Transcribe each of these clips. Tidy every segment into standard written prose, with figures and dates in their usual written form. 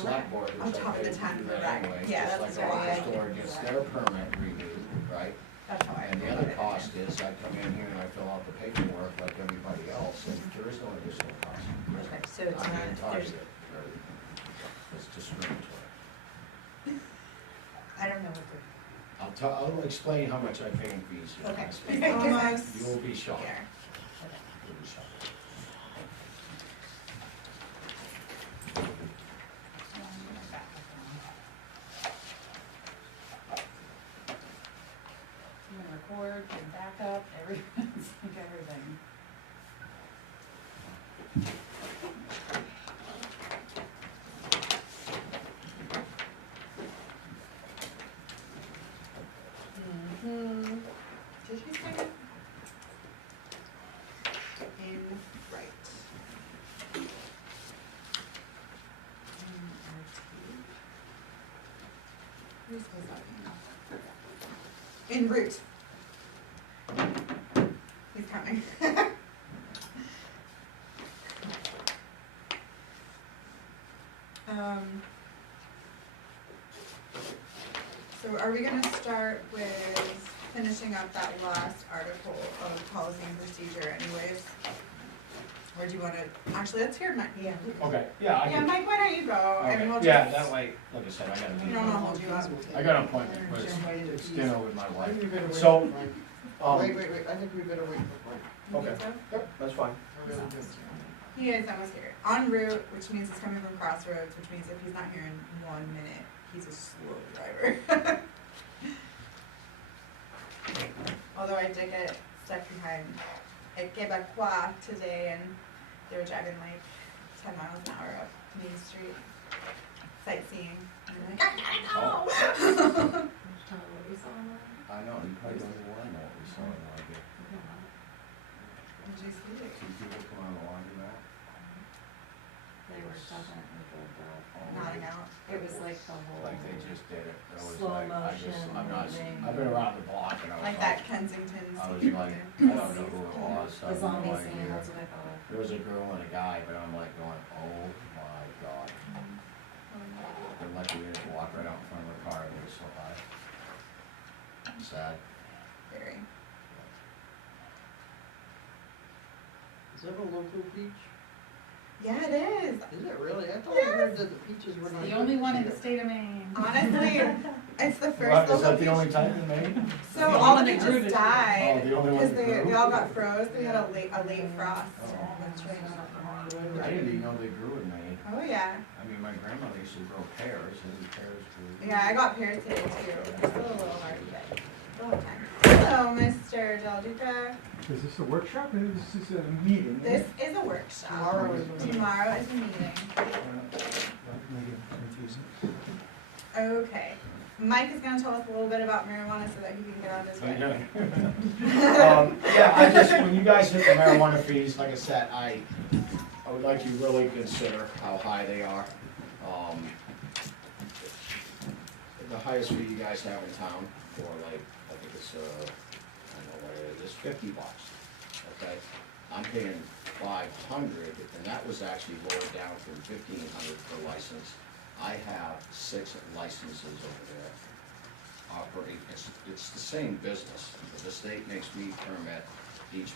select board, on which top I of the paid to 10 do for that rec. anyway, Yeah, just that's like a right. liquor store gets their permit renewed, right? That's how I. And the other cost is I come in here and I fill out the paperwork like everybody else, and there is no additional cost. Okay, so it's I'm not, being there's, targeted, or it's discriminatory. I don't know what I'll explain how much I pay in fees here. Okay. You will be shocked. here. You'll be shocked. You can record, you can back up, everything's like everything. Did you say it? In right. Who says that? En route. He's coming. So are we gonna start with finishing up that last article of policy and procedure anyways? Or do you wanna, actually, let's hear Mike. Yeah. Okay, yeah, I Yeah, can. Mike, why don't you go, and we'll Yeah, just, that way, like I said, I got a we meeting. don't wanna hold you up. I got an appointment, but it's dinner with my I wife. think we better wait So, for Frank. Wait, I think we better wait for Frank. You Okay. think so? Yep, that's fine. I really do. He is almost here. En route, which means he's coming from Crossroads, which means if he's not here in 1 minute, he's a slow driver. Although I did get stuck behind at Quebecois today and they were driving like 10 miles an hour up Main Street, sightseeing. And I'm like, I gotta go! I know, you probably don't even wanna know what we saw in the idea. Did you see it? Two people come on the laundromat. They were definitely good though. Nodding out. It was like the whole. Like they just did it. It was Slow like, I'm not, motion I've been around the block and I was Like that Kensington I was scene. like, I don't know who it was, I The have zombie no scene, idea. that's what I thought. There was a girl and a guy, but I'm like going, oh my god. They're lucky we didn't walk right out in front of her car and it was so high. Sad. Very. Is that a local beach? Yeah, it is. Is it really? I thought I heard that the beaches were not. The only one in the state of Maine. Honestly, it's the first What, is local that the beach. only type in Maine? So The all only the one that grew beaches to- died Oh, the only one because that they grew? all got froze. They had a late frost. I didn't even know they grew in Maine. Oh yeah, I mean, my grandmother used to grow pears, and pears grew. yeah. I got pears today too. It's still a little hard to get. We'll have time. Hello, Mr. Del Duca. Is this a workshop or this is a meeting? This is a workshop. Tomorrow is a meeting. Tomorrow is a meeting. Okay. Mike is gonna tell us a little bit about marijuana so that he can get on his way. Yeah, I just, when you guys hit the marijuana fees, like I said, I would like you really consider how high they are. The highest fee you guys have in town for like, I think it's, I don't know what it is, $50, okay? I'm paying $500, and that was actually lowered down from $1,500 per license. I have 6 licenses over there operating, it's the same business, but the state makes me permit each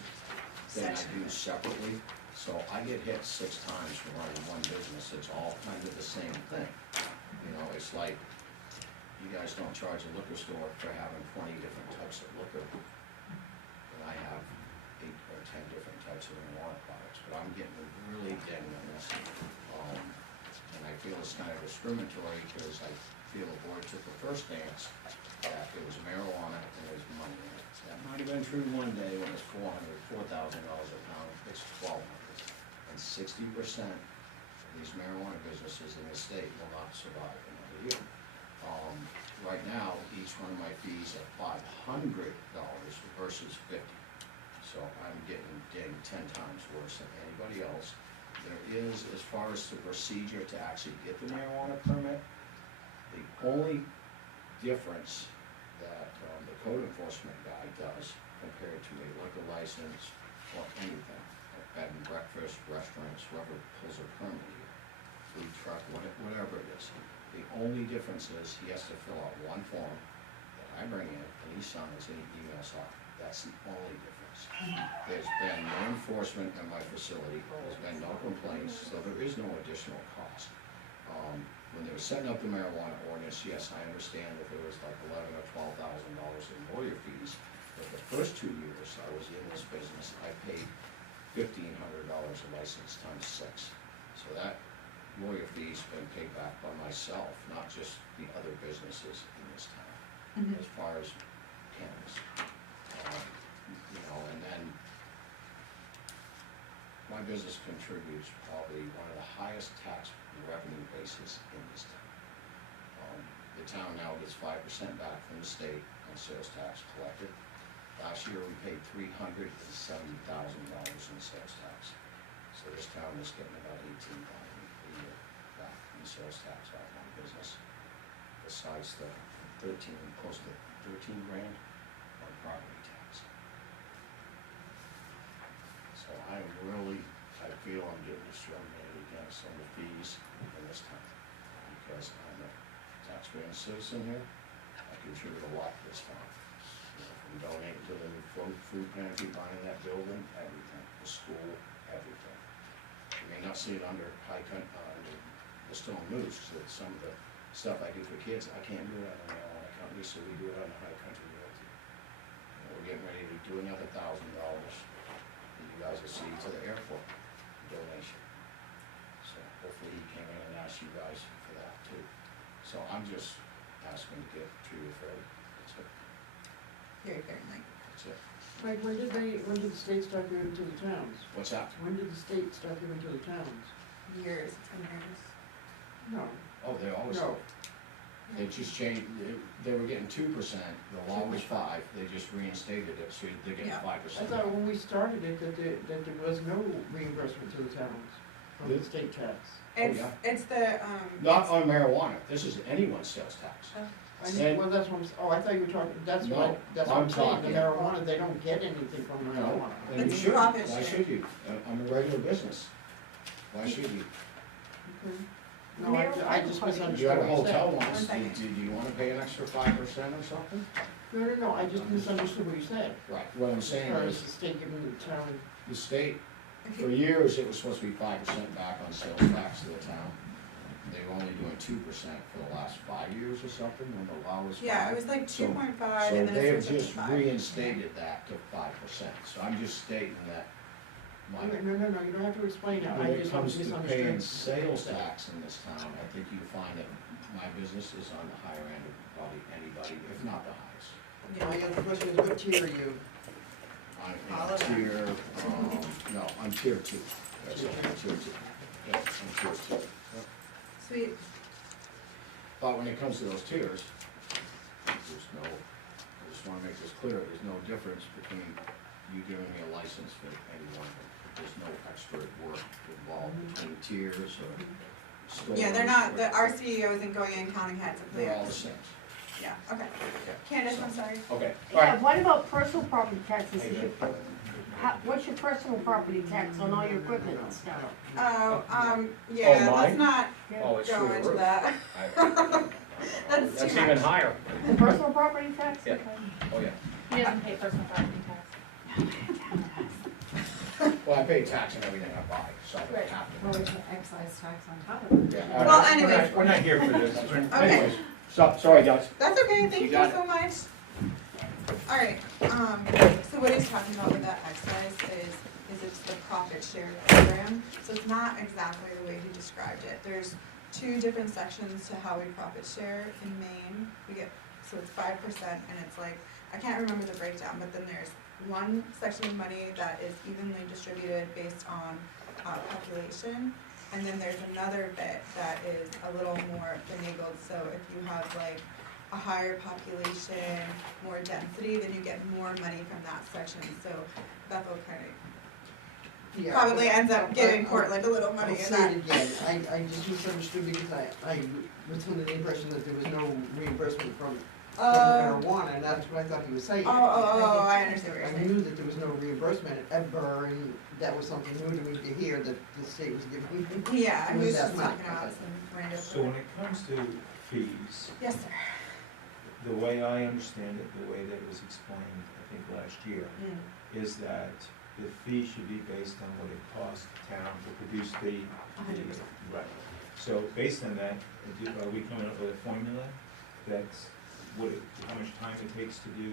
thing I do separately. So I get hit 6 times for running one business, it's all kind of the same thing. You know, it's like, you guys don't charge a liquor store for having 20 different types of liquor. And I have 8 or 10 different types of marijuana products, but I'm getting really dinged on this. And I feel it's kind of discriminatory because I feel the board took the first stance that it was marijuana and there was money in it. That might have been true one day when it's $4,000 a pound, it's $1,200. And 60% of these marijuana businesses in the state will not survive another year. Right now, each one of my fees at $500 versus $50. So I'm getting dinged 10 times worse than anybody else. There is, as far as the procedure to actually get the marijuana permit, the only difference that the code enforcement guy does compared to a liquor license or anything, like bed and breakfast, restaurants, whoever pulls a permit here, food truck, whatever it is. The only difference is he has to fill out one form that I bring in, and he signs and he emails off. That's the only difference. There's been no enforcement in my facility, there's been no complaints, so there is no additional cost. When they were setting up the marijuana ordinance, yes, I understand that there was like $11,000 or $12,000 in lawyer fees, but the first 2 years I was in this business, I paid $1,500 a license times 6. So that lawyer fee's been paid back by myself, not just the other businesses in this town, as far as cannabis. You know, and then my business contributes probably one of the highest tax revenue bases in this town. The town now gets 5% back from the state on sales tax collected. Last year, we paid $370,000 in sales tax. So this town is getting about $18,000 a year back in sales tax out of my business, besides the close to 13 grand on property tax. So I feel I'm getting discriminated against on the fees in this town, because I'm a taxpaying citizen here. I contribute a lot to this town. You know, from donating to the new food pantry, buying that building, everything, the school, everything. You may not see it under under the Stone Moose, so some of the stuff I do for kids, I can't do it on the marijuana company, so we do it on the High Country Realty. We're getting ready to do another $1,000 that you guys will see to the airport donation. So hopefully he came in and asked you guys for that too. So I'm just asking to get treated fairly. That's it. Very fair, Mike. That's it. Mike, when did the state start giving to the towns? What's that? When did the state start giving to the towns? Years, 10 years. No. Oh, they always. No. They just changed, they were getting 2%, the law was 5, they just reinstated it, so they're getting Yeah. 5%. I thought when we started it, that there was no reimbursement to the towns from the state tax. It's the, Not on marijuana, this is anyone's sales tax. I know, well, that's what I'm, I thought you were talking, that's No, what I'm saying, the talking- marijuana, they don't get anything from the No, marijuana. and you It's should, profit why share. should you? I'm a regular business, why should you? Okay. No, I just misunderstood. You had a what you said. hotel once, One second. do you wanna pay an extra 5% or something? No, I just misunderstood what you said. Right, what I'm As saying far as is, the state giving the town, the state, if for you, years, it was supposed to be 5% back on sales tax to the town. They were only doing 2% for the last 5 years or something, when the law was. yeah, it was like So- 2.5 So and then they it have switched just to 5. reinstated that to 5%, so I'm just stating that my, no, you don't have to explain it, when I it just comes to paying misunderstood. sales tax in this town, I think you find that my business is on the higher end of probably anybody, if not the highest. My other question is, what tier are you? I'm All in of them. tier, no, I'm tier 2. That's it, I'm tier 2. Yeah, I'm tier 2. Yep. Sweet. But when it comes to those tiers, there's no, I just wanna make this clear, there's no difference between you giving me a license for any one of them. There's no extra work involved between tiers or stores. Yeah, they're not, our CEO isn't going in counting heads of They're all the plants. same. Yeah, okay. Candace, I'm sorry. Okay, Yeah, alright. what about personal property taxes? What's your personal property tax on all your equipment and stuff? Oh, yeah, Oh, let's mine? not Oh, it's go through the into roof. that. That's That's too even much. higher. The personal property tax? Yeah. Oh, yeah. He doesn't pay personal property tax. Well, I pay tax on everything I buy, so I Right. have to. Well, we pay excise tax on top of it. Yeah, Well, alright. anyways, We're not here for this. Okay. Anyways, so, sorry guys. that's okay, thank You you got it. so much. Alright, so what he's talking about with that excise is it's the profit share program. So it's not exactly the way he described it. There's 2 different sections to how we profit share in Maine. We get, so it's 5% and it's like, I can't remember the breakdown, but then there's one section of money that is evenly distributed based on population. And then there's another bit that is a little more finagled, so if you have like a higher population, more density, then you get more money from that section, so Bethel kind of Yeah, probably but- ends up giving Portland a little money I'll in say that. it again, I just misunderstood because I was under the impression that there was no reimbursement from marijuana, and that's what I thought he was saying. I understand what I you're saying. knew that there was no reimbursement ever, and that was something new to me to hear, that the state was giving. Yeah, he was that just much. talking about some random. So when it comes to fees, Yes, sir. the way I understand it, the way that it was explained, I think last year, is that the fee should be based on what it costs the town to produce the. 100%. Right. So based on that, are we coming up with a formula that's, how much time it takes to do,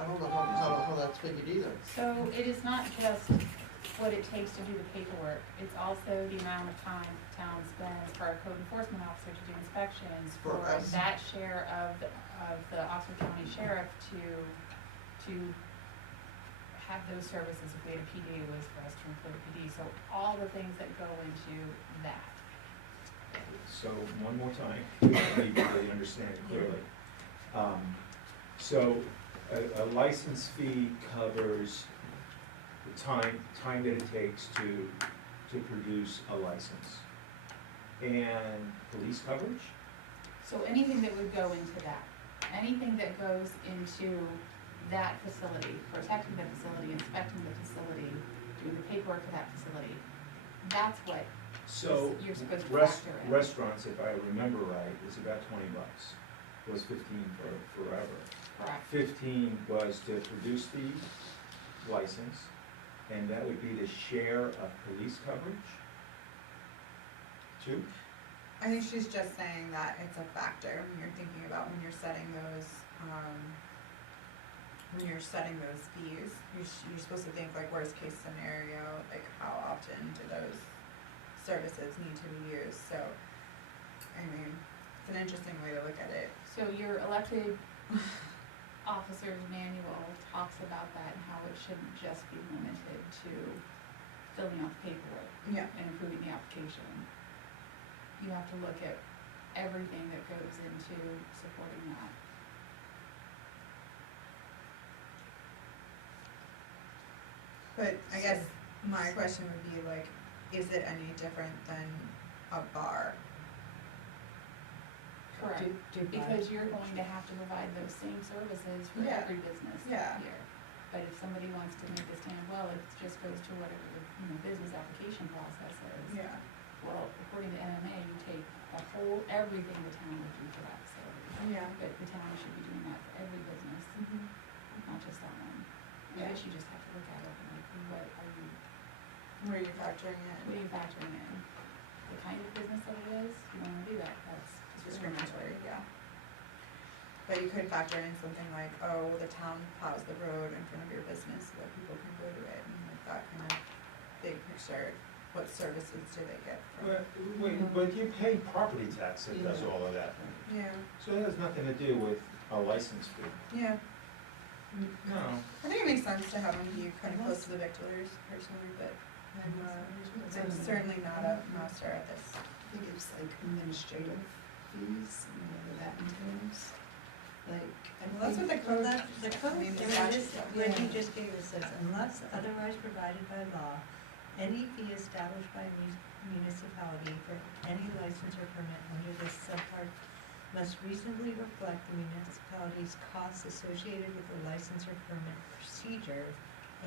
I don't know how that's figured either. So it is not just what it takes to do the paperwork, it's also the amount of time town spends for our code enforcement officer to do inspections, For for us. that share of the Oxford County Sheriff to have those services. If we had a PD, it was for us to include a PD, so all the things that go into that. So, one more time, I need to really understand it clearly. So, a license fee covers the time that it takes to produce a license. And police coverage? So anything that would go into that, anything that goes into that facility, protecting the facility, inspecting the facility, doing the paperwork for that facility, that's what So, you're supposed to factor in. restaurants, if I remember right, is about $20. It was 15 for forever. Correct. 15 was to produce the license, and that would be the share of police coverage? 2? I think she's just saying that it's a factor when you're thinking about when you're setting those, fees. You're supposed to think like worst case scenario, like how often do those services need to be used, so, I mean, it's an interesting way to look at it. So your elected officer's manual talks about that and how it shouldn't just be limited to filling out the paperwork Yeah. and approving the application. You have to look at everything that goes into supporting that. But I guess my question would be like, is it any different than a bar? Correct, because you're going to have to provide those same services for Yeah. every business Yeah. here. But if somebody wants to make a stand, well, it just goes to whatever the, business application process is. Yeah. Well, according to NMA, you take everything the town would do for that facility. Yeah. But the town should be doing that for every business, not just that one. I Yeah. guess you just have to look at it and like, what are you What are you factoring What are in? you factoring in? The kind of business that it is, you don't wanna do that, that's Discriminatory, yeah. But you could factor in something like, oh, the town plows the road in front of your business so that people can go to it, and like that kind of big picture, what services do they get from? But you pay property tax that does all of that. Yeah, So it has nothing to do with a license fee. yeah, No. I think it makes sense to have them be kind of close to the victualers personally, but I'm certainly not a master at this. I think it's like administrative fees, and whatever that entails, like. Well, that's what the code, The code, I mean, the there it statute is, does. what he just gave us says, unless otherwise provided by law, any fee established by a municipality for any license or permit under this subpart must reasonably reflect the municipality's costs associated with the license or permit procedure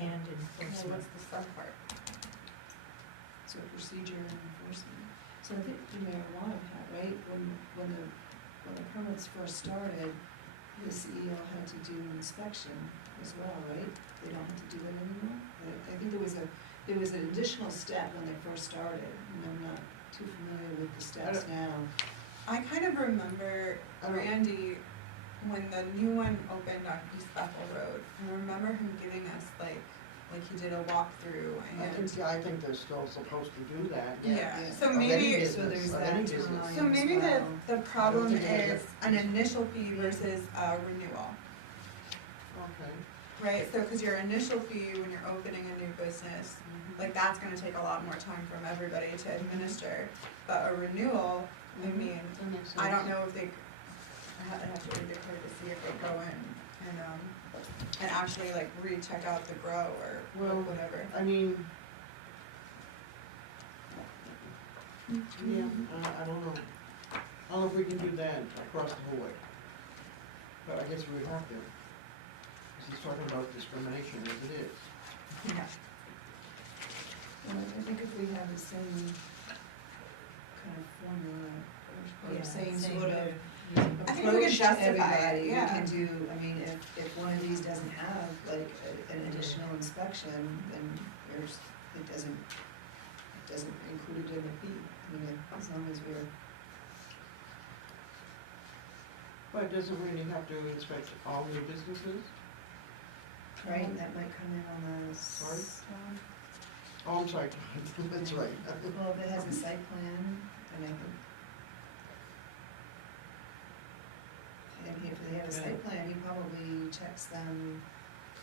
and So enforcement. what's the sub part? So procedure and enforcement. So I think the marijuana had, right, when the permits first started, the CEO had to do an inspection as well, right? They don't have to do that anymore? I think there was an additional step when they first started, and I'm not too familiar with the steps now. I kind of remember Randy, when the new one opened on East Bethel Road, I remember him giving us like he did a walkthrough and. I think they're still supposed to do that. Yeah, so Of any maybe, business, So there's of that any time. business. so maybe as well. the problem think there's is an initial fee versus a renewal, Okay. right? So, cause your initial fee when you're opening a new business, like that's gonna take a lot more time from everybody to administer. But a renewal, I mean, That makes I don't sense. know if they, I have to read the code to see if they go in and actually like recheck out the grow or Well, whatever. I mean, yeah, I don't know. I don't know if we can do that across the board. But I guess we have to, because he's talking about discrimination as it is. Yeah. Well, I think if we have the same kind of formula, or Yeah, same same sort of way using- I think we could approach to justify it, everybody, we yeah. can do, I mean, if one of these doesn't have like an additional inspection, then it doesn't include it in the fee. I mean, as long as we're, But doesn't really have to inspect all new businesses? right, that might come in on the. Sorry? Oh, I'm sorry, that's right. Well, if it has a site plan, and I think. And if they have a site plan, he probably checks them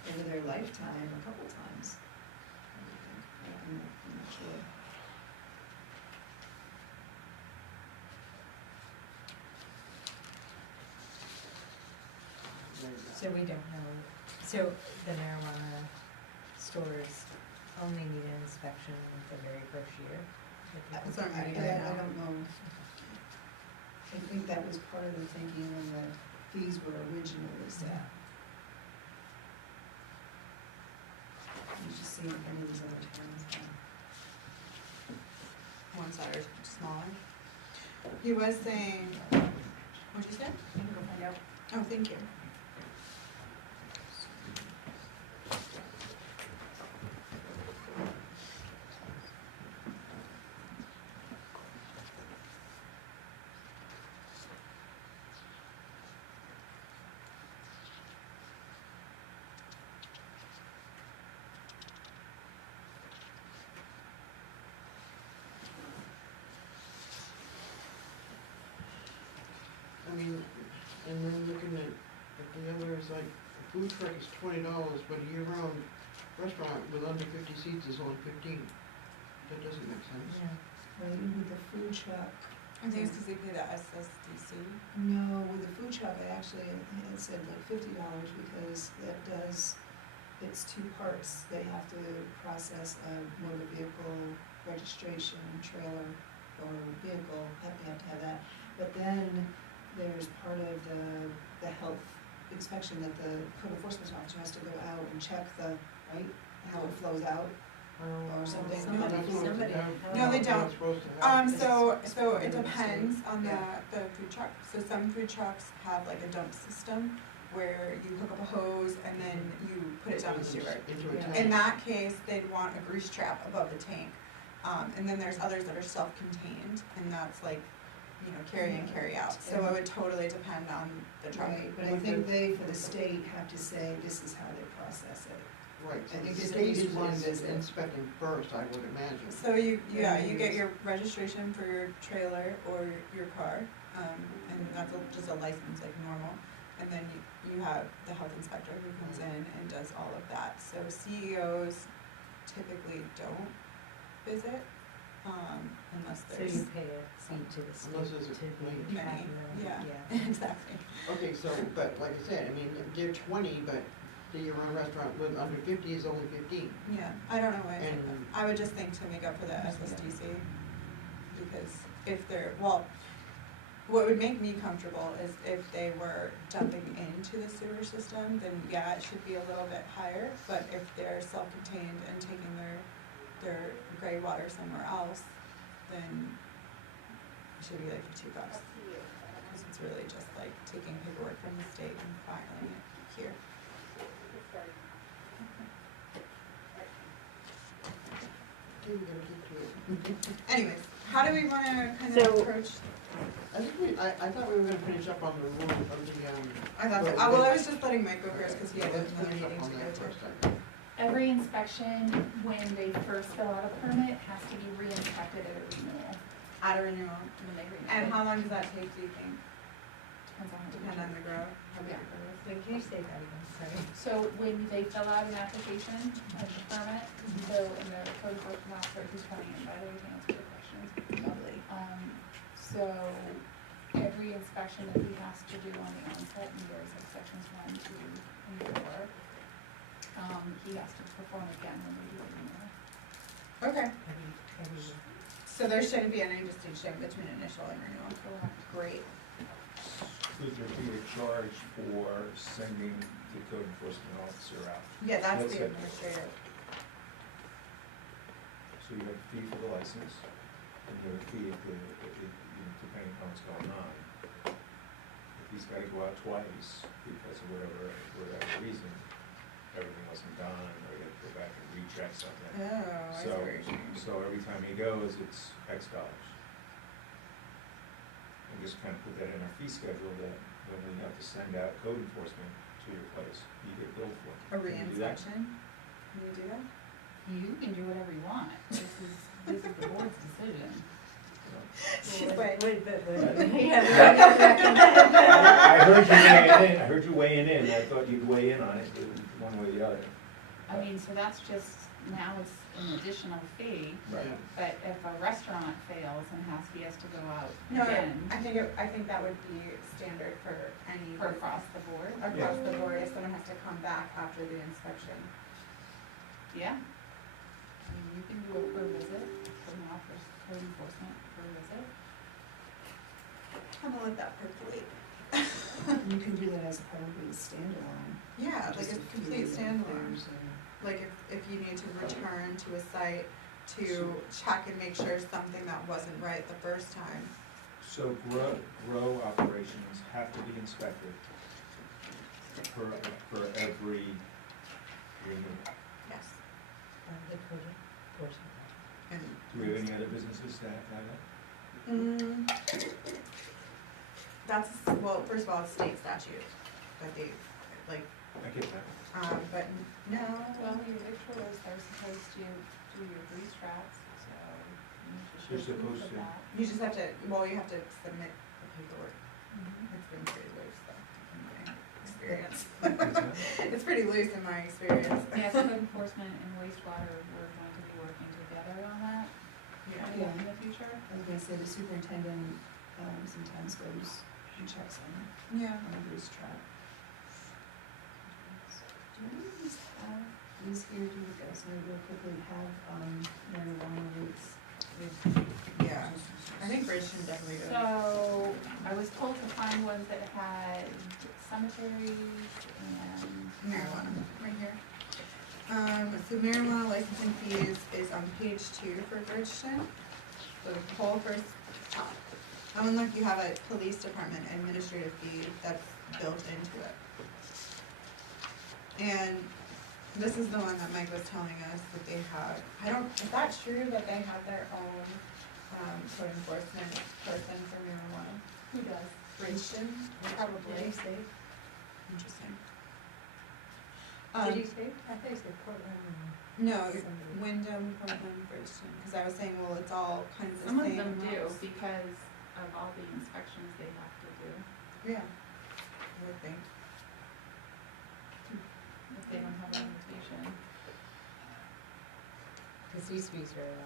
over their lifetime a couple times. I would think. I'm not sure. So we don't know, so the marijuana stores only need an inspection the very first year? If you Sorry, continue I to go don't know. I think that was part of the thinking when the fees were originally set. You just see if any of these other towns have. Ones that are smaller. He was saying, what'd you say? You can go find out. Oh, thank you. I mean, and then looking at the others, like, a food truck is $20, but a year-round restaurant with under 50 seats is only 15. That doesn't make sense. Yeah. Right, with the food truck. I think it's because they pay the SSDC. No, with the food truck, I actually had said like $50 because that does, it's two parts. They have to process a motor vehicle registration, trailer, or vehicle, they have to have that. But then there's part of the health inspection that the code enforcement officer has to go out and check right, how it flows out. Or something. Somebody. No, they don't. Not supposed to have. So it depends on the food truck. So some food trucks have like a dump system where you hook up a hose and then you put it down the sewer. Into a Yeah. tank. In that case, they'd want a grease trap above the tank. And then there's others that are self-contained, and that's like, you know, carry in, carry out. So it would totally depend on the truck. Right, but I think they, for the state, have to say this is how they process it. Right, so I think the there's at state least is one visit. inspecting first, I would imagine. So you get your registration for your trailer or your car, and that's just a license like normal. And then you have the health inspector who comes in and does all of that. So CEOs typically don't visit, unless So there's you pay a fee to the state Unless there's a to be complaint. many, traveling, yeah, exactly. Okay, so, but like I said, I mean, they're 20, but the year-round restaurant with under 50 is only 15. Yeah, I don't know why I think And- that. I would just think to make up for the SSDC, because if they're, well, what would make me comfortable is if they were dumping into the sewer system, then yeah, it should be a little bit higher, but if they're self-contained and taking their gray water somewhere else, then it should be like $50. Because it's really just like taking paperwork from the state and filing it here. Okay, we gotta get to it. Anyways, how do we wanna kind So- of approach? I think I thought we were gonna finish up on the rule of the, I thought so, well, I was just letting Mike go first, cause he had let's another finish up meeting on to go that to. first, I think. Every inspection, when they first fill out a permit, has to be re-inspected at a renewal, At a renewal. when they renew. And how long does that take, do you think? Depends on Depend on the grow, how big Yeah. the grow is? Wait, can you say that again, sorry? So when they fill out an application of the permit, so in the code enforcement officer who's coming in, by the way, to answer your questions. Lovely. So every inspection that he has to do on the onset, and there's like sections 1, 2, and 4, he has to perform again when we do a renewal. Okay, Every year. so there shouldn't be any distinction between initial and renewal. Correct. Great. exclusionary fee to charge for sending the code enforcement officer out. Yeah, that's That's the it. administrative. So you have a fee for the license, and you have a fee depending on what's going on. If he's gotta go out twice because of whatever reason, everything wasn't done, or you have to go back and recheck something. Oh, I see So, what you're saying. so every time he goes, it's X dollars. And just kind of put that in our fee schedule that when we have to send out code enforcement to your place, you get billed for it. A Can you do that? reinspection? Can you do that? You can do whatever you want, this is the board's decision. She's like, Wait, Yeah. I heard you weighing in, I thought you'd weigh in on it, one way or the other. I mean, so that's just, now it's an additional fee, Right. but if a restaurant fails and he has to go out no, again, I think that would be standard for any, for across the board, across the board, if someone has to come back after the inspection. yeah. I mean, you can do it per visit, for an office, code enforcement per visit. I'm gonna let that percolate. You can do that as part of a standalone. Yeah, like just a few complete standalone. affairs and- Like if you need to return to a site to check and make sure something that wasn't right the first time. So grow operations have to be inspected per every renewal. Yes. And, Do we have any other businesses that have that? that's, well, first of all, it's state statute, that they, like, I get that. but no. Well, your victuals are supposed to do your grease traps, so you They're should show proof supposed of to. that. You just have to, well, you have to submit the paperwork. It's been pretty loose though, in my experience. It's pretty loose in my experience. Yeah, so code enforcement and wastewater, we're going to be working together on that Yeah. in the future. I was gonna say the superintendent, sometimes goes and checks Yeah. on the grease trap. Do any of these have, these here, do you guys know real quickly have, marijuana roots? Yeah, I think Bridgeton definitely does. So, I was told to find ones that had cemeteries and. Marijuana, right here. So marijuana licensing fees is on page 2 for Bridgeton. So the whole first top. Unlike you have a police department administrative fee that's built into it. And this is the one that Mike was telling us that they have, is that true that they have their own, code enforcement person for marijuana? Who does? Bridgeton, probably. Interesting. Did you say, I thought you said Portland. No, Somebody. Wyndham, Portland, Bridgeton, because I was saying, well, it's all kind of the Some of same them do, amounts. because of all the inspections they have to do, Yeah, I would think. if they don't have an invitation. Cause these fees are,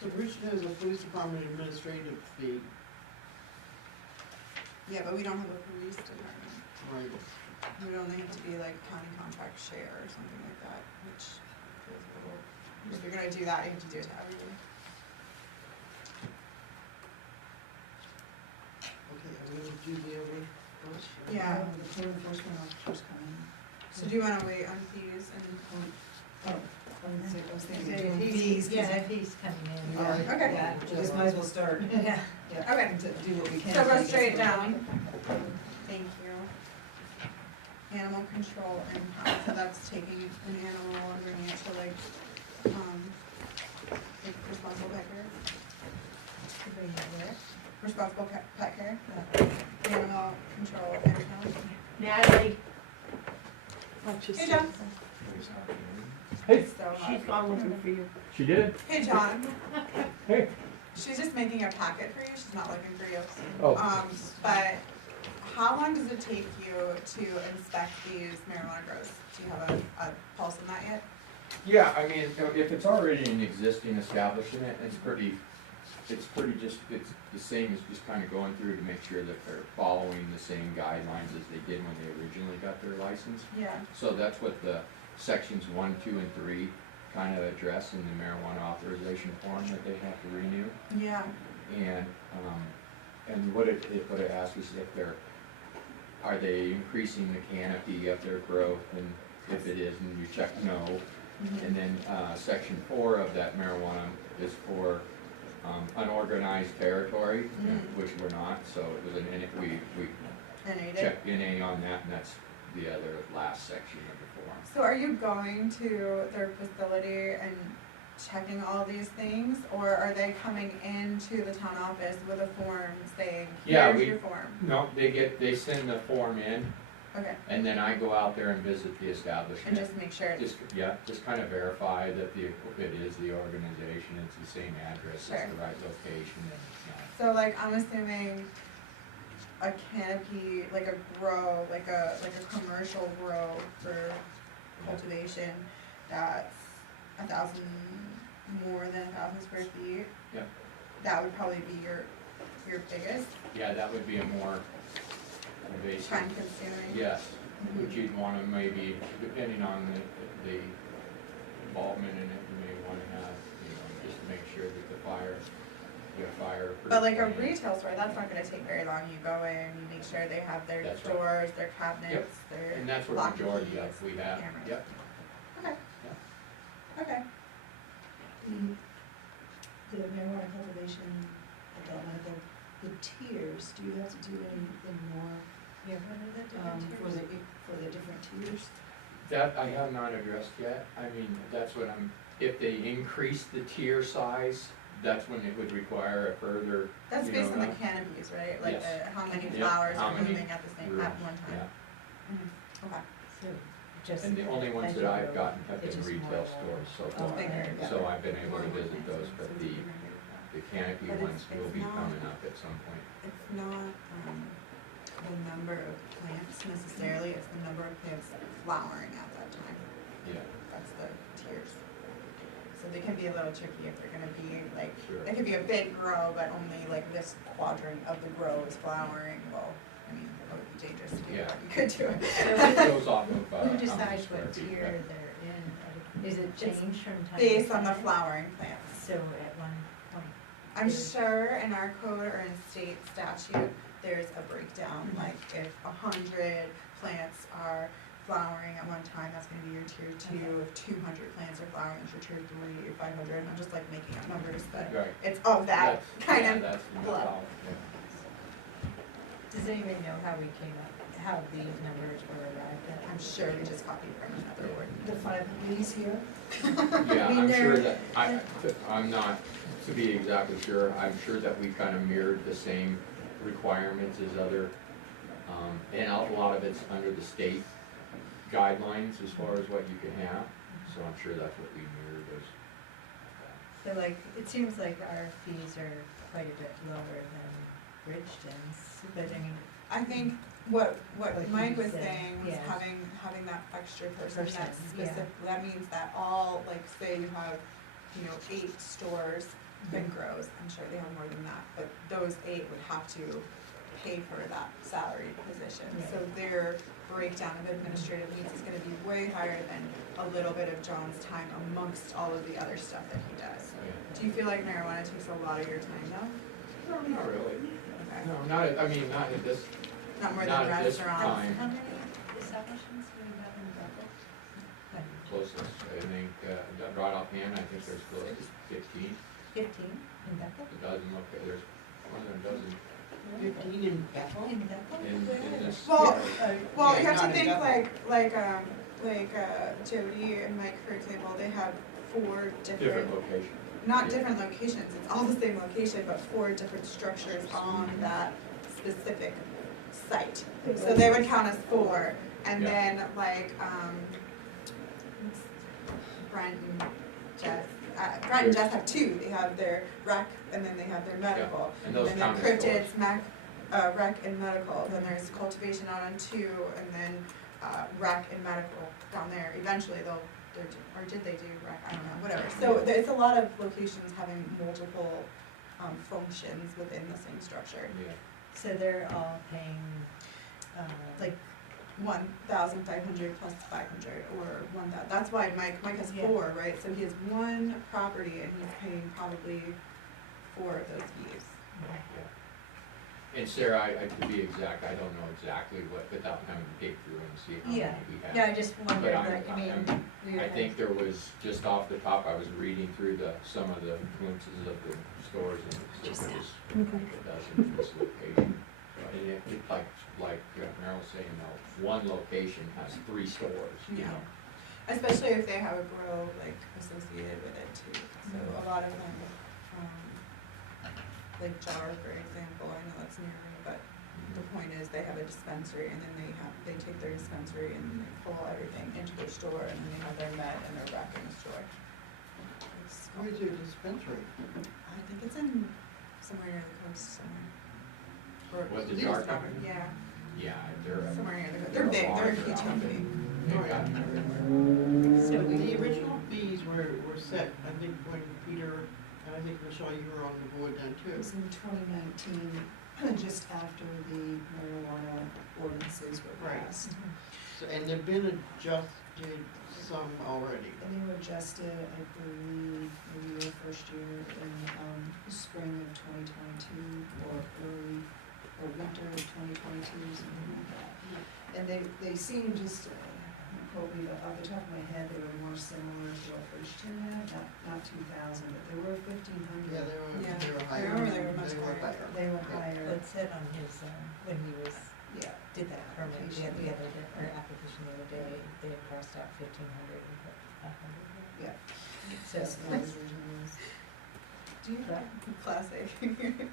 So Bridgeton has a police department administrative fee, Yeah, but we don't have a police department. right? We would only have to be like county contract share or something like that, which feels a little, if you're gonna do that, you have to do it to everything. Okay, I'm gonna do the other first. Yeah. The code enforcement officers coming. So do you wanna wait on fees and, I was thinking yeah, doing if fees, he's, 'cause yeah, if he's coming in. All right. Okay. Yeah, we just might as well start. Yeah. Yeah, Okay. and to do what we can. so to go get straight started. down. Thank you. Animal control impact, so that's taking an animal and bringing it to like responsible pet care. Responsible pet care, animal control impact. Natalie, Hey, John. Hey, So hot. she's gone looking for you. she did? Hey, John. Hey. She's just making a packet for you, she's not looking for you. Oh. But how long does it take you to inspect these marijuana grows? Do you have a pulse on that yet? Yeah, I mean, if it's already an existing establishment, it's the same as just kind of going through to make sure that they're following the same guidelines as they did when they originally got their license. Yeah. So that's what the sections 1, 2, and 3 kind of address in the marijuana authorization form that they have to renew. Yeah. And, And what it asks is if are they increasing the canopy of their growth, and if it is, and you check no. And then, section 4 of that marijuana is for, unorganized territory, which we're not, so it was we NA'd it. checked NA on that, and that's the other last section of the form. So are you going to their facility and checking all these things, or are they coming into the town office with a form saying, Yeah, here's your form? No, they send the form in, Okay, and then I go out there and visit the establishment. and just make sure it's, Just kind of verify that it is the organization, it's the same address, Sure. it's the right location, and it's not. so like, I'm assuming a canopy, like a grow, like a commercial grow for cultivation, that's 1,000, more than 1,000 square feet. Yep. That would probably be your biggest, Yeah, that would be a more invasive. time consuming. Yes, which you'd wanna maybe, depending on the involvement in it, you may wanna have, just to make sure that the fire. But like a retail store, that's not gonna take very long, you go in, you make sure they have their That's right. doors, their cabinets, their And that's what lock majority of keys, we have, cameras. yep. Okay. Okay, The marijuana cultivation, adult medical, the tiers, do you have to do anything more, Yeah, what are the for different the, tiers? for the different tiers? That I have not addressed yet, I mean, that's what if they increase the tier size, that's when it would require a further. that's based on the not- canopies, right? Like Yes. how many Yeah, flowers how are many blooming at the same, at one time. Yeah, Okay, So, just. and the only ones as that you I've go, gotten have it's been just retail more stores so it's far. bigger. So I've been able to visit those, but the canopy But ones it's will be not- coming up at some point. it's not, the number of plants necessarily, it's the number of plants flowering at that time. Yeah, That's the tiers. So they can be a little tricky if they're gonna be like, sure. it could be a big grow, but only like this quadrant of the grow is flowering. Well, I mean, that would be dangerous to do, Yeah. but you could do it. It goes off of, Who how many decides square what feet, tier but- they're in? Is it changed from time to time? Based on the flowering plants. So at one point, I'm There's- sure in our code or in state statute, there's a breakdown, like if 100 plants are flowering at one time, that's gonna be your tier 2. If 200 plants are flowering, it's your tier 3. 500, I'm just like making up numbers, but Right. it's of that That's- kind yeah, of that's the blood. methodology, yeah. does anybody know how we came up, how these numbers were arrived at? I'm sure we just copied from another word. The 5 Bs here? Yeah, mean, I'm sure they're- that, I'm not, to be exactly sure, I'm sure that we kind of mirrored the same requirements as other, and a lot of it's under the state guidelines as far as what you can have, so I'm sure that's what we mirrored as. So like, it seems like our fees are quite a bit lower than Bridgeton's, but I mean, I think what Like Mike you was said, saying was yeah. having that extra person Person, that's yeah. specific, that means that all, like, say you have, 8 stores and grows, I'm sure they have more than that, but those 8 would have to pay for that salaried position. Yeah. So their breakdown of administrative needs is gonna be way higher than a little bit of John's time amongst all of the other stuff that he does. Do you feel like marijuana takes a lot of your time though? No, not really. Okay. No, not at this, Not more not than at this restaurants? time. how many establishments do we have in Bethel? Closest, I think, right offhand, I think there's close to 15. 15 in Bethel? A dozen, there's more than a dozen 15 in Bethel? In Bethel? in this. Well, yeah. Well, Yeah, you have to not in think Bethel. like Jody and Mike, for example, they have 4 Different different, locations. not Yeah. different locations, it's all the same location, but 4 different structures on that specific site. So they would count as 4, and Yeah. then like, Brent and Jess, Brent and Jess have 2, they have their rec, and then they have their medical. And those then count as cryptids, stores. rec and medical, then there's cultivation out on 2, and then rec and medical down there. Eventually or did they do rec, I don't know, whatever. So it's a lot of locations having multiple functions within the same structure. Yeah. So they're all paying, Like 1,500 plus 500 or 1,000, that's why Mike has Yeah. 4, right? So he has 1 property and he's paying probably 4 of those fees. And Sarah, to be exact, I don't know exactly what, without having to dig through and see how Yeah, many we have. yeah, I just wondered, But like, I mean, we I were. think there was, just off the top, I was reading through some of the glimpses of the stores, and it said there was like a dozen in this location. And it like Meryl was saying, one location has 3 stores, you Yeah. know? Especially if they have a grow like associated with it too. So a lot of them, like Jar, for example, I know that's near me, but the point is they have a dispensary and then they take their dispensary and they pull everything into their store and then they have their med and their rec in the store. It's- Where's your dispensary? I think it's in somewhere near the coast somewhere. Or What, the Lee's Jar Property, Company? yeah, Yeah, they're, somewhere near the coast. They're big, they're a huge larger company. outfit. They've got them everywhere. So we, The original fees were set, I think, when Peter, and I think Michelle, you were on the board then It too. was in 2019, just after the marijuana ordinances were Right. passed. So, and they've been adjusted some already. And they were adjusted, I believe, maybe your first year in the spring of 2022 or winter of 2022, something like that. And they seem just, quote me, but off the top of my head, they were more similar to what Bridgeton had, not 2,000, but they were 1,500. Yeah, they were I higher. remember they were much higher. They were higher, it said on his, when he was, yeah. did that permit Application, the yeah. other day, or application the other day, they had crossed out 1,500 and put 500. Yeah. So, That's what his original was. Do you have, Classic.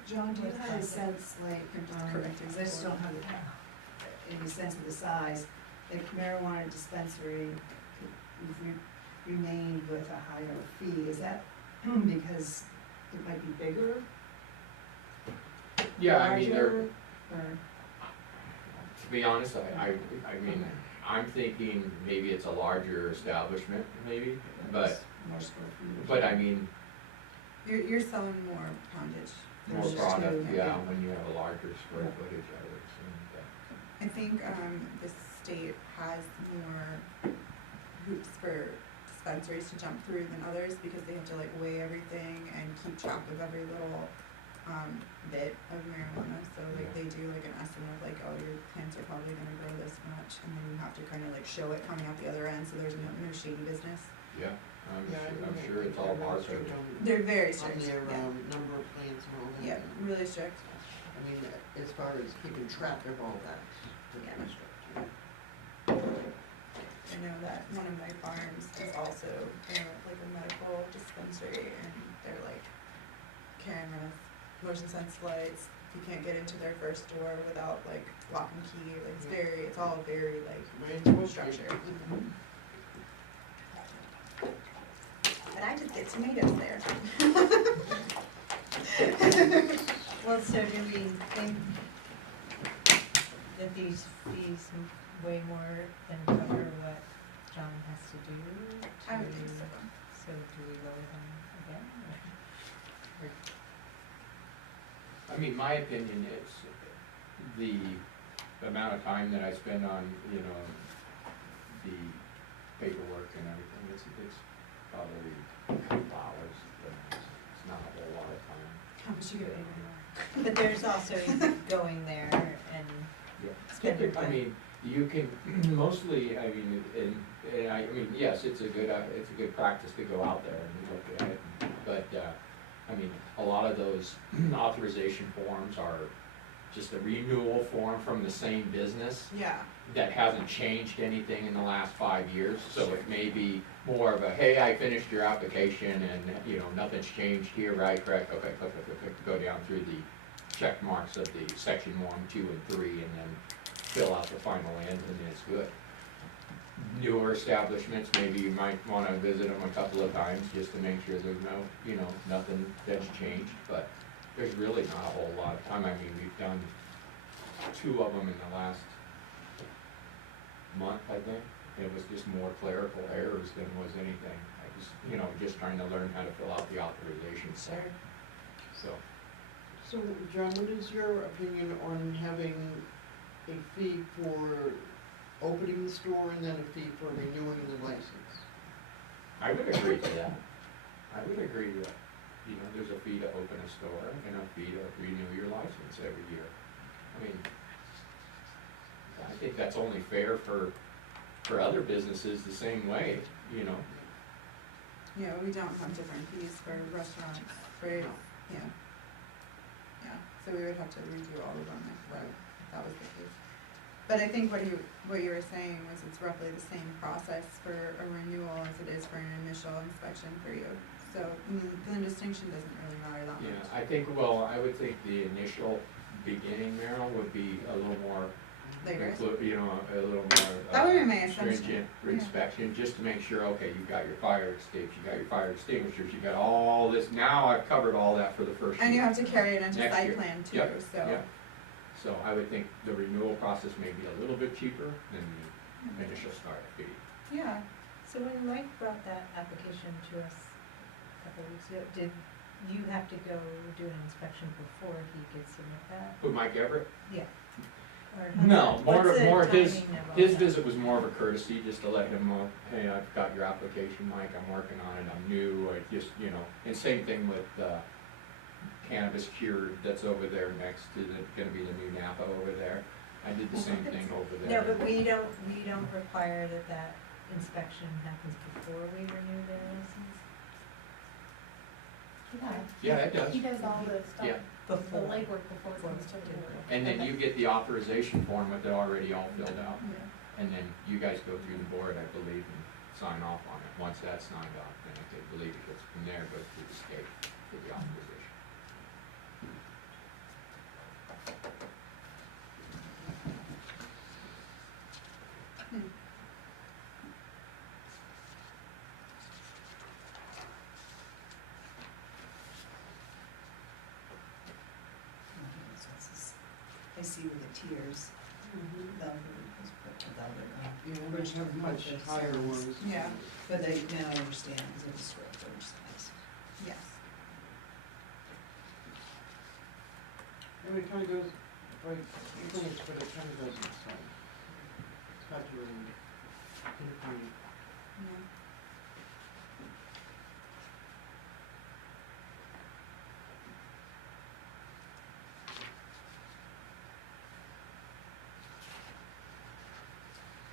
John, do you What's have a that? sense, like, Correct. because I just don't have any sense of the size, if marijuana dispensary, if we remained with a higher fee, is that because it might be bigger? Yeah, I mean, they're, larger, or, to be honest, I mean, I'm thinking maybe it's a larger establishment, maybe, but, more square feet? but I mean, You're selling more poundage. more There's product, two, yeah, when you have a larger square footage, I would assume, yeah. I think, the state has more hoops for dispensaries to jump through than others because they have to like weigh everything and keep track of every little, bit of marijuana. So like they do like an estimate of like, oh, your plants are probably gonna grow this much, and then you have to kind of like show it coming out the other end, so there's no shady business. Yeah, I'm Yeah, I I'm think sure it's all they're part of strict it. on- They're very On strict, their, yeah. number of plants and all that. Yeah, really strict. I mean, as far as keeping track of all that. it's Yeah. pretty strict, yeah. I know that one of my farms is also like a medical dispensary, and they're like cameras, motion sense lights. You can't get into their first door without like lock and key. Like it's all very like Way it's supposed to be. structured. But I just get tomatoes there. Well, so do we think that these fees way more than cover what John has to do? I would think so. So do we lower them again? Or I mean, my opinion is the amount of time that I spend on, you know, the paperwork and everything, it's probably a couple hours, but it's not a whole lot of time. How much you get paid more? But there's also going there and spending I time. mean, you can, mostly, I mean, and I mean, yes, it's a good practice to go out there and look at it, but, I mean, a lot of those authorization forms are just a renewal form from the same business Yeah. that hasn't changed anything in the last 5 years, so it may be more of a, hey, I finished your application and, you know, nothing's changed here, right, correct, okay, click, go down through the check marks of the section 1, 2, and 3, and then fill out the final end, and then it's good. Newer establishments, maybe you might wanna visit them a couple of times just to make sure there's no, you know, nothing that's changed, but there's really not a whole lot of time. I mean, we've done 2 of them in the last month, I think. It was just more clerical errors than was anything. I was, you know, just trying to learn how to fill out the authorization form. So, So, John, what is your opinion on having a fee for opening the store and then a fee for renewing the license? I would agree to that. I would agree that, you know, there's a fee to open a store and a fee to renew your license every year. I mean, I think that's only fair for other businesses the same way, you know? Yeah, we don't have different fees for restaurants, right? Yeah. Yeah, so we would have to redo all of them if that was the case. But I think what you were saying was it's roughly the same process for a renewal as it is for an initial inspection for you. So the distinction doesn't really matter that much. Yeah, I think, well, I would think the initial beginning, Meryl, would be a little more, Vigorous. you know, a little more. That would be my assumption. Stringent Yeah. inspection, just to make sure, okay, you've got your fire extinguishers, you got your fire extinguishers, you got all this, now I've covered all that for the first year. And you have to carry it into Next site year. plan too, Yep, so. yep. So I would think the renewal process may be a little bit cheaper than the initial start fee. Yeah, So when Mike brought that application to us a couple weeks ago, did you have to go do an inspection before he could submit that? Who, Mike Everett? Yeah. Or how's No, that- more, what's the more his, timing of all his that? visit was more of a courtesy, just to let him know, hey, I've got your application, Mike, I'm working on it, I'm new, I just, you know, and same thing with, Cannabis Cured that's over there next to gonna be the new Napa over there. I did the same thing over there. No, but we don't require that inspection happens before we renew their license? Yeah, it does. He does all the stuff, Yeah. the Before. legwork before it comes to the board. And then you get the authorization form with it already all filled out. yeah. And then you guys go through the board, I believe, and sign off on it. Once that's signed off, then I believe it gets from there, goes to the state for the authorization. I see where the tiers, Velvet was put to Velvet, You know, we have much higher ones. Yeah. but I now understand, because of the square footage size. Yes. And it kinda goes, like, things, but it kinda goes inside. It's hard to really pinpoint it. Yeah.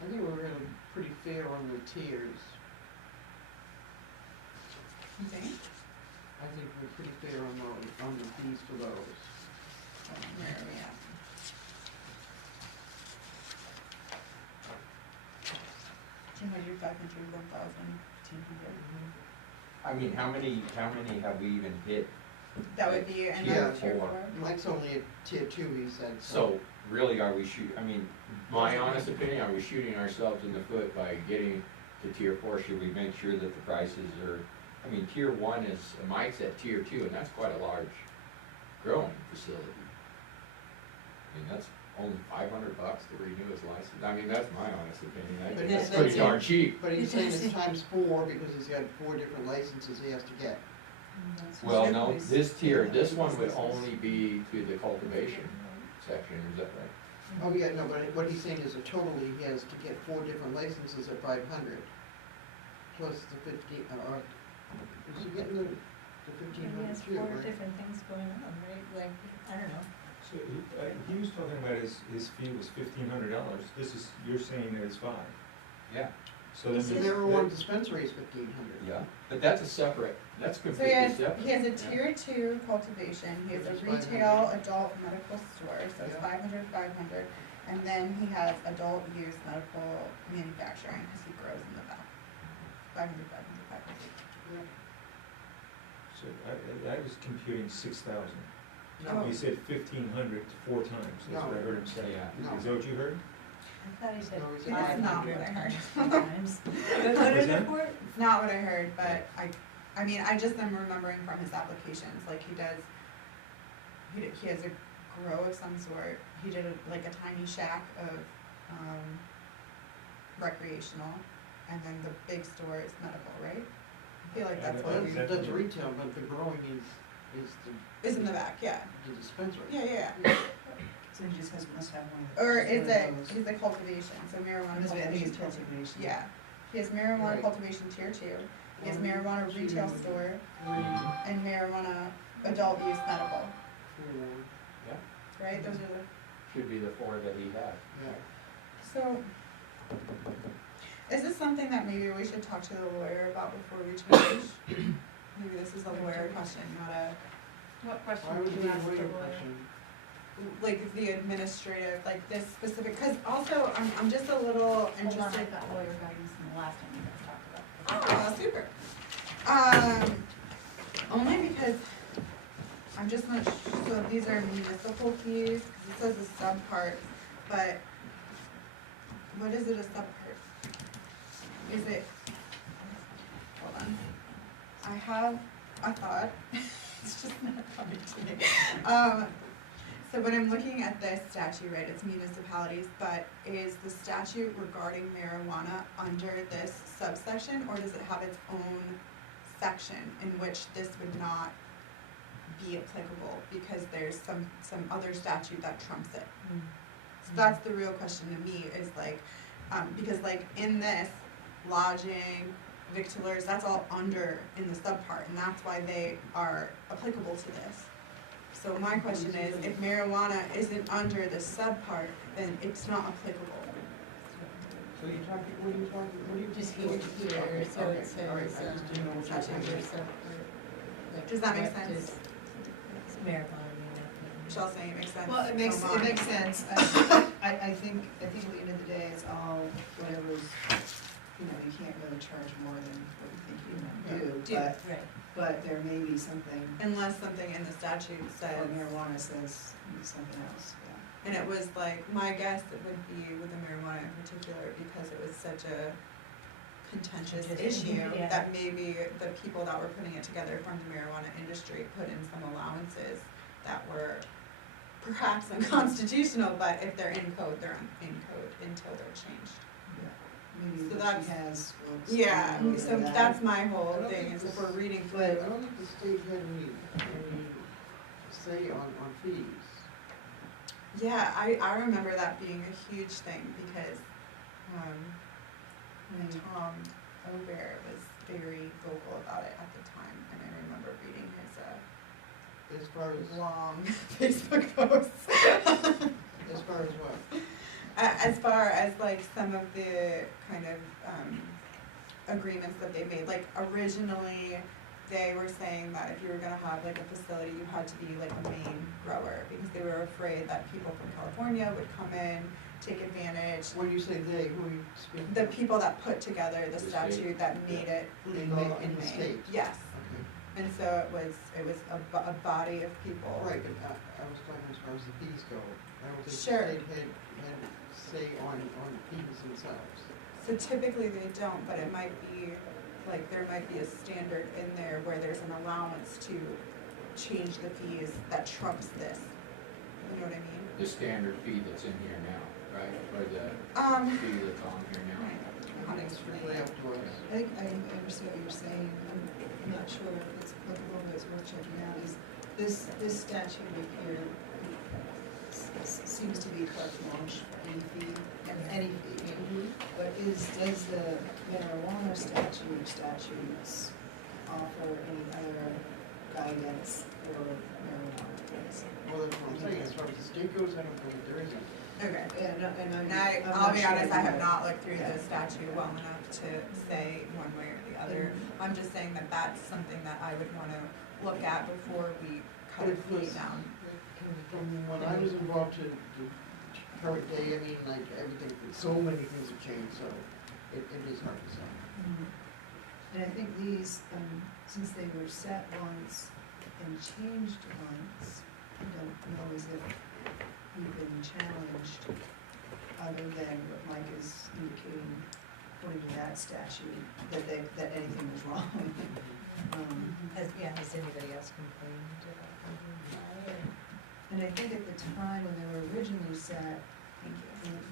I think we're really pretty fair on the tiers. You think? I think we're pretty fair on the fees for those. Where are we at? $200, $500, $1,000, $1,500. I mean, how many have we even hit? That would be Tier another tier four. 4. Mike's only at tier 2, he said, So really, are we I mean, my honest opinion, are we shooting ourselves in the foot by getting to tier 4? Should we make sure that the prices are, I mean, tier 1 is, Mike's at tier 2, and that's quite a large growing facility. I mean, that's only $500 to renew his license. I mean, that's my honest opinion. I But think that's- that's pretty that's darn it. cheap. But he's saying it's times 4 because he's got 4 different licenses he has to get. Well, no, this one would only be to the cultivation section, is that right? Oh, yeah, no, but what he's saying is a total he has to get 4 different licenses at 500. Plus the 50, is he getting the And he 1,500 has too, 4 right? different things going on, right? Like, I don't know. So he was talking about his fee was $1,500, you're saying that it's 5. Yeah. So then. The marijuana dispensary is 1,500. Yeah, but that's a separate, that's So completely separate. he has a tier 2 cultivation, he has a Which is retail adult medical store, so it's Yeah. 500, 500. And then he has adult use medical manufacturing, because he grows in the back. 500, 500, 500. So I was computing 6,000. Oh. He said 1,500 4 times, that's what I heard him say. Yeah. No. Is that what you heard? I thought he said No, he said 500 That's not what I heard. times. What is it for? It's not what I heard, but I mean, I just am remembering from his applications, like he has a grow of some sort. He did like a tiny shack of, recreational, and then the big store is medical, right? I feel like that's what we, That's retail, but the growing is is in the back, yeah. the dispensary. Yeah, yeah. So he just must have one. Or just is one it, of those. is it cultivation, so marijuana Must be- I think cultivation it's tier 2. cultivation. Yeah, he has marijuana Right. cultivation tier 2, he has One, marijuana two, retail store, 3, and marijuana adult use medical, 4. right? Those are the should be the 4 that he had. Yeah. So, is this something that maybe we should talk to the lawyer about before we change? Maybe this is a lawyer question, not a, What question Why would would you you ask the wait a lawyer? question? like the administrative, like this specific, cause also, I'm just a little Hold on, interested. I got lawyer guidance from the last time you guys talked about this. Oh, super. Only because I'm just not, so these are municipal fees, cause it says a subpart, but what is it a subpart? Is it, hold on, I have a thought, it's just not coming to me. So when I'm looking at this statute, right, it's municipalities, but is the statute regarding marijuana under this subsection, or does it have its own section in which this would not be applicable, because there's some other statute that trumps it? So that's the real question to me, is like, because like in this, lodging, victualers, that's all under in the subpart, and that's why they are applicable to this. So my question is, if marijuana isn't under the subpart, then it's not applicable. So you're talking, what are you talking, what are you? Just here, so Okay, it all right, says, I just didn't know what you were statute. saying. Does that make sense? It's marijuana, may not be. Michelle's saying it makes sense. Well, it so mine. makes sense. I think at the end of the day, it's all whatever's, you know, you can't really charge more than what you think you want to do, Yeah. but, Right. but there may be something, Unless something in the statute says, or marijuana says something else, yeah. and it was like, my guess it would be with the marijuana in particular, because it was such a contentious issue, Yeah. that maybe the people that were putting it together from the marijuana industry put in some allowances that were perhaps unconstitutional, but if they're in code, they're in code until they're changed. Maybe So what that's- she has, will. Yeah, will so that. that's my whole I don't thing, think is this- if we're reading I through. don't think the state had any say on fees. Yeah, I remember that being a huge thing, because, Right. Tom Obear was very vocal about it at the time, and I remember reading As far his as, long Facebook posts. as far as what? As far as like some of the kind of agreements that they made, like originally, they were saying that if you were gonna have like a facility, you had to be like a main grower, because they were afraid that people from California would come in, take advantage. When you say they, who are you speaking? The people that put together the The state. statute that made it In legal Ma- in in the Maine. state. Yes, Okay. and so it was a body of people. Right, but I was talking as far as the fees go. I don't think the Sure. state had say on the fees themselves. So typically they don't, but it might be, like, there might be a standard in there where there's an allowance to change the fees that trumps this. You know what I mean? The standard fee that's in here now, right, or the fee that's on here now. It's strictly up to us. I think I understand what you're saying, I'm not sure if it's applicable, but it's worth checking out, is this statute right here seems to be carte blanche for any fee, and any fee. But does the marijuana statutes offer any other guidance for marijuana? Well, that's what I'm saying, as far as the state goes, I don't think there isn't. Okay. And I'm I'll not be sure honest, I have either. not looked through Yeah. the statute well enough to say one way or the other. I'm just saying that that's something that I would wanna look at before we cut a It fee was- down. From when I was involved to current day, I mean, like, everything, so many things have changed, so it is hard to say. And I think these, since they were set once and changed once, I don't know as if we've been challenged, other than what Mike is indicating, according to that statute, that anything was wrong. Has anybody else complained about And I think at the time when they were originally set,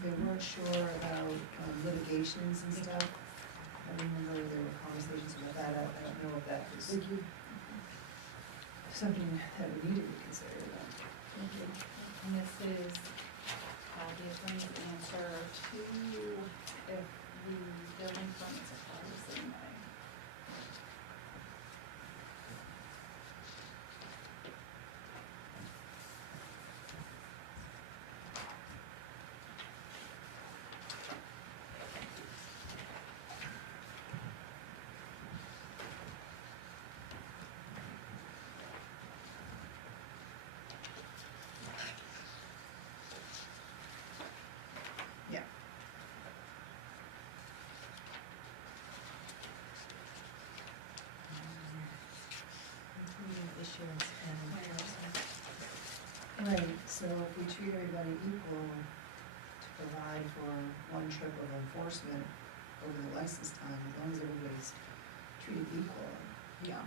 they weren't sure about litigations and stuff. I remember there were conversations about that, I don't know if that was something that we need to be considered about. And this is the attorney's answer to if the building permits apply the same way. issuance and enforcement. Right, so if we treat everybody equal to provide for one trip of enforcement over the license time, as long as everybody's treated equal. Yeah.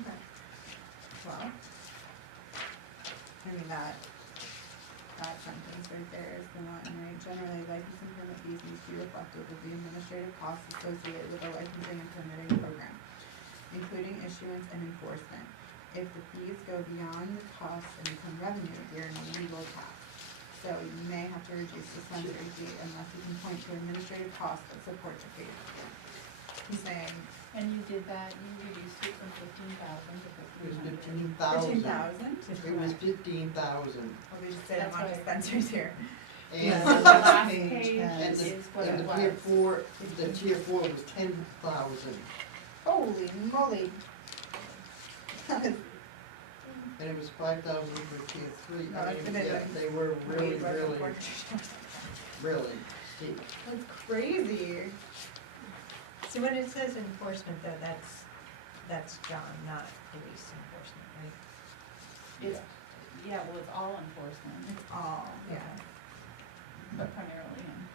Okay. Well, I mean, that sentence right there is the one, right? Generally, license and permit fees need to be reflective of the administrative costs associated with the licensing and permitting program, including issuance and enforcement. If the fees go beyond the costs and become revenue, they are no legal tax. So you may have to reduce the dispensary fee unless you can point to administrative costs that support the fee. He's saying, And you did that, you reduced it from 15,000 to It was 1,500. 15,000. 15,000? It was 15,000. Well, we just said That's amount of right. dispensaries here. Yeah, And the last page page And has, the, is what and it the tier was. four, the tier four was 10,000, Holy moly. and it was 5,000 for tier three. No, I it's mean, been yeah, like they were really, Way less really, important. really steep. That's crazy. So when it says enforcement though, that's John, not police enforcement, right? It's, yeah, well, it's all enforcement, It's all, yeah. but primarily in.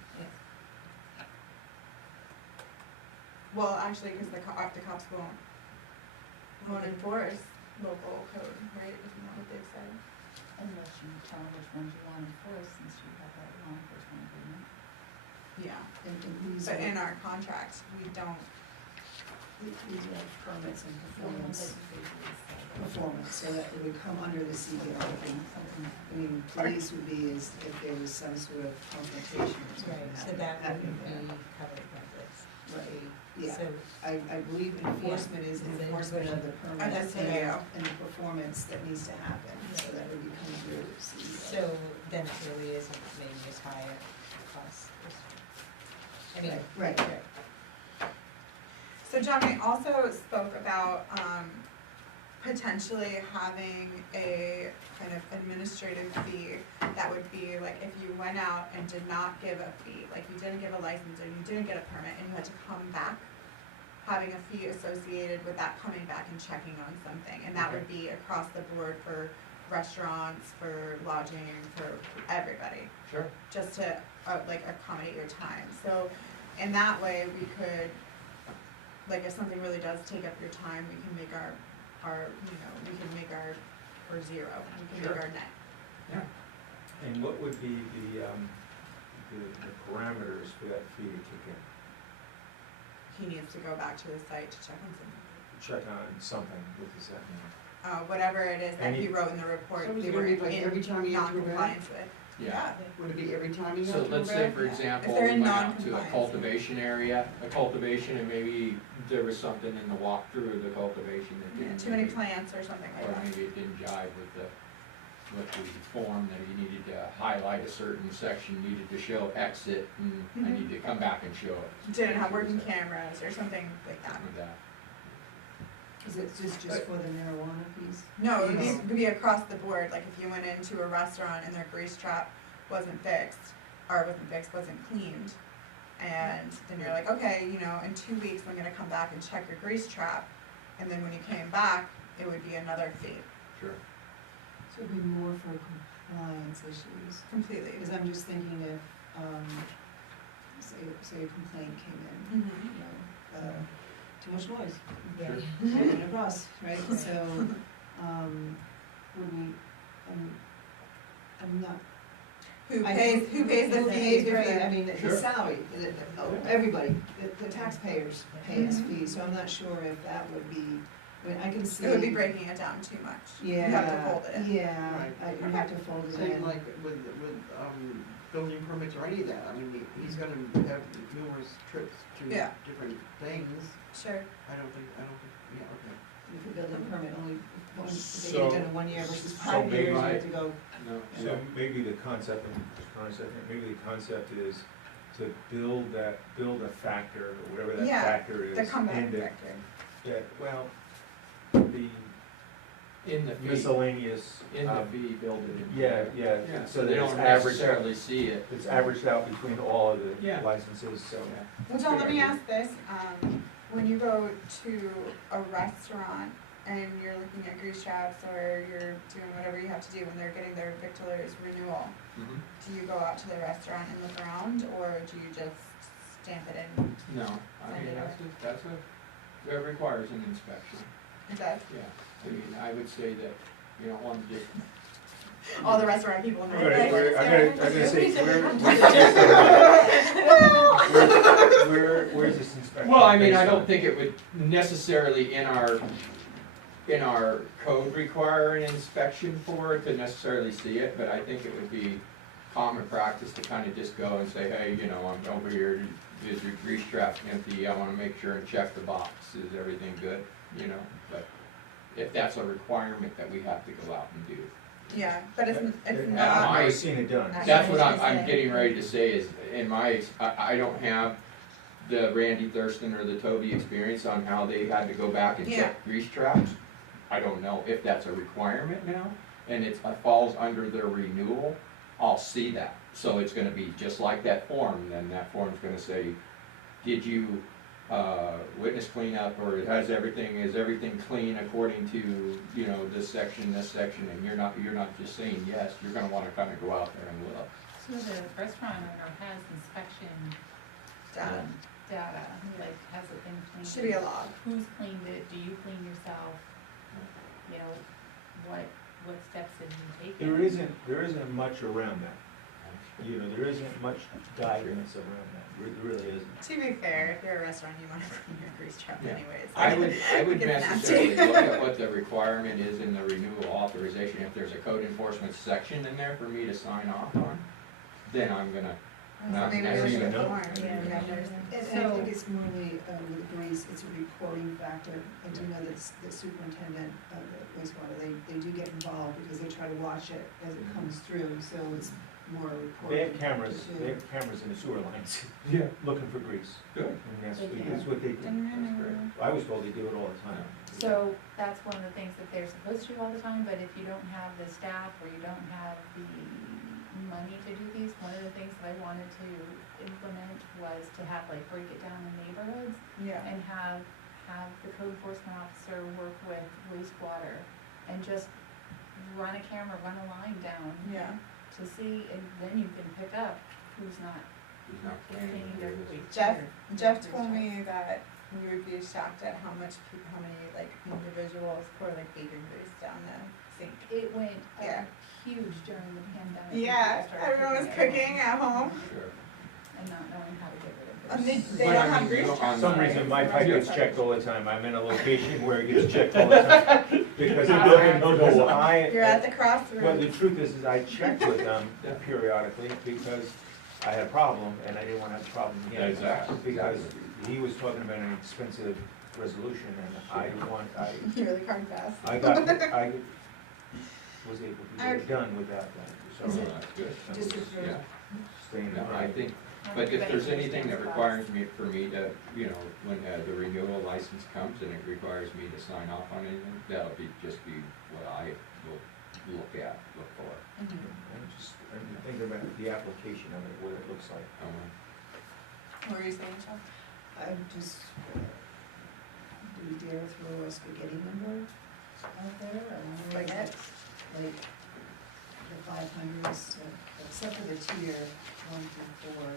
Well, actually, because the cops won't enforce local code, right? Isn't that what they've said? Unless you tell them which ones you want enforced, since you have that law enforcement agreement. Yeah. and these But in are, our contract, we don't, these are permits and The one that performance, you basically said. performance, so that it would come under the CBO. I mean, police would be is if there was some sort of confrontation or something. Right, so that happening wouldn't be there. covered by this. Right, yeah. So, I believe enforcement is Is it enforcement of the permit Of the CBO. and the performance that needs to happen, so that would become under the CBO. so then it really isn't maybe as high a cost. I mean, Right, right. so John, we also spoke about, potentially having a kind of administrative fee that would be like if you went out and did not give a fee, like you didn't give a license or you didn't get a permit and you had to come back, having a fee associated with that coming back and checking on something, and that would be across the board for restaurants, for lodging, for everybody, Sure. just to, like accommodate your time. So in that way, we could, like if something really does take up your time, we can make our, you know, we can make our zero, we can make Sure. our net. Yeah. And what would be the parameters for that fee to kick in? He needs to go back to the site to check on something. Check on something, what does that mean? Whatever it is that he Any- wrote in the report, So is they it were gonna be like every in time you have to go back? non-compliance with. Yeah. Would it be every time you So have to go let's say, back? for Yeah. example, If they're we in went out to a non-compliance. cultivation area, and maybe there was something in the walkthrough of the cultivation that Yeah, didn't. too many maybe- plants or something like Or that. maybe it didn't jive with the form that you needed to highlight a certain section, needed to show exit, and I Mhm. need to come back and show it. Didn't have working cameras or something like that. Like that. Is it just for the marijuana piece? No, it Yes. would be across the board, like if you went into a restaurant and their grease trap wasn't fixed, wasn't cleaned, and then you're like, okay, you know, in 2 weeks, I'm gonna come back and check your grease trap, and then when you came back, it would be another fee, Sure. So it'd be more for compliance issues. completely. Because I'm just thinking if, say a complaint came in, Mhm. you know, too much noise, Sure. walking across, right? So, would we, I'm not. Who I- pays the who pays fee for I the, mean, Sure. the salary, everybody, the taxpayers pay us Mhm. fees, so I'm not sure if that would be, I mean, I can see. it would be breaking it down too much. Yeah. You have to hold it. Yeah, Right. you have to fold it Same in. like with building permits or any of that, I mean, he's gonna have numerous trips to Yeah. different things. Sure. I don't think, yeah, okay. If a building permit only, they So- get it done in 1 year versus so 5 years, you maybe- have to go. No. So maybe the concept, maybe the concept is to build a factor, or whatever that Yeah, factor is. The comeback into- factor. Yeah, well, the In the fee, miscellaneous. in the fee, build it in. Yeah, Yeah, so they that don't it's averaged out, necessarily see it. it's averaged out between all of the Yeah. licenses, so. Yeah. Well, John, let me ask this, when you go to a restaurant and you're looking at grease traps or you're doing whatever you have to do when they're getting their victualler's renewal, Mhm. do you go out to the restaurant and look around, or do you just stamp it in? No, I mean, that requires an inspection, Is that, yeah. I mean, I would say that you don't want to just, all the restaurant people in the I'm gonna say, where's this inspection? well, I mean, based I don't on? think it would necessarily in our code require an inspection for it to necessarily see it, but I think it would be common practice to kind of just go and say, hey, you know, I'm over here, is your grease trap empty, I wanna make sure and check the box, is everything good, you know? But if that's a requirement that we have to go out and do. yeah, but it's I've not, never seen it done. That's what I'm Actually, getting ready to say is, in my, I don't have the Randy Thurston or the Toby experience on how they had to go back and Yeah. check grease traps. I don't know if that's a requirement now, and it falls under their renewal, I'll see that. So it's gonna be just like that form, then that form's gonna say, did you, witness cleanup, or is everything clean according to, you know, this section, and you're not just saying yes, you're gonna wanna kinda go out there and look. So the restaurant owner has inspection data, data, like, has it been cleaned? should be a log. Who's cleaned it, do you clean yourself? You know, what steps have you taken? There isn't much around that. You know, there isn't much guidance around that, there really isn't. To be fair, if you're a restaurant, you wanna clean your grease trap Yeah. anyways. I would It's necessarily nasty. look at what the requirement is in the renewal authorization, if there's a code enforcement section in there for me to sign off on, then I'm gonna, So maybe I we don't should even get know. more. Yeah. Yeah, there's- And I think it's more with grease, it's a reporting factor. I do know that the superintendent of the wastewater, they do get involved because they try to watch it as it comes through, so it's more reporting. They have cameras, to do. they have cameras in the sewer lines, yeah, looking for grease, good. and that's They what they do. That's great. I was told they do it all the time. So that's one of the things that they're supposed to do all the time, but if you don't have the staff or you don't have the money to do these, one of the things that I wanted to implement was to have, like, break it down in neighborhoods Yeah, and have the code enforcement officer work with wastewater and just run a camera, run a line down yeah. to see, and then you can pick up who's not He's not cleaning their playing. waste. Jeff told me that we would be shocked at how many like individuals pour like bacon grease down the sink. It went Yeah. huge during the pandemic. Yeah, People started everyone was it cooking at home, Sure. And not knowing how to get rid of it. and they But don't I have mean, grease you know, traps. For some on reason, my right? pipe gets checked all the time, I'm in a location where it gets checked all the time, because You're at the well, crossroads. the truth is I checked with them periodically, because I had a problem, and I didn't wanna have a problem again. Exactly. Because he was talking about an expensive resolution, and I You're really hard fast. I was able to get it done without that, so. Is it That's good. just if there's- Yeah, Staying in no, I the think, but if there's anything that requires for me to, you know, when the renewal license comes and it requires me to sign off on anything, that'll just be what I will look for. I'm thinking about the application of it, what it looks like. What were you saying, Jeff? I'm just, do we dare throw a spaghetti number out there? I wonder if Spaghetti? it's like the 500s, except for the tier 1 through 4.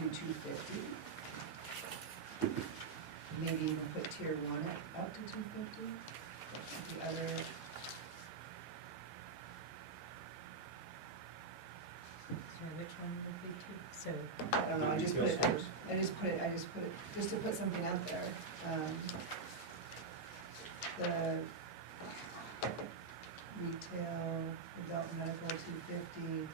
Do 250. Maybe even put tier 1 up to 250. The other, So which one would be two? So, I don't know, I just put it, Retail stores. just to put something out there. The retail, adult medical, 250.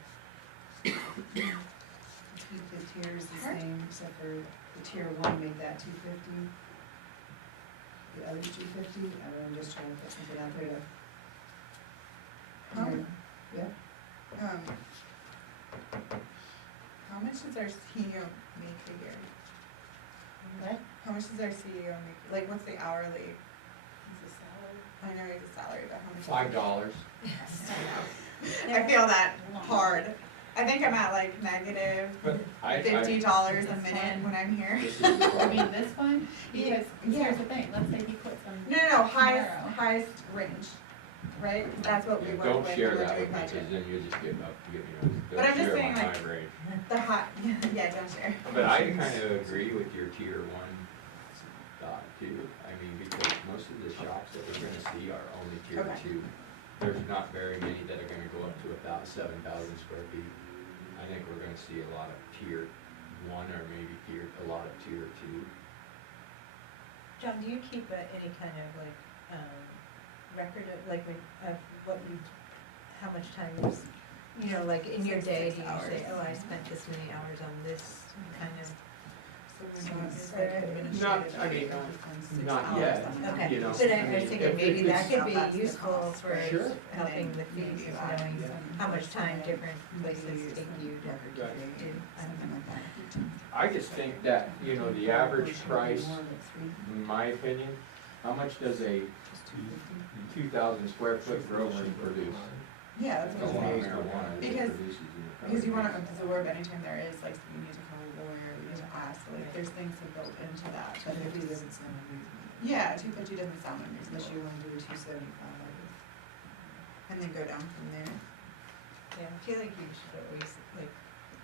Keep the tiers the same, except for the tier 1, make that 250. The other 250, I don't know, I'm just trying to put something out there to. Yeah, How much is our senior make a year? What? How much does our CEO make, like, what's the hourly? It's a salary. I know he's a salary, but how much? $5. I feel that hard. I think I'm at like negative But $50 a minute when I'm here. This is I the mean, this one, because, Yeah. here's the thing, let's say he puts them. No, highest, Tomorrow. highest range, right? That's what we Yeah, work don't with when share we're that doing with me, 'cause budget. then you're just getting up, you know, But I'm don't just share saying, my like, high rate. The hot, yeah, don't share. But I kind of agree with your tier one thought too. I mean, because most of the shops that we're gonna see are only tier Okay. two. There's not very many that are gonna go up to 7,000 square feet. I think we're gonna see a lot of tier one or maybe a lot of tier two. John, do you keep any kind of like, record of, like, of what you, how much time you know, like in your day, do 6 you say, hours. oh, I spent this many hours on this kind of? So is there- Not, I mean, not yet, Okay, you know. but I mean, was thinking if maybe that it's- could That's be the useful cost, for Sure. helping the And then fees, maybe knowing Yeah. how much time different places take you to Right. do. something like that. I just think that, you know, the average price, in my opinion, how much does a 2,000 square foot grow room produce? Yeah, that's A what lot I'm of saying. marijuana that Because- produces in the Because you wanna country. absorb anytime there is, like, you need to call a lawyer, you need to ask, like, there's things that built into that. But if you- doesn't sound unreasonable, Yeah, 250 doesn't sound unless unreasonable. you wanna do a 275. And then go down from there, Yeah, I feel like you should always, like,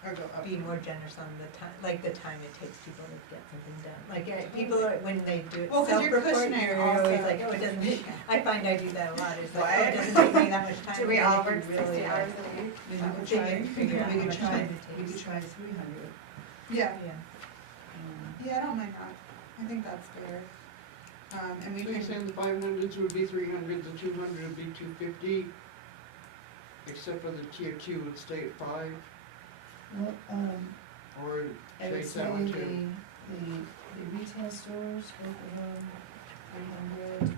or go up. be more generous on the time, like the time it takes people to get something done. Like, people are, when they do it Well, 'cause you're self-report, cushioning you're always also. like, oh, it doesn't, I find I do that a lot, it's like, oh, What? it doesn't take me that much time. Do we but all if you work really, 60 hours a week? We Is that could what try, you're- figure out we how could much try, time it we could takes. try 300. Yeah, Yeah. yeah, I don't mind that, I think that's fair. And we So you're can, saying the 500s would be 300, the 200 would be 250, except for the tier two would stay at 5, Well, or I would change say that one too? the retail stores, both of them, 300.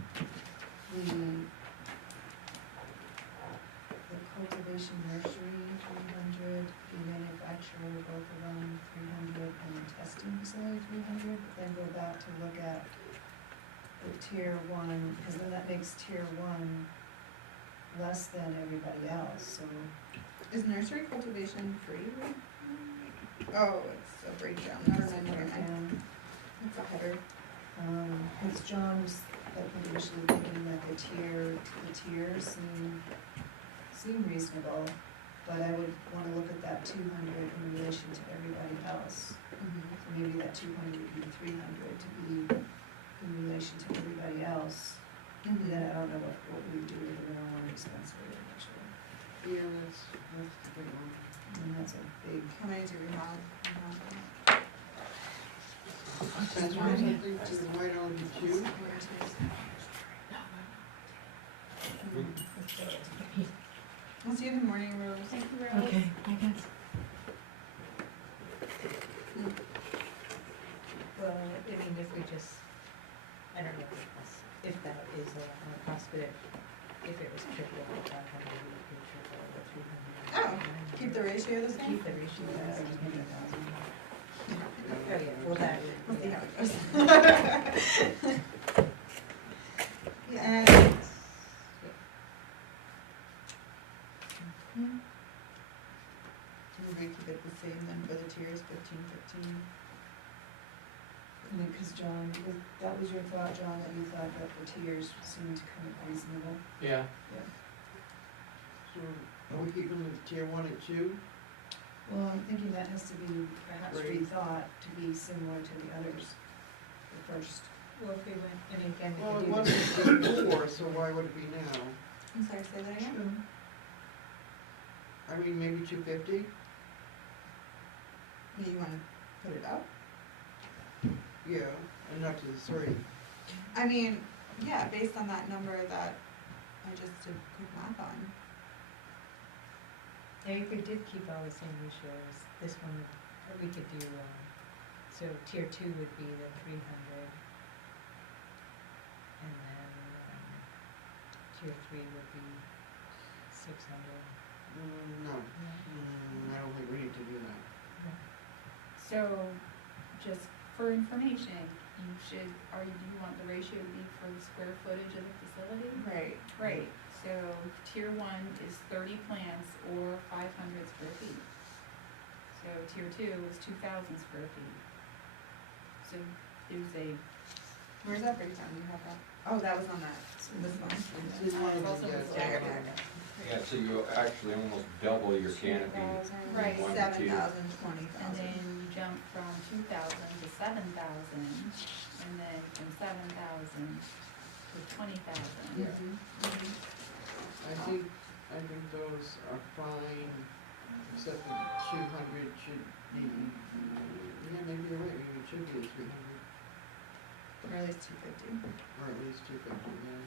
The cultivation nursery, 300, the manufacturer, both of them, 300, and the testing facility, 300. Then go back to look at the tier one, because then that makes tier one less than everybody else, so. is nursery cultivation free? Oh, it's a breakdown, never mind, never mind, it's a header. Cause John was initially thinking that the tiers seem reasonable, but I would wanna look at that 200 in relation to everybody else. So maybe that 200 would be 300 to be in relation to everybody else. And then I don't know what we do with the marijuana dispensary eventually. Yeah, that's the big one. And that's a big, How many do we have? Transfer something to the white LGQ? We'll see you in the morning, Rose. Thank you, Rose. I guess. Well, I mean, if we just, I don't know if that is a cost, but if it was triple, 500, we would be triple, or 300. Oh, keep the ratio the same? Keep the ratio the same. Oh, yeah, well, that We'll see would, how it goes. And, we're gonna keep it the same then for the tiers, 15. I mean, cause John, that was your thought, John, that you thought that the tiers seemed kind of reasonable. Yeah. So are we keeping the tier one at 2? Well, I'm thinking that has to be perhaps Right. rethought to be similar to the others, the first. well, if we went, and again, Well, we it could do wasn't the. before, so why would it be now? I'm sorry, say that again? I mean, maybe 250? You wanna put it up? Yeah, and not to the 3. I mean, yeah, based on that number that I just did quick math on. And if we did keep all the same ratios, this one, we could do, so tier two would be the 300. And then, tier three would be 600. No, I don't think we need to do that. So, just for information, you should, do you want the ratio to be for the square footage of the facility? Right. Right, so tier one is 30 plants or 500 square feet. So tier two is 2,000 square feet. So there's a, Where's that breakdown? You have that? Oh, that was on that, this one. It's one of it's also the, listed. Yeah, okay, okay. Yeah, so you actually almost double your canopy. Right. One to two. 7,000, And 20,000. then you jump from 2,000 to 7,000, and then from 7,000 to 20,000. Mhm. I think those are fine, except the 200 should be, yeah, maybe you're right, maybe it should be a 300, Or at least 250. or at least 250, yeah.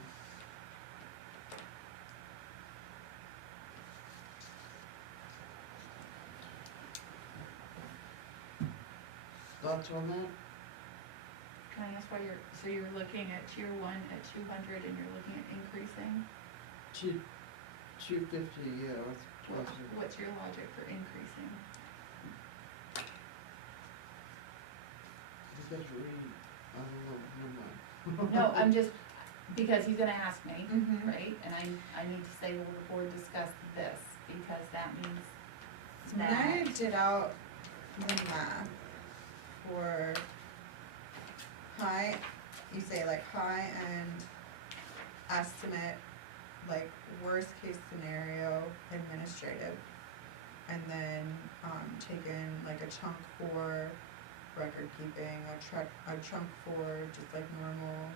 Thoughts on that? Can I ask why so you're looking at tier one at 200 and you're looking at increasing? 250, yeah, or plus. What's your logic for increasing? Because I don't know, never mind. No, I'm just, because he's gonna ask me, Mhm. right? And I need to say, will the board discuss this? Because that means So when I did out the math for high, you say like high end estimate, like worst case scenario administrative, and then taken like a chunk for record keeping, a chunk for just like normal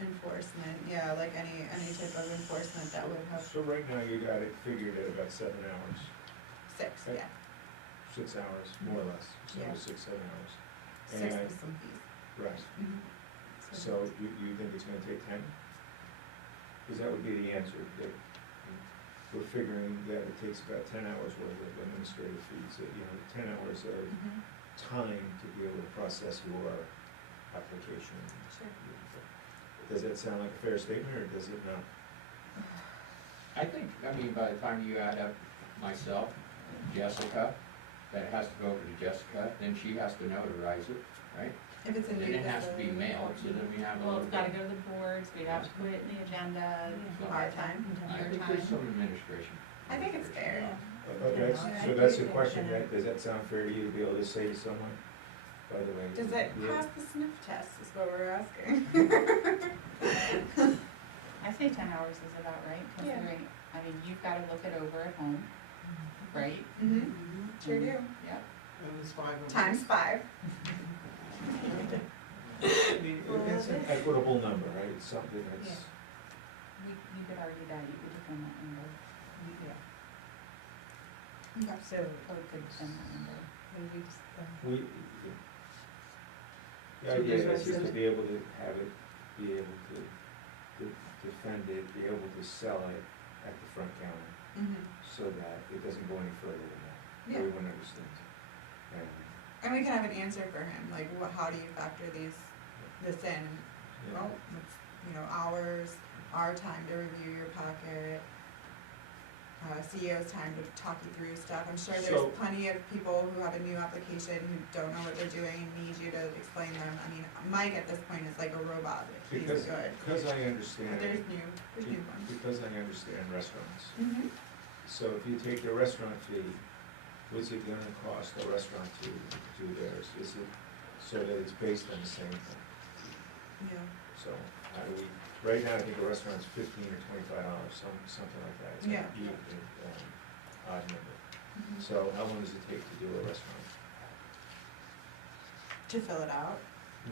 enforcement, yeah, like any type of enforcement that would have So right now you got it figured at about 7 hours, 6, Okay. yeah, 6 hours, more or less, so Yeah. 6, 7 hours. 6 And- with some fees. Right, so you think it's gonna take 10? Because that would be the answer, that we're figuring that it takes about 10 hours worth of administrative fees, that, 10 hours of Mhm. time to be able to process your application. Sure. Does that sound like a fair statement, or does it not? I think, by the time you add up myself, Jessica, that has to go over to Jessica, then she has to notarize it, right? If it's a And new then it has to be facility. mailed, so then we have a well, little it's gotta bit. go to the boards, we'd have to put it in the agenda. So Our time. I Your think there's time. some administration. I think it's fair. Okay, so that's the question, does that sound fair to you to be able to say to someone, by the way? Does it you- pass the sniff test is what we're asking. I say 10 hours is about right, Yeah. considering, you've gotta look it over at home, right? Mm-hmm, sure do. Yep. And it's 5 of Times 5. I mean, it's an equitable number, right, it's something that's, You could argue that, you could defend that number. Okay. So, Code could defend that number. we use, we, the So idea does is that- to be able to have it, be able to defend it, be able to sell it at the front counter, Mm-hmm. so that it doesn't go any further than that. Yeah. Everyone understands. And, And we can have an answer for him, like how do you factor this in? yeah. Well, it's, hours, our time to review your packet, CEO's time to talk you through stuff. I'm sure there's So- plenty of people who have a new application who don't know what they're doing and need you to explain them. Mike at this point is like a robot, he's Because, good. because I But understand, there's new ones. because I understand restaurants. Mm-hmm. So if you take the restaurant fee, what's it gonna cost a restaurant to do theirs? Is it so that it's based on the same thing? Yeah. So how do we, right now, I think a restaurant's $15 or $25, something like that. It's Yeah. an odd number. Mhm. So how long does it take to do a restaurant? To fill it out,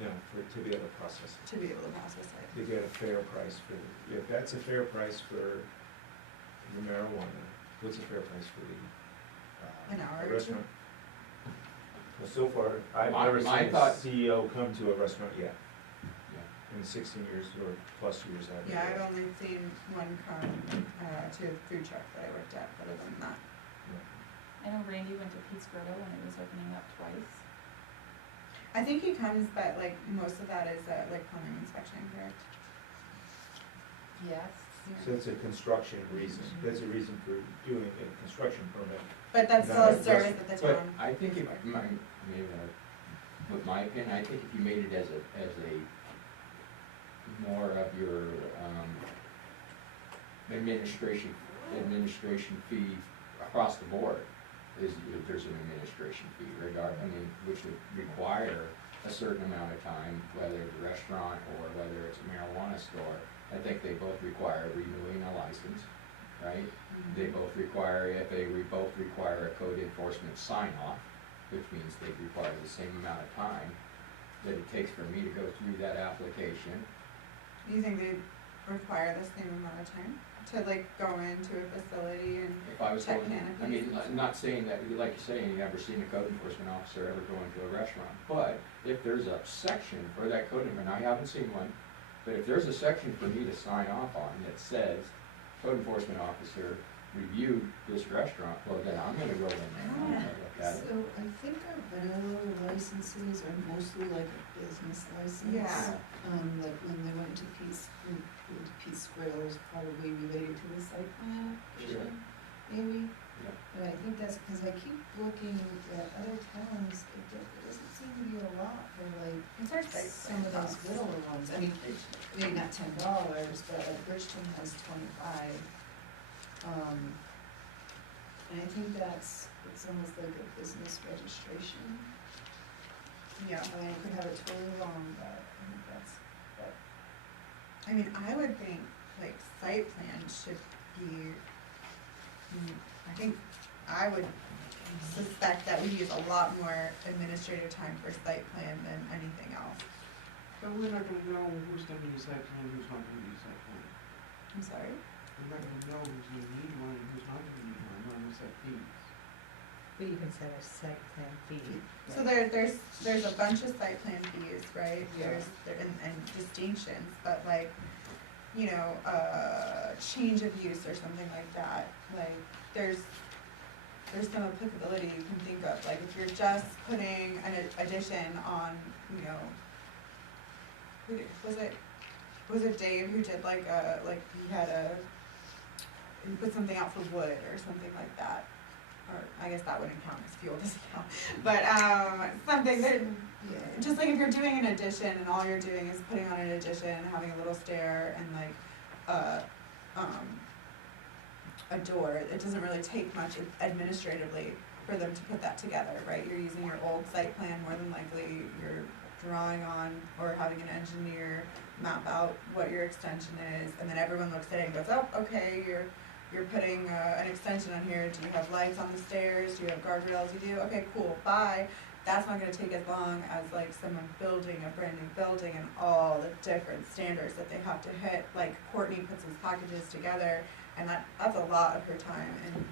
No, to be able to process it, to be able to process it. to get a fair price for, if that's a fair price for the marijuana, what's a fair price for the An hour or two? restaurant? Well, so far, I've My- never my seen a thought- CEO come to a restaurant yet, Yeah. in the 16 years or plus years I've been Yeah, there. I've only seen one come to a food truck that I worked at, but other than that. I know Randy went to Pete's Griddle when it was opening up twice. I think he comes, but like most of that is like plumbing inspection, correct? Yes. So it's a construction reason, that's a reason for doing a construction permit. But that's still No, a service that the But town. I think it pays for. might, maybe with my opinion, I think if you made it as a more of your, administration fee across the board, is if there's an administration fee which would require a certain amount of time, whether it's a restaurant or whether it's a marijuana store. I think they both require renewing a license, right? They both require, both require a code enforcement sign off, which means they require the same amount of time that it takes for me to go through that application. You think they require the same amount of time to like go into a facility and If I was check going, canopies? I mean, not saying that, like you're saying, you've never seen a code enforcement officer ever go into a restaurant, but if there's a section for that code enforcement, I haven't seen one, but if there's a section for me to sign off on that says, code enforcement officer reviewed this restaurant, well, then I'm gonna go in there and I'm gonna look at it. So I think our vanilla licenses are mostly like a business license. Yeah. Like when they went to Peace Square, it was probably related to the site plan Sure. application, maybe. Yeah. But I think that's, because I keep looking at other towns, it doesn't seem to be a lot for like It's our site some of plan those costs. littler ones. I mean, maybe not $10, but like Bridgeton has 25. And I think it's almost like a business registration. Yeah. I mean, I could have it totally wrong, but I think that's, I mean, I would think like site plan should be, I think I would suspect that we use a lot more administrative time for site plan than anything else. But we're not gonna know who's gonna use site plan, who's not gonna use site plan. I'm sorry? We're not gonna know who's gonna need one and who's not gonna need one, on the set fees. But you can set a site plan fee. So there's a bunch of site plan fees, right? Yeah. And distinctions, but like, you know, change of use or something like that, like, there's some applicability you can think of, like, if you're just putting an addition on, you know, was it Dave who did like he put something out for wood or something like that? Or I guess that wouldn't count as fuel, doesn't count, but, something that, yeah. just like if you're doing an addition and all you're doing is putting on an addition, having a little stair and like, a door, it doesn't really take much administratively for them to put that together, right? You're using your old site plan, more than likely you're drawing on or having an engineer map out what your extension is, and then everyone looks at it and goes, oh, okay, you're putting an extension on here, do you have lights on the stairs, do you have guardrails, you do, okay, cool, bye. That's not gonna take as long as like someone building a brand new building and all the different standards that they have to hit, like Courtney puts his packages together, and that's a lot of her time, and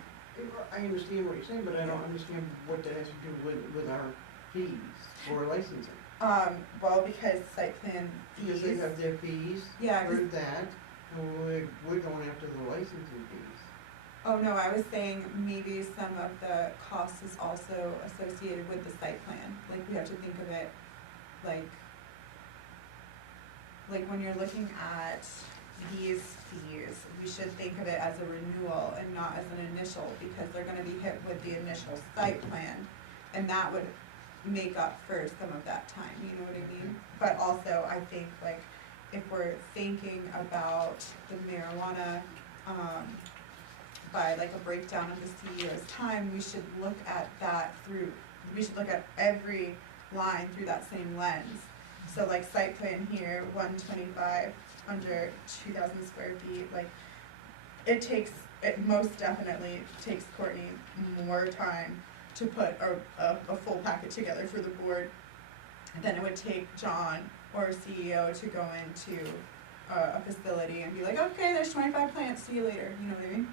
I understand what you're saying, but I don't understand what that has to do with our fees or licensing. well, because site plan Because they fees, have their fees yeah, for 'cause- that, and we're going after the licensing fees. oh no, I was saying maybe some of the cost is also associated with the site plan, like we have to think of it like when you're looking at these fees, we should think of it as a renewal and not as an initial, because they're gonna be hit with the initial site plan, and that would make up for some of that time, you know what I mean? But also, I think like, if we're thinking about the marijuana, by like a breakdown of the CEO's time, we should look at that we should look at every line through that same lens. So like site plan here, 125 under 2,000 square feet, like, it most definitely takes Courtney more time to put a full packet together for the board than it would take John or a CEO to go into a facility and be like, okay, there's 25 plants, see you later, you know what I mean?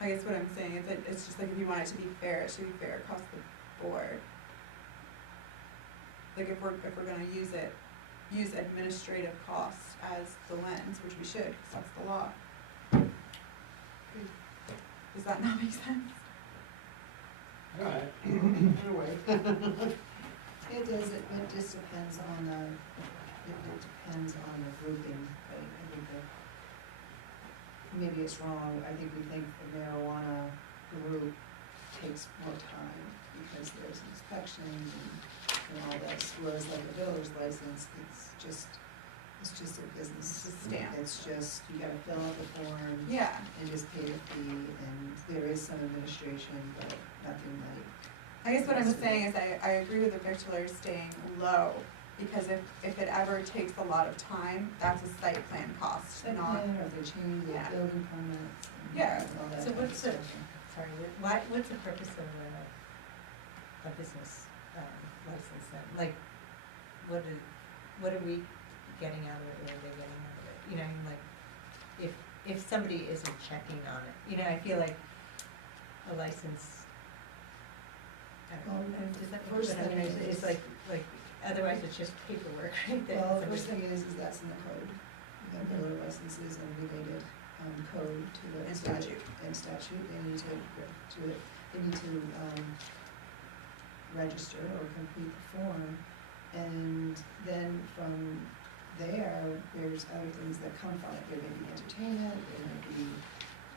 I guess what I'm saying is that it's just like, if you want it to be fair, it should be fair across the board. Like if we're gonna use administrative costs as the lens, which we should, because that's the law. Does that not make sense? Right. Anyway. It does, it just depends on it depends on the grouping, right? I think that, maybe it's wrong, I think we think the marijuana group takes more time because there's inspections and and all this, whereas like a builder's license, it's just a business. It's a stamp. It's just, you gotta fill out the form Yeah, and just pay the fee, and there is some administration, but nothing like. I guess what I'm saying is I agree with the victualers staying low, because if it ever takes a lot of time, that's a site plan cost, Site not, plan, or if they change the Yeah. building permits and Yeah. all that So kind of what's the, stuff. sorry, what's the purpose of a business license then? Like, what are we getting out of it, what are they getting out of it? You know, I mean, like, if somebody isn't checking on it, you know, I feel like a license, I don't know, does that First but I mean, thing it's is- like, otherwise it's just paperwork, right? that Well, the somebody- first thing is that's in the code, the builder licenses and related, code to the. And statute. And statute, they need to register or complete the form, and then from there, there's other things that come from it, there may be entertainment, there may be,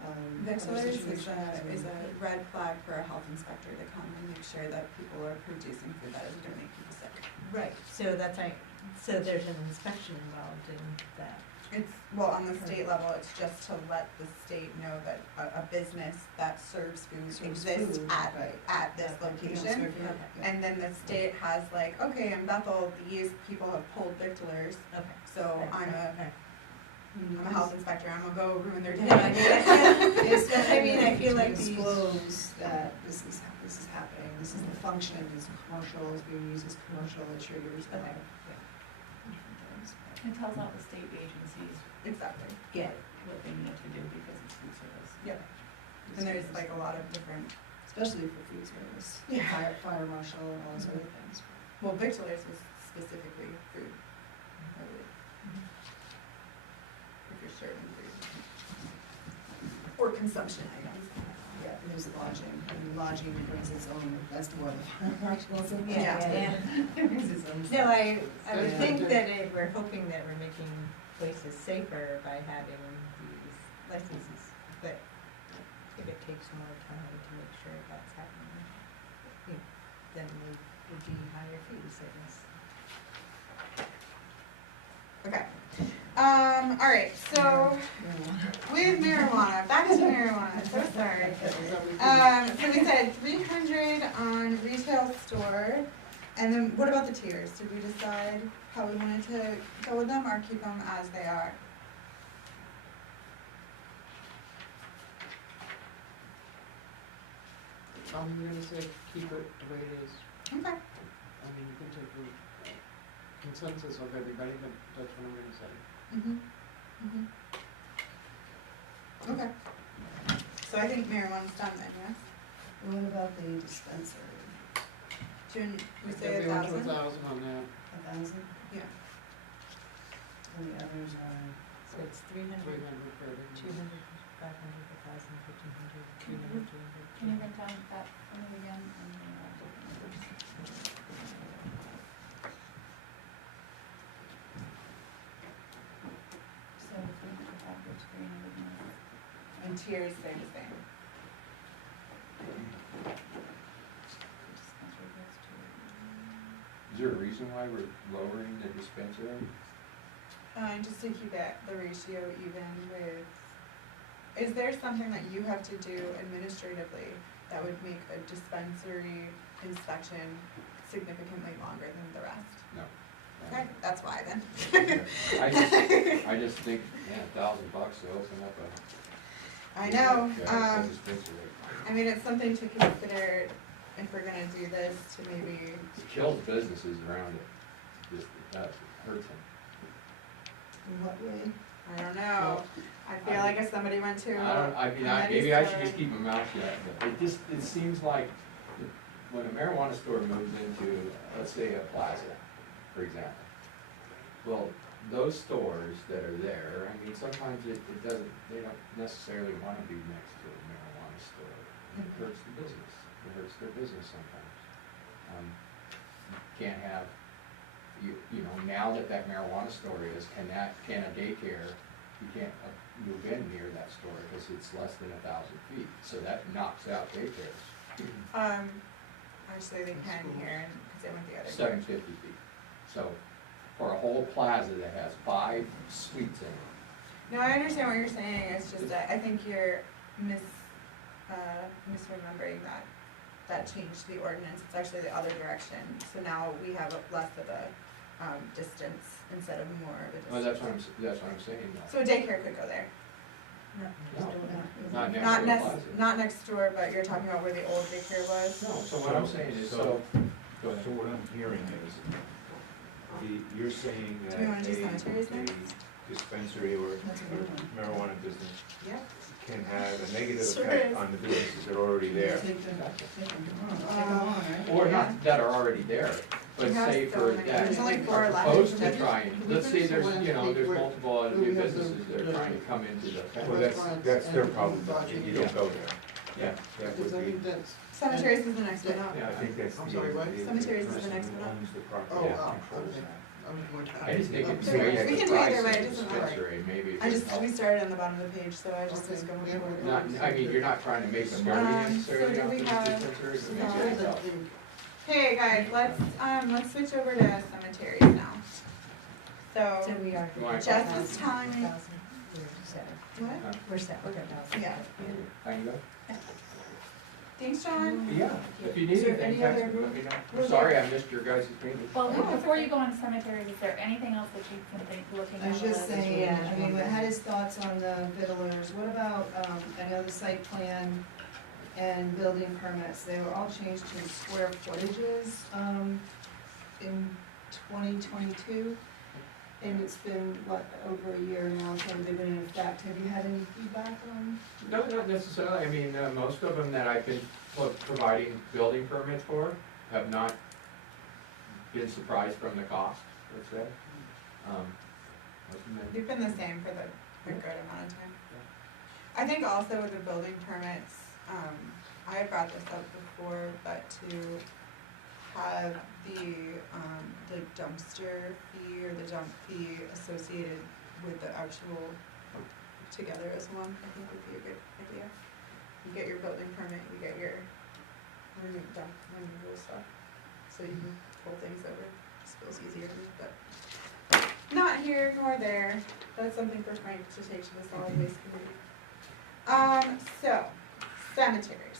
other victualers situations is or- a red flag for a health inspector to come and make sure that people are producing food that isn't gonna make people sick. Right, so that's like, so there's an inspection involved in that. It's, well, on the state level, it's just to let the state know that a business that serves food Serves exists food, at right. this Okay. You don't location. serve food, yeah. And then the state has like, okay, in Bethel, these people have pulled victualers, Okay. so I'm a health inspector, I'm gonna go ruin their day. No, I mean, It's I mean, I feel to like these- disclose that this is happening, this is the function, it's commercial, it's being used as commercial, it triggers a lot Okay, of yeah. different things. It tells all the state agencies Exactly, get what they need to do because it's food service. yep, and there's like a lot of different, Especially for food service, Yeah. fire marshal and all those other things. well, victualers is specifically food. I believe. If you're serving food. Or consumption items. Yeah, and there's lodging, and lodging brings its own, that's more the fire marshal, so. Yeah. Brings its own No, stuff. I would Yeah. think that we're hoping that we're making places safer by having these licenses, but if it takes more time to make sure that's happening, you know, then it would be higher fees, I guess. Okay, all right, so with marijuana, back to marijuana, so sorry. So we said 300 on retail store, and then what about the tiers? Did we decide how we wanted to go with them or keep them as they are? I'm gonna say keep it the way it is. Okay, I mean, you can take the consensus of everybody, but that's what I'm gonna say. Okay. So I think marijuana's done then, yes? What about the dispensary? June, we say Everyone to 1,000? 1,000 on that, 1,000? Yeah. And the others are, So it's 300, 300 for everyone. 200, 500, 1,000, 1,500, 200, 200. Can you write down that for me again? And then I'll do the numbers. So the 300 average, 300 minutes. And tiers stay the same. Dispensary goes to. Is there a reason why we're lowering the dispensary? Just to keep it, the ratio even with, is there something that you have to do administratively that would make a dispensary inspection significantly longer than the rest? No. Okay, that's why then. I just think, yeah, $1,000 to open up a. I know, a dispensary. I mean, it's something to consider if we're gonna do this, to maybe, It kills businesses around it, just, that hurts them. in what way? I don't know. I feel like if somebody went to Maybe I should just keep my mouth shut, but it seems like when a marijuana store moves into, let's say, a plaza, for example. Well, those stores that are there, I mean, sometimes it doesn't, they don't necessarily wanna be next to a marijuana store. It hurts the business, it hurts their business sometimes. You can't have, you know, now that marijuana store is, can a daycare, you can't move in near that store because it's less than 1,000 feet, so that knocks out daycares. Actually, they can here, because they went the other. 750 feet. So for a whole plaza that has 5 suites in it. No, I understand what you're saying, it's just that I think you're misremembering that changed the ordinance, it's actually the other direction. So now we have less of a, distance instead of more of a distance. Well, that's what I'm saying though. So a daycare could go there. No, not next Not to a nec- plaza. not next door, but you're talking about where the old daycare was? No, so what I'm saying is, so, go ahead. So what I'm hearing is, you're saying that Do we wanna do cemeteries a next? dispensary or That's a good one. marijuana business Yep. can have a negative Sure effect is. on the businesses that are already there. Take them on, right? Or not, that are already there, but We have say so for many. that, There's only 4 are left. proposed to Can try we and, let's say finish the there's, you know, landscape there's where- multiple where new we have businesses that are the- trying to come into the. Well, that's their problem, you don't go there. Yeah. That Because I would be, mean, that's, Cemeteries is the next one up. Yeah, I think that's the. I'm sorry, what? Cemeteries is the person next who one up. owns the property oh, Yeah. controls okay. that. I'm more tired. I just think it'd be So we great can to do price either way, of it doesn't matter. dispensary, maybe. We started on the bottom of the page, so I just was going Okay, forward. Not, I mean, you're not trying to make a So million do necessarily out of we these have- dispensaries, but maybe Here's it's the out. thing. Hey guys, let's switch over to cemeteries now. So So, we are. Why? Jess was telling me, We're set. what? We're set, we're good. Yeah, How you go? thanks, John. Yeah, if you need Is there anything, any text other- me, let me know. Will I'm sorry I missed your guys' meeting. Well, Oh, before you go on cemeteries, is there anything else that you can think, looking I at was the just list? saying, I mean, what had his thoughts on the fiddlers, what about, I know the site plan and building permits, they were all changed to square footages, in 2022. And it's been, what, over a year now, so they've been in effect, have you had any feedback on? No, not necessarily, I mean, most of them that I've been providing building permits for have not been surprised from the cost, let's say. Most of them- You've been the same for a good amount of time. I think also with the building permits, I had brought this up before, but to have the dumpster fee or the dump fee associated with the actual together as one, I think would be a good idea. You get your building permit, you get your removal stuff, so you can pull things over, just feels easier to me, but not here nor there, that's something for Frank to take to the solid waste committee. So, cemeteries,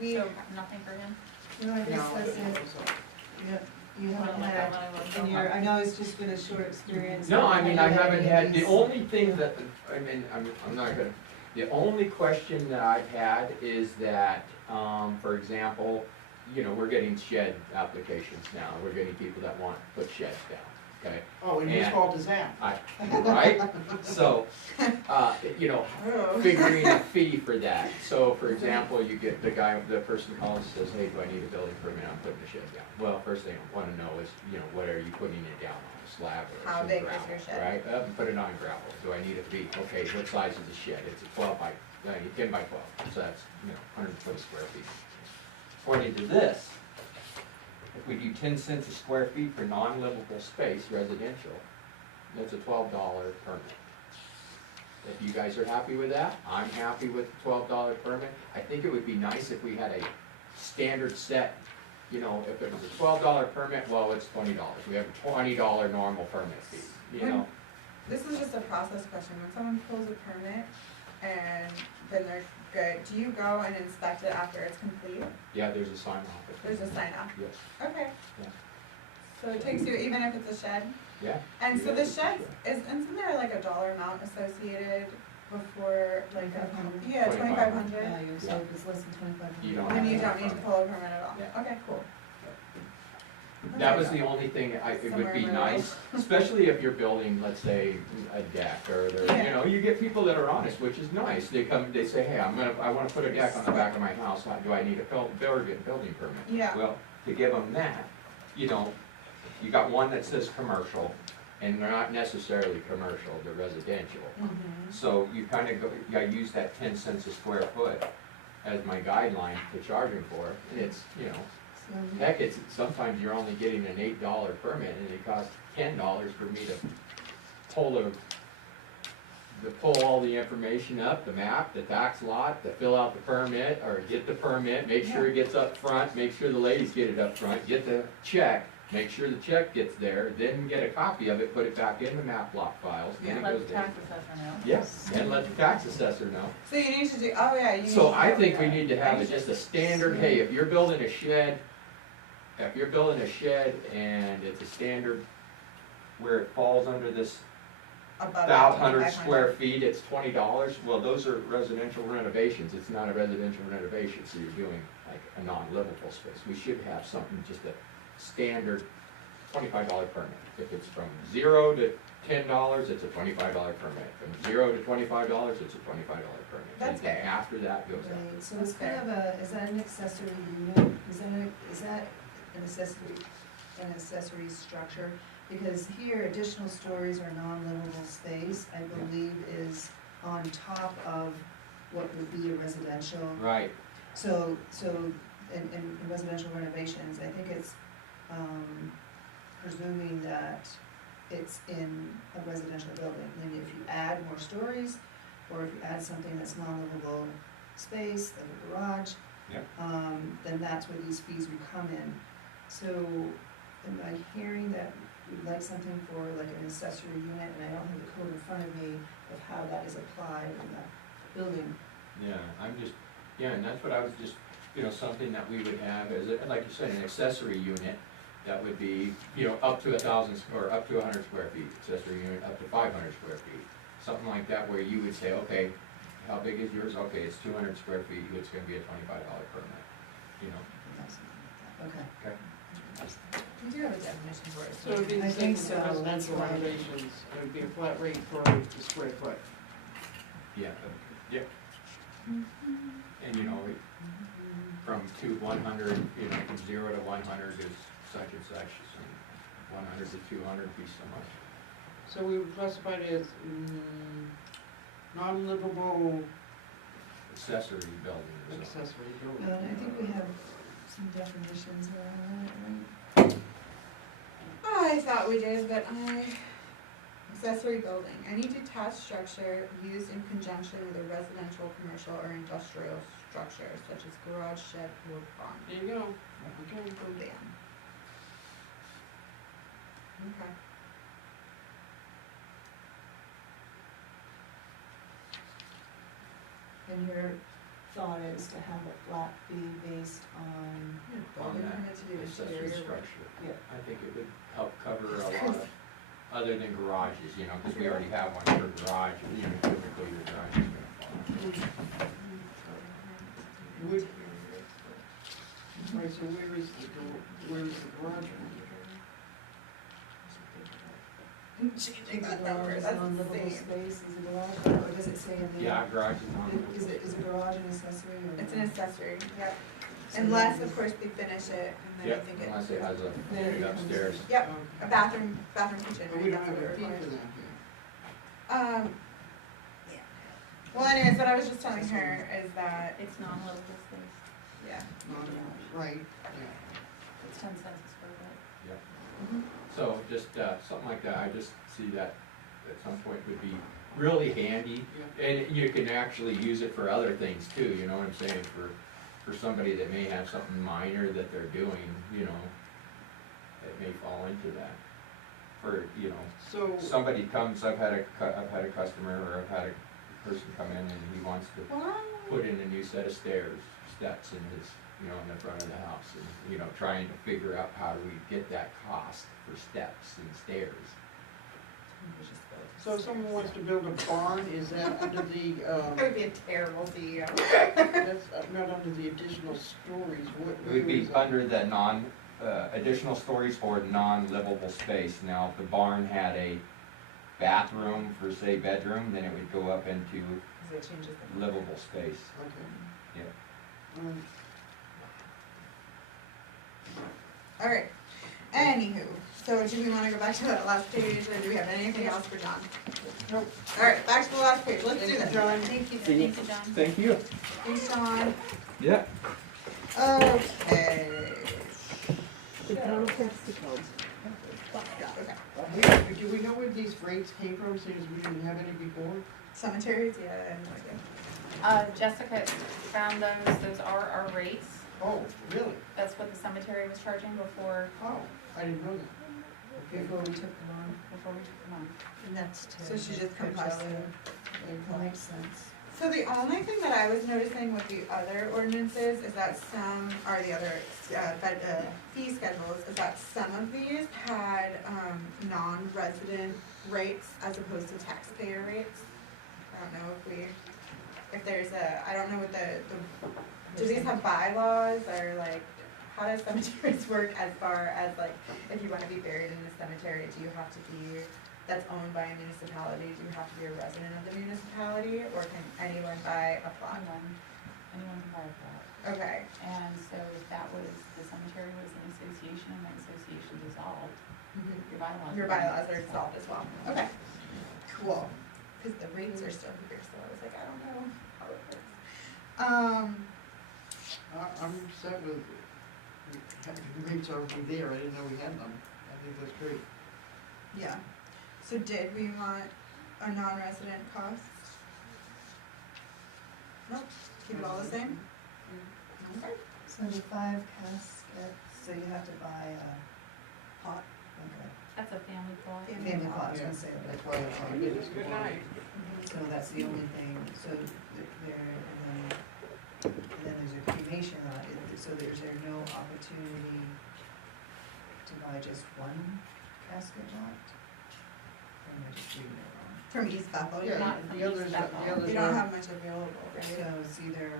we, So, nothing for him? No, I guess that's it, you haven't had, and I know it's just been a short experience. No, I mean, I Have you haven't any had, of the these? only thing that, I mean, I'm not gonna, the only question that I've had is that, for example, you know, we're getting shed applications now, we're getting people that want to put sheds down, okay? Oh, and whose And- fault is that? Right? So, you know, oh. figuring a fee for that. So, for example, you get the person calls and says, hey, do I need a building permit, I'm putting a shed down. Well, first thing I wanna know is, you know, what are you putting it down on, a slab or How some big is gravel, your shed? right? Put it on gravel, do I need a fee? Okay, what size is the shed? It's a 12 by, 10 by 12, so that's, you know, 120 square feet. According to this, if we do 10 cents a square feet for non-livable space, residential, that's a $12 permit. If you guys are happy with that, I'm happy with the $12 permit. I think it would be nice if we had a standard set, you know, if it was a $12 permit, well, it's $20. We have a $20 normal permit fee, you know? This is just a process question, when someone pulls a permit and then they're good, do you go and inspect it after it's complete? Yeah, there's a sign off. There's a sign off? Yes, Okay. Yeah. So it takes you, even if it's a shed? yeah. And so Yeah, the it's a shed, shed. isn't there like a dollar amount associated before, like a, 2,500? yeah, 2,500? Yeah, you're saying if it's less than 2,500. You don't Then you have don't need to pull a permit at all? Yeah. Okay, cool. That was the only thing, it would be Somewhere in the nice, especially if you're building, let's say, a deck, or there, you know, you get people that are honest, which is nice. They come, they say, hey, I wanna put a deck on the back of my house, do I need a building permit? Yeah. Well, to give them that, you know, you got one that says commercial, and they're not necessarily commercial, they're residential. Mhm. So you kinda go, I use that 10 cents a square foot as my guideline to charge them for, and it's, you know, So, heck, it's, sometimes you're only getting an $8 permit, and it costs $10 for me to pull a to pull all the information up, the map, the tax lot, to fill out the permit, or get the permit, make sure it gets up front, make sure the ladies get it up front, get the check, make sure the check gets there, then get a copy of it, put it back in the map block files, then it Let goes the there. tax assessor know. Yes, and let the tax assessor know. So you need to do, oh yeah, you need to. So I do think we that. need to have it just a standard, hey, if you're building a shed, and it's a standard where it falls under this Above 1,200 500. square feet, it's $20, well, those are residential renovations, it's not a residential renovation, so you're doing like a non-livable space. We should have something, just a standard $25 permit. If it's from $0 to $10, it's a $25 permit. From $0 to $25, it's a $25 permit. That's Anything fair. after that goes up. Right, so That's it's kind of a, is that an accessory unit? Is that an accessory structure? Because here, additional stories or non-livable space, I believe, is on top of what would be a residential. Right, So, in residential renovations, I think it's, presuming that it's in a residential building. And if you add more stories, or if you add something that's non-livable space, like a garage, Yep. then that's where these fees would come in. So, am I hearing that you'd like something for like an accessory unit, and I don't have the code in front of me of how that is applied in the building? yeah, and that's what I was just, something that we would have as, like you said, an accessory unit that would be, up to 1,000, or up to 100 square feet, accessory unit up to 500 square feet. Something like that where you would say, okay, how big is yours? Okay, it's 200 square feet, it's gonna be a $25 permit, Okay. Okay. You do have a definition for it. So it'd be I the think same as so, that's residential why. renovations, it would be a flat rate for the square foot. Yeah, yeah. And from 100, from 0 to 100 is such and such, and 100 to 200 would be so much. So we would classify it as, non-livable Accessory building or something. accessory building. And I think we have some definitions around that, right? I thought we did, but accessory building, any detached structure used in conjunction with a residential, commercial, or industrial structure, such as garage, shed, or barn. There you go. Okay. Oh, damn. Okay. And your thought is to have a flat fee based on, Building that permit to do accessory exterior work. structure. Yeah. I think it would help cover a lot of, other than garages, because we already have one for garage, typically your garage is gonna fall. Would, right, so where is the garage? Changing that garage number, is that's non-livable insane. space, is a garage, or does it say in there? Yeah, garage is on. Is a garage an accessory or? It's an not? accessory, yep. So Unless, then- of course, we finish it, and then I Yep, think it. unless it has a, Then it becomes- upstairs. Yep, Okay. a bathroom, kitchen, But right, we don't that's have what a it fee for requires. that here. Yeah. Well, anyways, what I was just telling her is that, It's non-livable space, yeah, Right, yeah. it's 10 cents a square foot. Yep. So just, something like that, I just see that at some point would be really handy. And you can actually use it for other things too, you know what I'm saying, for somebody that may have something minor that they're doing, it may fall into that. For, So, somebody comes, I've had a customer, or I've had a person come in and he wants to put in a new set of steps in his, in the front of the house, and, trying to figure out how do we get that cost for steps and stairs. so if someone wants to build a barn, is that under the, I would be a terrible CEO. that's not under the additional stories, what? It would where be is that? under the additional stories for non-livable space. Now, if the barn had a bathroom for, say, bedroom, then it would go up into Because it changes the. livable space. Okay. Yeah. Alright, anywho, so do we wanna go back to that last page, or do we have anything else for John? Nope. Alright, back to the last page, let's do Thank you, this. John. Thank you, John. Thank you. Thanks, John. Yeah. Okay. The town of Texaco. Okay. Do we know where these rates came from, since we didn't have any before? Cemeteries, yeah, I have no idea. Jessica found those are our rates. Oh, really? That's what the cemetery was charging before Oh, I didn't know that. Okay. Before we took them on, we took them on. And that's to. So she just purchase compiled the- that makes sense. So the only thing that I was noticing with the other ordinances is that some, or the other, fee schedules, is that some of these had, non-resident rates as opposed to taxpayer rates. I don't know if there's I don't know what do these have bylaws, or like, how does cemeteries work as far as like, if you wanna be buried in a cemetery, do you have to be, that's owned by a municipality, do you have to be a resident of the municipality, or can anyone buy a plot? Anyone can buy a plot. Okay, And so if that was, the cemetery was an association, and that association dissolved, your bylaws are solved as well, okay, cool, cause the rates are still here, so I was like, I don't know how it works. I'm set with, having the rates already there, I didn't know we had them, I think that's great. Yeah, so did we want a non-resident cost? Nope, keep it all the same? Okay. So the 5 caskets, so you have to buy a pot, okay. That's a family plot. Family pot, I was gonna say that. That's why I'm trying to get this Good going. night. So that's the only thing, so there, and then there's a cremation lot, so there's there no opportunity to buy just one casket lot? Or am I just reading it wrong? From East Bethel, Yeah, Not from the others, East Bethel. the others you don't are, have much available, right? So it's either,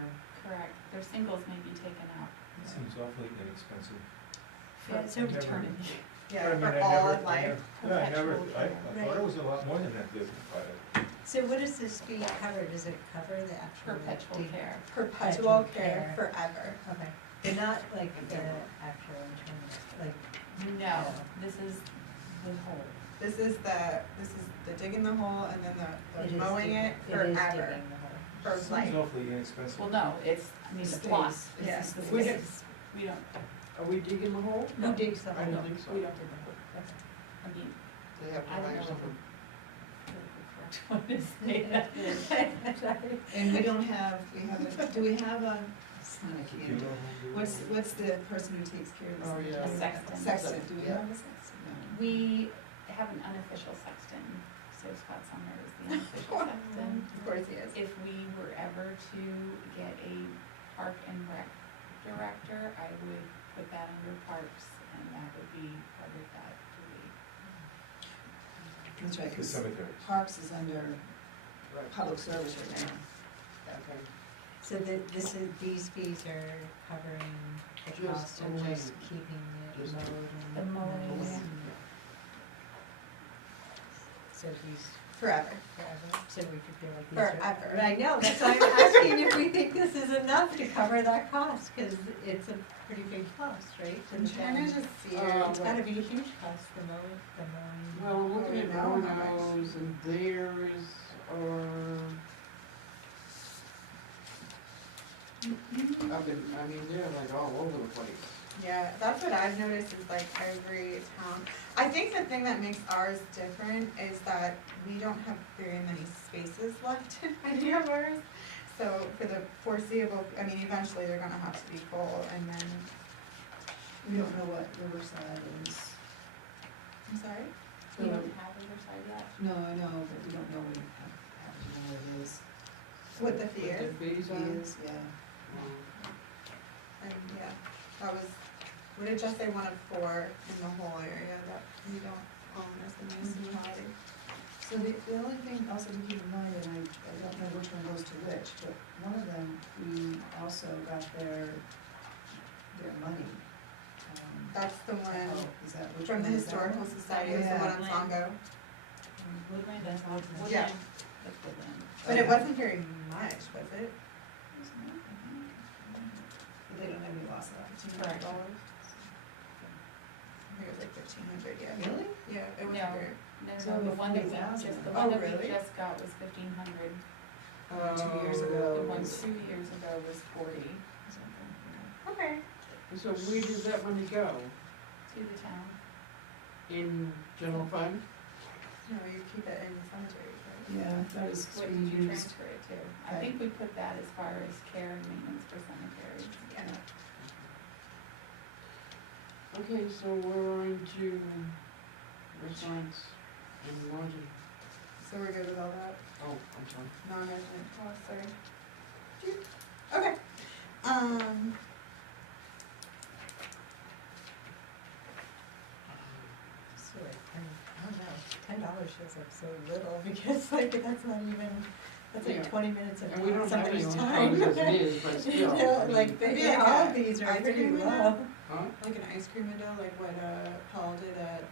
Correct, their singles may be taken out. It seems awfully inexpensive. Yeah, it's over eternity. But I Yeah, mean, for I all never- of life. Yeah, I never, Perpetual I care. thought it was a lot more than that, but So what does this fee cover? Does it cover the actual? Perpetual dig- care. Perpetual Perpetual care care. forever. Okay, but not like the actual internal, like, No, this is the whole. This is the digging the hole and then it the is mowing digging- it It is forever, digging the hole. for it life. seems awfully inexpensive. Well, no, it's, I mean, the plot, Space. this Yeah. is the We space. We don't, are we digging the hole? Who digs the I hole? don't think so. we don't do the whole, that's, I mean, They have to I don't hire know someone. the correct one to say that. and we don't have, do we have a, it's not a Do you candidate. know who- What's the person who takes care of this? Oh, yeah. A sexton. Sexton, do we Yeah. have a sexton? No. We have an unofficial sexton, so Scott Sumner is the unofficial sexton. Of course he is. If we were ever to get a park and rec director, I would put that under parks, and that would be part of that duty. That's right, The 'cause cemeteries. Parks is under public service right now. Okay. So these fees are covering the Just cost of mowing. just keeping it Just mowed and. the mowing, and- yeah. So these Forever. forever, so we could feel like these are. Forever. But I know, that's why I'm asking if we think this is enough to cover that cost, cause it's a pretty big cost, right? to I'm the trying to town. just see. It's gotta be a huge cost, the mowing. Well, I'm looking at Oh, no, how much? Orno's and theirs are. I mean, they're like all over the place. Yeah, that's what I've noticed is like every town. I think the thing that makes ours different is that we don't have very many spaces left in any of ours. So for the foreseeable, I mean, eventually they're gonna have to be full and then, We don't know what Riverside is. I'm sorry? We don't have Riverside yet. No, I know, but we don't know what it is. What the fear? With the fees on it? Is, yeah. And yeah, that was, what did just say 1 of 4 in the whole area that we don't own as a municipality? So the only thing also to keep in mind, and I don't know which one goes to which, but one of them, we also got their money. That's the one Oh, is that, which from one the is that Historical one? Society, is the one on Yeah. Songo. Woodland, that's all, Yeah. Woodland, that's Woodland. But it wasn't very much, was it? But they don't have any loss of opportunity. Correct. I think it was like 1,500, yeah. Really? Yeah, it was No. very. So No, the one that we 40,000. just, the Oh, one that we really? just got was 1,500. 2 years Oh. ago. The one 2 years ago was 40, Okay. So where does that money go? to the town. in general fund? No, you keep it in cemeteries, right? Yeah, that was What we did you used. transfer it to? I think we put that as far as care and maintenance for cemeteries. Yeah. Okay, so we're on to restaurants and lodging. So we're good with all that? Oh, I'm sorry. Non-resident costs, sorry. Okay. So I don't know, $10 feels like so little, because like, that's not even, that's Yeah. like 20 minutes And we don't of have any somebody's on time. as it is, but still. You know, I mean, like, Maybe yeah, like all a these are ice pretty cream low. window? Huh? Like an ice cream window, like what Paul did at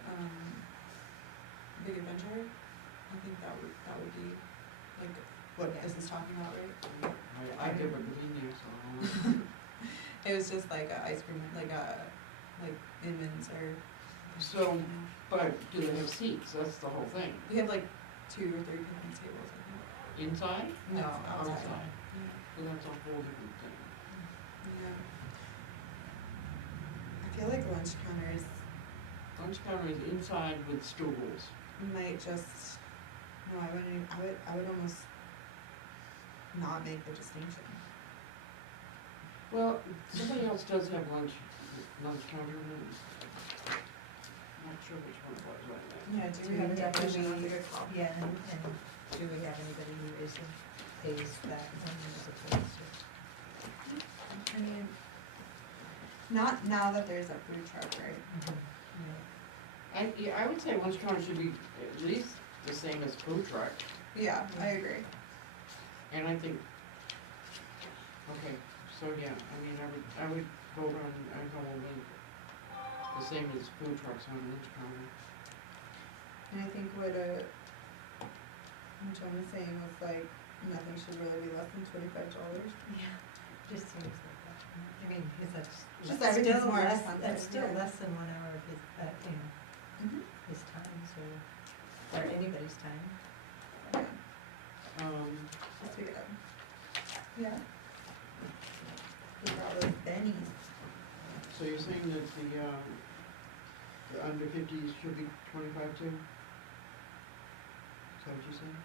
Big Adventure. I think that would be like what this is talking about, right? I've never been there, so I don't know. It was just like a ice cream, like Inman's or. So, but do they have seats? That's the whole thing. We have like 2 or 3 picnic tables, I think. Inside? No, Outside. outside. So that's a whole different thing. Yeah. I feel like lunch counters Lunch counter is inside with stools. might just, no, I would almost not make the distinction. Well, somebody else does have lunch counter rooms. Not sure which one it was right now. Yeah, do we have a definition? That's a good call. Yeah, and do we have anybody who isn't, pays that one as opposed to? I mean, not now that there's a food truck, right? Yeah, I would say lunch counter should be at least the same as food truck, Yeah, I agree. and I think, okay, so yeah, I mean, I would vote on, I go with the same as food trucks on lunch counter. And I think what John was saying was like, nothing should really be less than $25. Yeah, just seems like that. I mean, because that's. Just that's everything's still more less- expensive, That's still yeah. less than 1 hour of his, his time, so, or anybody's time. Yeah, just to get, yeah. For all those bennies. So you're saying that the under 50s should be 25 too? Is that what you're saying?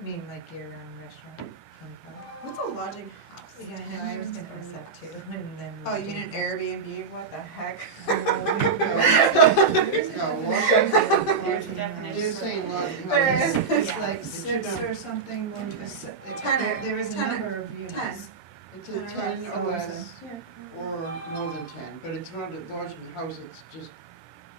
I mean, like year-round restaurant, 25. What's a lodging house? Yeah, I know, I was gonna ask that too, and then. Oh, you mean an Airbnb? What the heck? There's a definition. You're for saying that. lodging There house. is. It's Yeah. like 6 or something, when there is a 10. number of units. 10. It's a 10 or 10 less. or less, Yeah. or more than 10, but it's not a lodging house, it's just,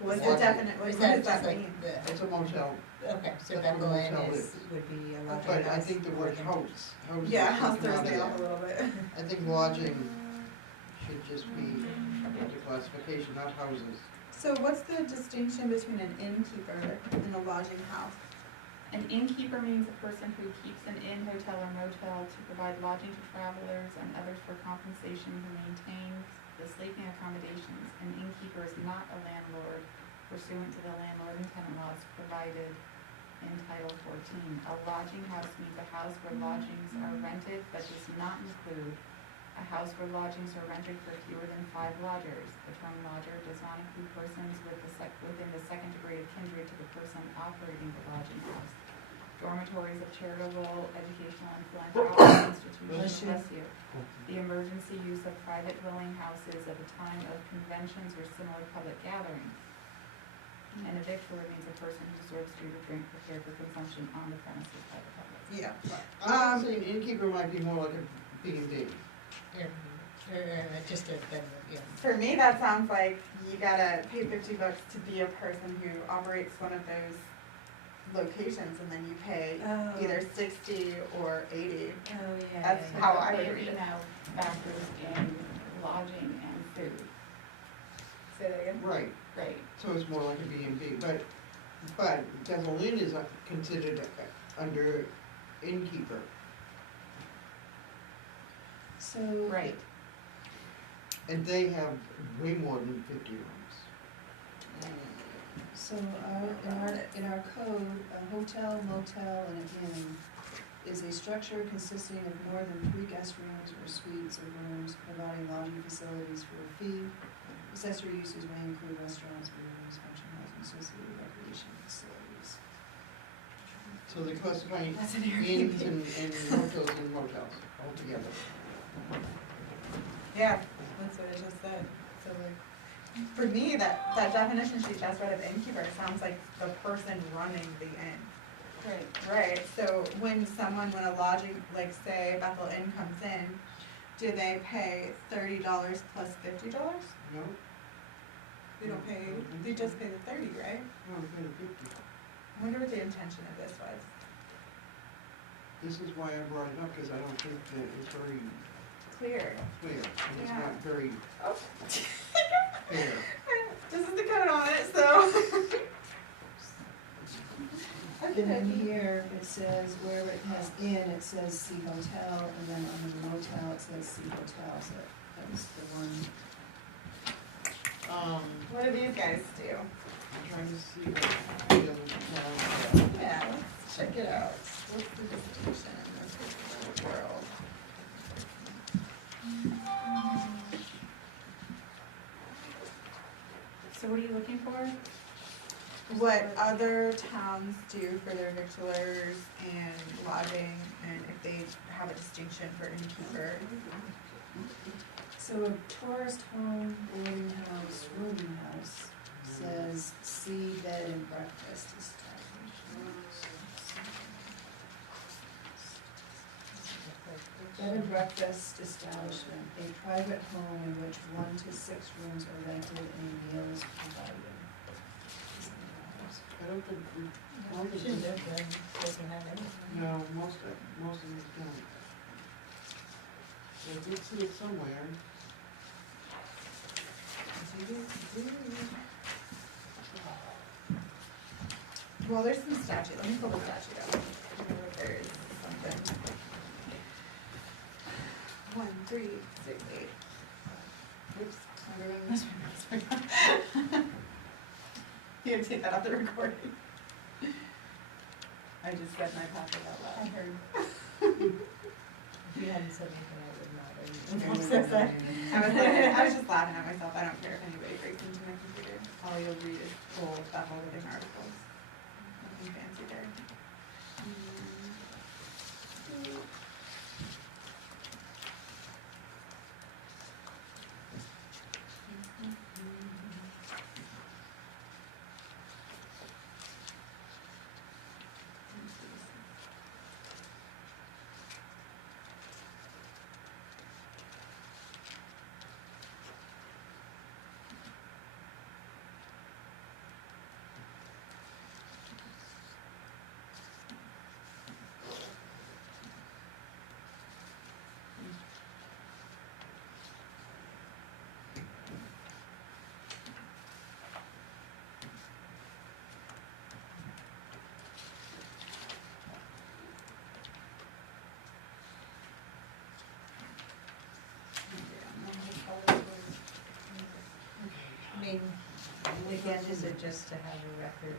What's the Lodging. definite, what Is does that that just like mean? the, it's a motel. okay, so That's Bethel what a Inn motel is, is. would be a lodging But house. I think the more word than- house is Yeah, house taken out throws of me there. off a little bit. I think lodging should just be under classification, not houses. So what's the distinction between an innkeeper and a lodging house? An innkeeper means a person who keeps an inn, hotel, or motel to provide lodging to travelers and others for compensation, who maintains the sleeping accommodations. An innkeeper is not a landlord pursuant to the landlord and tenant laws provided in Title 14. A lodging house means a house where lodgings are rented but does not include a house where lodgings are rented for fewer than 5 lodgers. The term lodger does not include persons within the second degree of kindred to the person operating the lodging house. Dormitories of charitable, educational, and philanthropic institutions, bless you. The emergency use of private dwelling houses at the time of conventions or similar public gatherings. And a victualler means a person who serves food or drink prepared for consumption on the premises by the public. Yeah. I'm saying innkeeper might be more like a B&B. Just a, yeah. For me, that sounds like you gotta pay $50 to be a person who operates one of those locations, and then you pay Oh. either 60 or 80. Oh, yeah. That's yeah, how yeah. I would There read is it. now factors in lodging and food, Say that again? Right, right? so it's more like a B&B, but Bethel Inn is considered under innkeeper. So. Right. And they have way more than 50 rooms. So in our code, a hotel, motel, and an inn is a structure consisting of more than 3 guest rooms or suites or rooms, providing lodging facilities for a fee. The Accessory uses may include restaurants, beer rooms, function halls, and associated recreation facilities. So they classify That's an inns Airbnb. and motels and motels altogether. Yeah, that's what I just said. So like, for me, that definition she just read of innkeeper sounds like the person running the inn. Right. Right, so when a lodging, like say Bethel Inn comes in, do they pay $30 plus $50? No? They don't pay, they just pay the 30, right? No, we pay the 50. I wonder what the intention of this was. This is why I brought it up, because I don't think that it's very Clear. clear. And it's Yeah. not very Oh. fair. This is the code on it, so. Then in here, it says, wherever it has inn, it says see hotel, and then on the motel, it says see hotel, so that was the one. What do these guys do? I'm trying to see what the other towns have. Yeah, let's check it out. What's the distinction in this particular world? So what are you looking for? What other towns do for their victualers and lodging, and if they have a distinction for innkeeper. So a tourist home, boarding house, rooming house says see bed and breakfast establishment. Bed and breakfast establishment, a private home in which 1 to 6 rooms are rented and a meal is provided. I don't think we, No, we shouldn't have been taking that anyway. no, most of these don't. I did see it somewhere. Well, there's some statute, let me pull the statute out. Remember if there is something. 1, 3, 6, 8. Oops, I'm doing this one. You gotta take that off the recording. I just said my password out I loud. heard. If you hadn't said anything, I would not. I'm so sorry. I was just laughing at myself, I don't care if anybody breaks into my computer. All you'll read is old Bethel Living articles. Nothing fancy there. I mean, again, is it just to have a record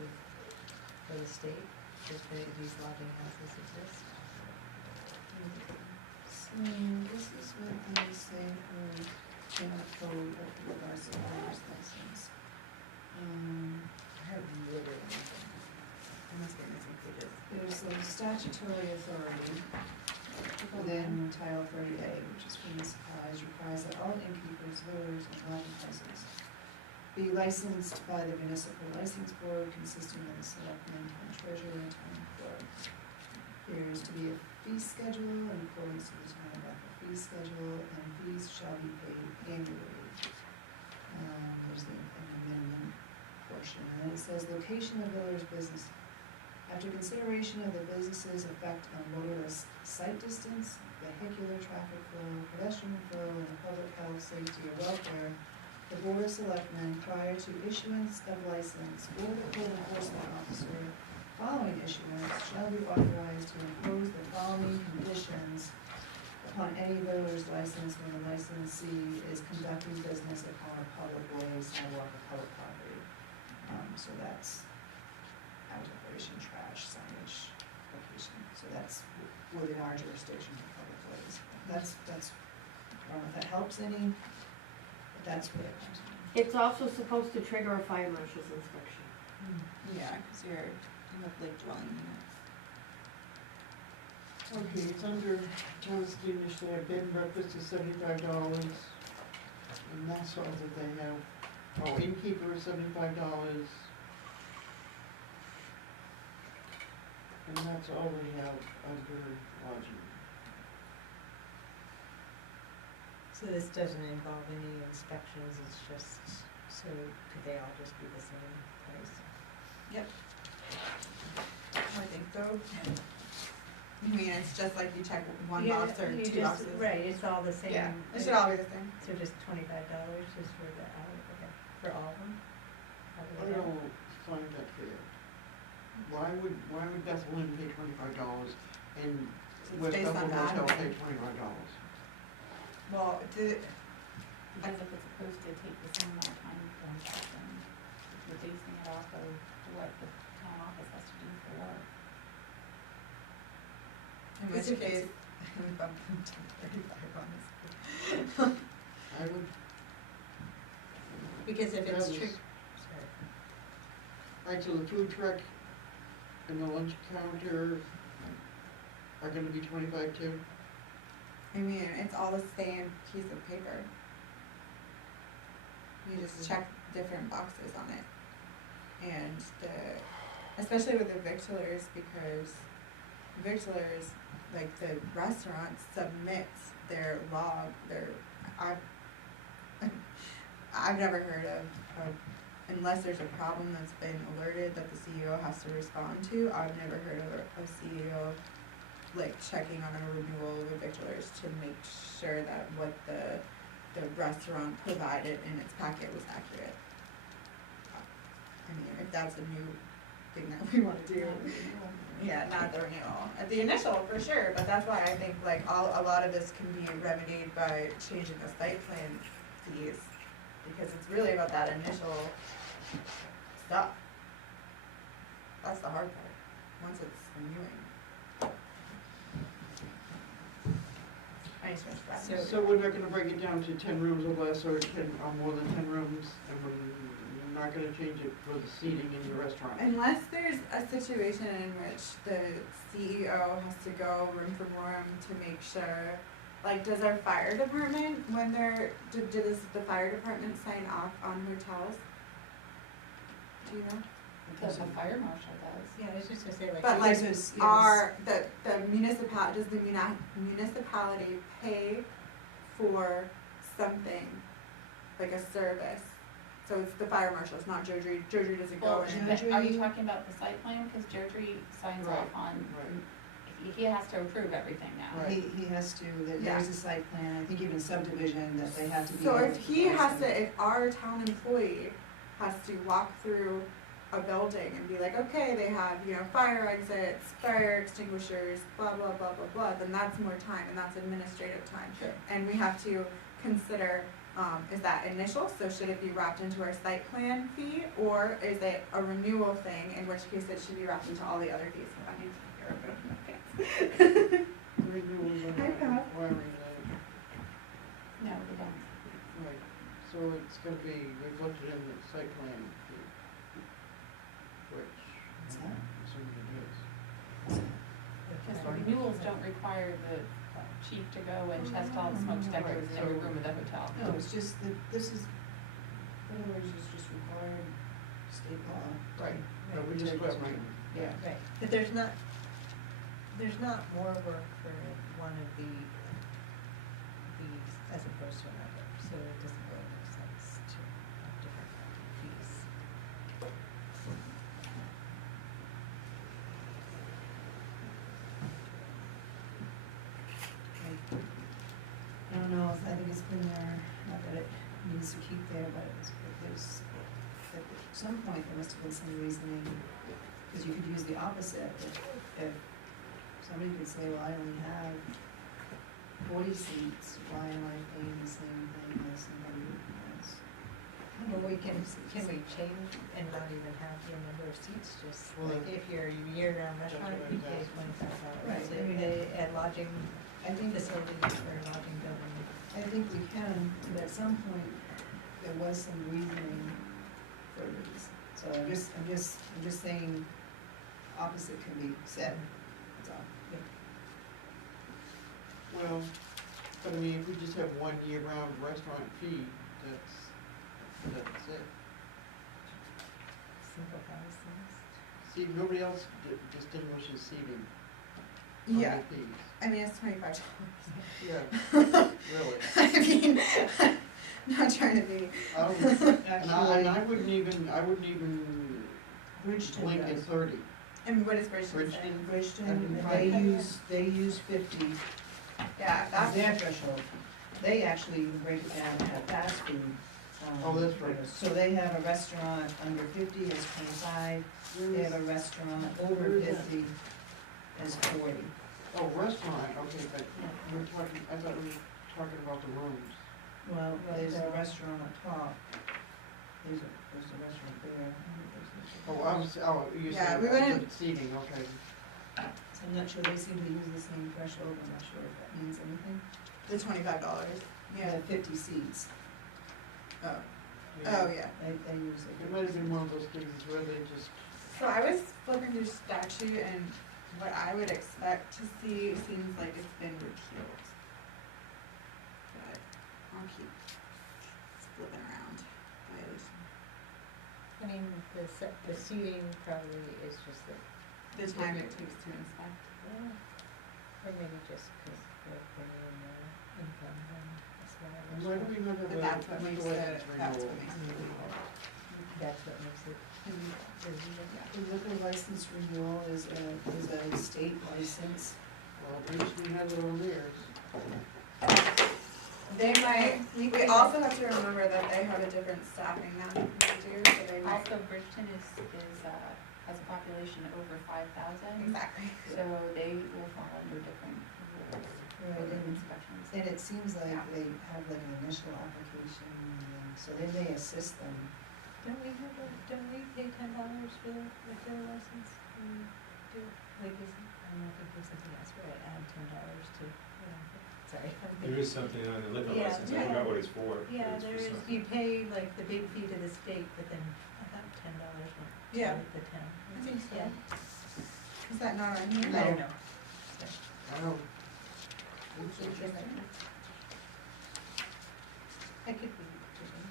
for the state, that these lodging houses exist? So this is what they say for general code with regards to driver's license. I have literally nothing. I must be missing pages. There's a statutory authority within Title 30A, which is for municipalities, requires that all innkeepers, villagers, and lodging houses be licensed by the municipal license board consisting of the selectman, town treasurer, and town clerk. There is to be a fee schedule in accordance with the town of Bethel fee schedule, and fees shall be paid annually. There's the minimum portion, and then it says location of village business. After consideration of the business's effect on motorist sight distance, vehicular traffic flow, pedestrian flow, and the public health, safety, or welfare, the Board of Selectmen, prior to issuance of license, or the code enforcement officer, following issuance, shall be authorized to impose the following conditions upon any voter's license when the licensee is conducting business upon a public way, sidewalk, or public property. So that's out of operation, trash, signage, location, so that's within our jurisdiction for public ways. That's, I don't know if that helps any, but that's where it comes from. It's also supposed to trigger a fire marshal's inspection. Yeah, cause you have like dwelling units. Okay, it's under town students, they have bed and breakfast is $75, and that's all that they have. Oh, innkeeper is $75. And that's all we have under lodging. So this doesn't involve any inspections, it's just, so could they all just be the same price? Yep. I think so. I mean, it's just like you check one Yeah, box or you two just- boxes. Right, it's all the same. Yeah, it should all be the same. So just $25 just for the hour, okay, for all of them? All the I way down? don't find that fair. Why would Bethlehem pay $25 and So it's West based on Bethel Hotel pay admin. $25? Well, Because if it's supposed to take the same amount of time for inspection, you're basing it off of what the town office has to do for work. in which Because if case, it's- we bumped them to 35 on this. I would, Because if it's That trick, was- sorry. right, so the food truck and the lunch counter are gonna be 25 too? I mean, it's all the same piece of paper. You just check different boxes on it. And especially with the victualers, because victualers, like the restaurant submits their log, I've never heard of, unless there's a problem that's been alerted that the CEO has to respond to, I've never heard of a CEO like checking on a renewal of the victualers to make sure that what the restaurant provided in its packet was accurate. I mean, if that's a new thing that we wanna do, yeah, not the renewal. At the initial, for sure, but that's why I think like a lot of this can be remedied by changing the site plan fees, because it's really about that initial stuff. That's the hard part, once it's renewing. I just finished that. So we're not gonna break it down to 10 rooms or less, or 10, or more than 10 rooms, and we're not gonna change it for the seating in the restaurant? Unless there's a situation in which the CEO has to go room for room to make sure, like, does our fire department, when does the fire department sign off on hotels? Do you know? Because the fire marshal does. Yeah, I was just gonna say like. But like, Because it's- the municipality, does the municipality pay for something, like a service? So it's the fire marshal, it's not Jodry doesn't go Well, in. Judge- are you talking about the site plan? Cause Jodry signs Right, off on, right. he has to approve everything now. Right. He has to, Yeah. there's a site plan, I think even subdivision, that they have to be. So able if to he follow has some- to, if our town employee has to walk through a building and be like, okay, they have, fire exits, fire extinguishers, blah, blah, blah, blah, blah, then that's more time and that's administrative time. Sure. And we have to consider, is that initial, so should it be wrapped into our site plan fee? Or is it a renewal thing, in which case it should be wrapped into all the other fees? I need to hear about it. Renewals are Hi, not Pat. requiring that. No, we don't. Right, so it's gonna be reflected in the site plan fee, which What's that? I'm assuming it is. Because the renewals don't require the chief to go and test all the smoke detectors in every room of the hotel. No, it's just that this is, otherwise it's just required state law. Right, but we to- just put, right, Yeah. Right, but there's not more work for one of these as opposed to another, so it doesn't really make sense to have different fees. I don't know, I think it's been there, not that it needs to keep there, but there's, at some point, there must have been some reasoning, because you could use the opposite, if somebody could say, well, I only have 40 seats, why am I paying the same thing as somebody who has? Well, can we change and not even have the number of seats, just Well, like if you're a year-round restaurant, what I you was pay asking. $25. Right, I mean, At lodging I think, facilities or lodging building. I think we can, but at some point, there was some reasoning for these. So I'm just saying, opposite can be said, that's all. Well, but I mean, if we just have one year-round restaurant fee, that's it. Simplifies things. See, nobody else distinguishes seating on Yeah, their fees. I mean, it's $25. Yeah, really. I mean, not trying to be, And I wouldn't even Bridgeton blink at does. 30. I mean, what is Bridgeton Bridgeton? saying? Bridgeton, Right. they use 50 Yeah, as that's, their threshold. They actually break it down at fast food. Oh, that's right. So they have a restaurant under 50 is 25, they have a restaurant over Where is that? 50 is 40. Oh, restaurant, okay, but we're talking, I thought we were talking about the rooms. Well, there's a restaurant on top, there's a restaurant there. You Yeah, said we wouldn't- the seating, okay. So I'm not sure, they seem to use the same threshold, I'm not sure if that means anything. the $25, yeah, They have 50 seats, oh, oh, yeah. they use it. It might have been one of those things where they just, So I was flipping through statute and what I would expect to see seems like it's been repealed. But I'll keep flipping around. I mean, the seating probably is just The time it takes to inspect. or maybe just because they're bringing in more income than a smaller why do restaurant. we not have But a that's what makes liquor it, license that's what renewal? makes it illegal. That's what makes it illegal. The liquor license renewal is a state license. Well, Bridgeton has it on theirs. They might, we also have to remember that they have a different staffing than we do, so they might. Also, Bridgeton has a population over 5,000, Exactly. so they will fall under different rules for the inspections. And it seems like they have like an initial application, and so they may assist them. Don't we pay $10 for the liquor license? We do, like, I don't know if there's something else where I add $10 to, sorry. There is something on the liquor Yeah, license, I forgot what it's for. but Yeah, it's for there is, something. you pay like the big fee to the state, but then I thought $10 went Yeah. to the town. I think so. Yeah. Is that not on here? I don't know. I don't, It's interesting. I could be,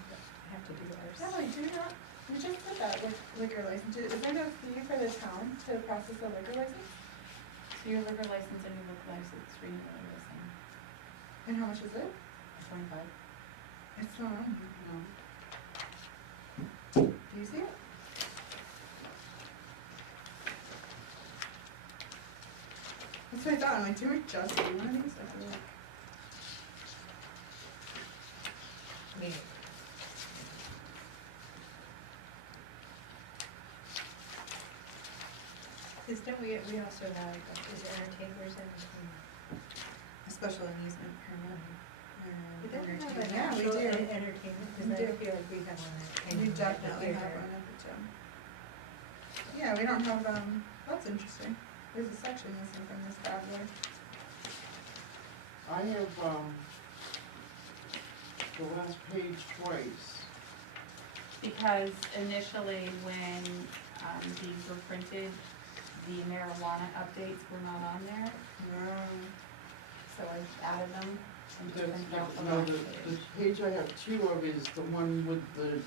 but I have to do ours. No, I do not, we just did that with liquor license. Is there no fee for the town to process a liquor license? So your liquor license and your liquor license renewal are the same, And how much is it? 25. It's not on here. no. Do you see it? That's what I thought, I'm like, do we just do one of these? I feel like. Me. Cause don't we also have, is entertainers and, A special amusement permit. we don't have an Yeah, we actual do. entertainment, We cause I do. feel like we have one at. We any definitely have theater. one at the gym. Yeah, we don't have, that's interesting. There's a section missing from this bad boy. I have, the last page twice. Because initially, when these were printed, the marijuana updates were not on there, so I added them and just printed out the No, last the page. page I have two of is the one with the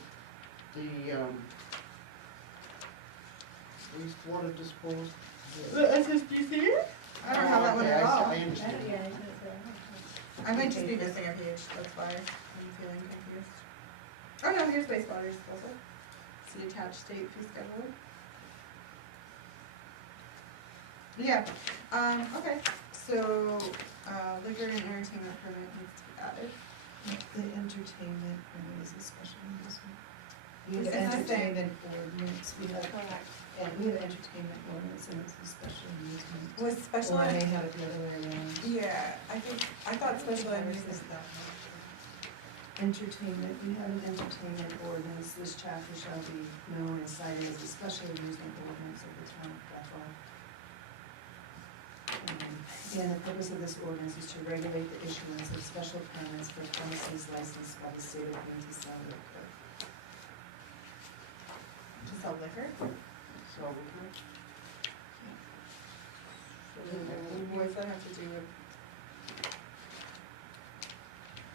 wastewater disposal. SSDC? I don't have that one at all. I understand. Yeah, that's I might just be missing a page, that's why I'm feeling confused. Oh no, here's wastewater disposal. It's the attached state fee schedule. Yeah, okay, so, liquor and entertainment permit needs to be added. The entertainment permit is a special amusement. We It's have the same. entertainment ordinance, we have, Correct. and we have entertainment ordinance and it's a special amusement. Was special, Or I may have it the other way around. yeah, I thought special Ours amusement. is that one. Entertainment, we have an entertainment ordinance, this chapter shall be known and cited as a special amusement ordinance of the town of Bethel. And the purpose of this ordinance is to regulate the issuance of special permits for premises licensed by the state of Maine to sell liquor. To sell liquor? So, okay. What does that have to do with?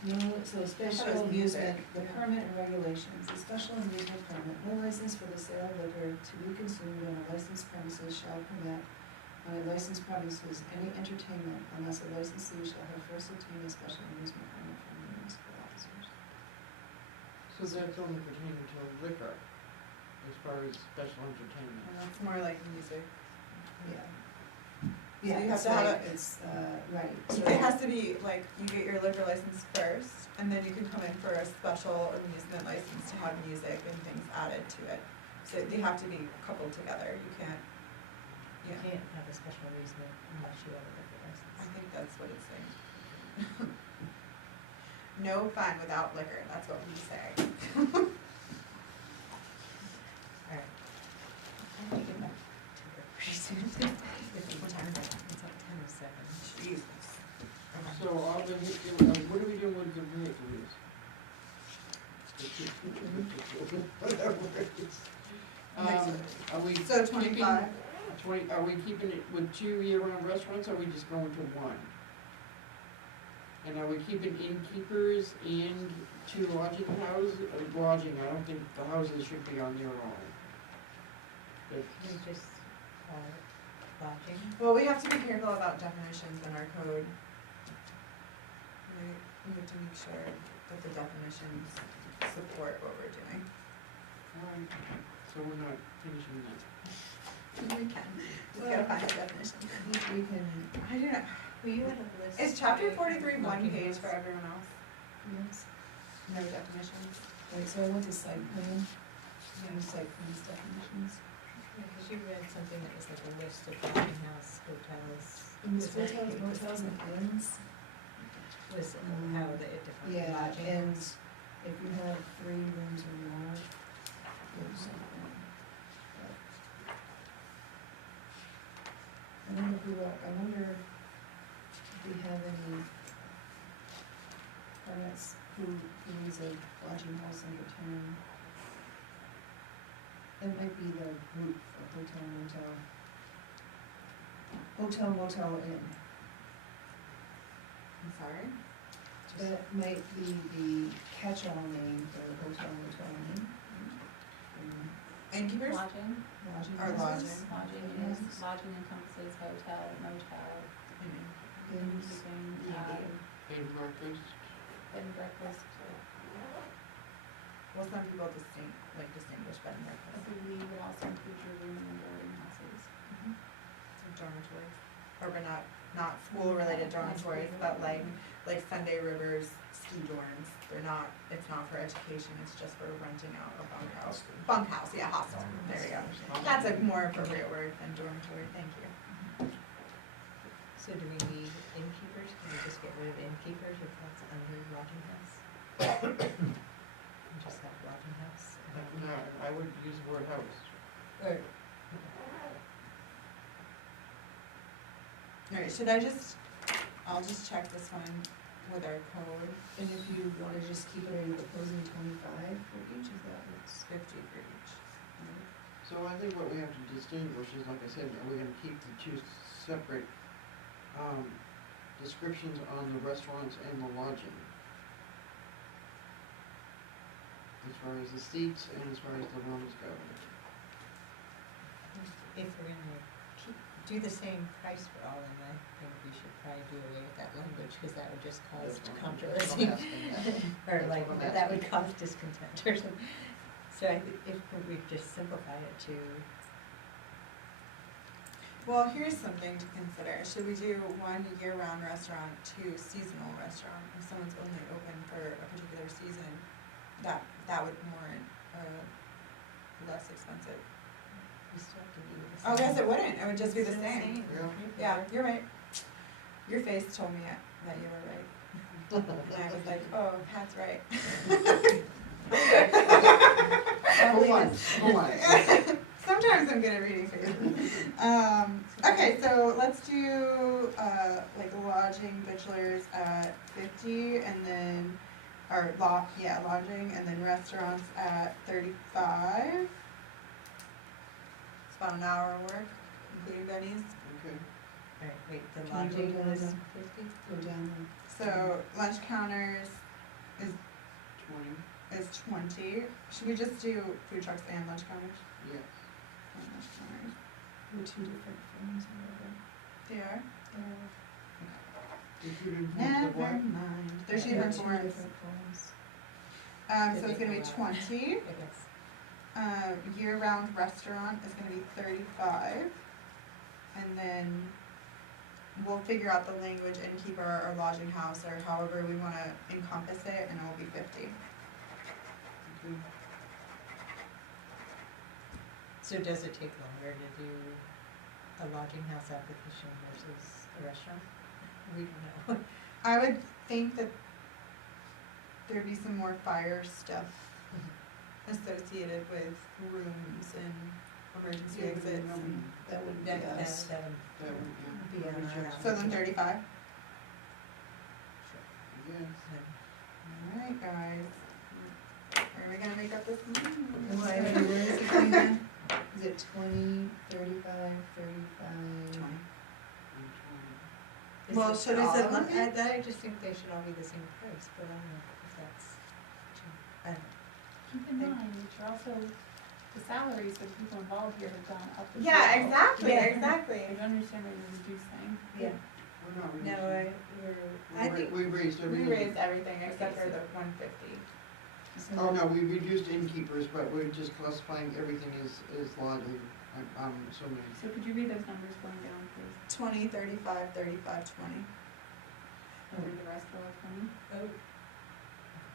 No, so special was music. amusement, the permit and regulations, a special amusement permit, no license for the sale of liquor to be consumed on a licensed premises shall permit on a licensed premises any entertainment unless a licensee shall have first obtained a special amusement permit from the municipal officers. So that's only pertaining to liquor, as far as special entertainment. It's more like music. Yeah. So Yeah, you have it's to have like, a- it's, right, so. It has to be like, you get your liquor license first, and then you can come in for a special amusement license to have music and things added to it. So they have to be coupled together, you can't, You yeah, can't have a special amusement unless you have a liquor I license. think that's what it's saying. No fun without liquor, that's what we say. Alright. I'm gonna get back to work pretty soon. What time is it? It's like 10:07. Jesus. So all the, what are we doing with the vehicles? Whatever it is. Are we? So keeping- 25, Are we keeping it with 2 year-round restaurants, or are we just going to 1? And are we keeping innkeepers and 2 lodging houses, lodging, I don't think the houses should be on their own. We just, lodging. well, we have to be careful about definitions in our code. We have to make sure that the definitions support what we're doing. Alright, so we're not finishing that. We can, just gotta find a definition. We can, I don't know, Well, you had a list. is chapter right? 43 one Lodging page house. for everyone else? yes, No definitions? right, so I went to site plan, site plans definitions. Yeah, cause you read something that was like a list of lodging house, hotels. And this Was that- hotels, motels and inns, Was how the different yeah, lodging and house. if you have 3 rooms or more, there's something. I wonder if we have any permits who needs a lodging house under 10. That might be the group of hotel, motel. Hotel, motel, inn. I'm sorry? That might be the catch-all name for hotel, motel, inn. Innkeepers? Lodging, Lodging Or houses. lodging Yes. is, lodging encompasses hotel, motel, Inns. keeping, Bed and breakfast, bed and breakfast. Well, some people distinguish bed and I breakfast. believe it also includes your room and boarding houses. Dormitories, or but not school-related dormitories, but like Sunday Rivers ski dorms. They're not, it's not for education, it's just for renting out a bunkhouse. Bunkhouse, yeah, hostel, there you go. That's a more appropriate word than dormitory, thank you. So do we need innkeepers? Can we just get rid of innkeepers if that's under lodging house? And just have lodging house? no, I would use the word house. Or, Alright, I'll just check this one with our code, And if you wanna just keep it, are you proposing 25 for each, is that what's? 50 for each. So I think what we have to distinguish is, like I said, are we gonna keep the 2 separate, descriptions on the restaurants and the lodging? As far as the seats and as far as the rooms go. if we're gonna do the same price for all of them, I think we should probably do away with that language, cause that would just cause That's what I'm controversy. asking, yeah. Or That's like, what I'm that would asking. cause discontent or something. So I think if we just simplify it to, Well, here's something to consider, should we do 1 year-round restaurant, 2 seasonal restaurant? If someone's only open for a particular season, that would warrant less expensive. we still have to do the same. Oh, yes, it wouldn't, it would just be the It's same. Yeah. Yeah, you're right. Your face told me that you were right. And I was like, oh, Pat's right. Hold on. Sometimes Sometimes I'm good at reading figures. Okay, so let's do, like lodging victualers at 50 and then, or lodging and then restaurants at 35. It's about an hour of work, including Benny's. Okay. Alright, wait, the Can you go lodging down was to- 50? Go down So lunch counters is 20, 20. Should we just do food trucks and lunch counters? yes. And lunch counters. we're two different firms, however. They are? The food and foods of Never what? mind. There's Yeah, different two forms. different forms. So it's gonna be 20. I guess. Year-round restaurant is gonna be 35. And then we'll figure out the language and keep our lodging house or however we wanna encompass it, and it will be 50. Okay. So does it take longer to do a lodging house application versus a restaurant? We don't know. I would think that there'd be some more fire stuff associated with rooms and emergency exits. and- That would be That us. would That would, be yeah. on our. So then 35? Yes. Alright, guys. Are we gonna make up this money? Why, where is it going down? Is it 20, 35, 35? 20. Is Well, it should all I of them? say- I just think they should all be the same price, but I don't know if that's, I don't know. Keep in mind, that you're also, the salaries of the people involved here have gone up as well. Yeah, exactly, Yeah. exactly. I don't understand why you're reducing. Yeah. We're not No, reducing. I think, We raised We everything. raised everything except for the 150. Oh, no, we reduced innkeepers, but we're just classifying everything as lodging, I'm assuming. So could you read those numbers going down, please? 20, 35, 35, 20. And then the rest are all 20? oh,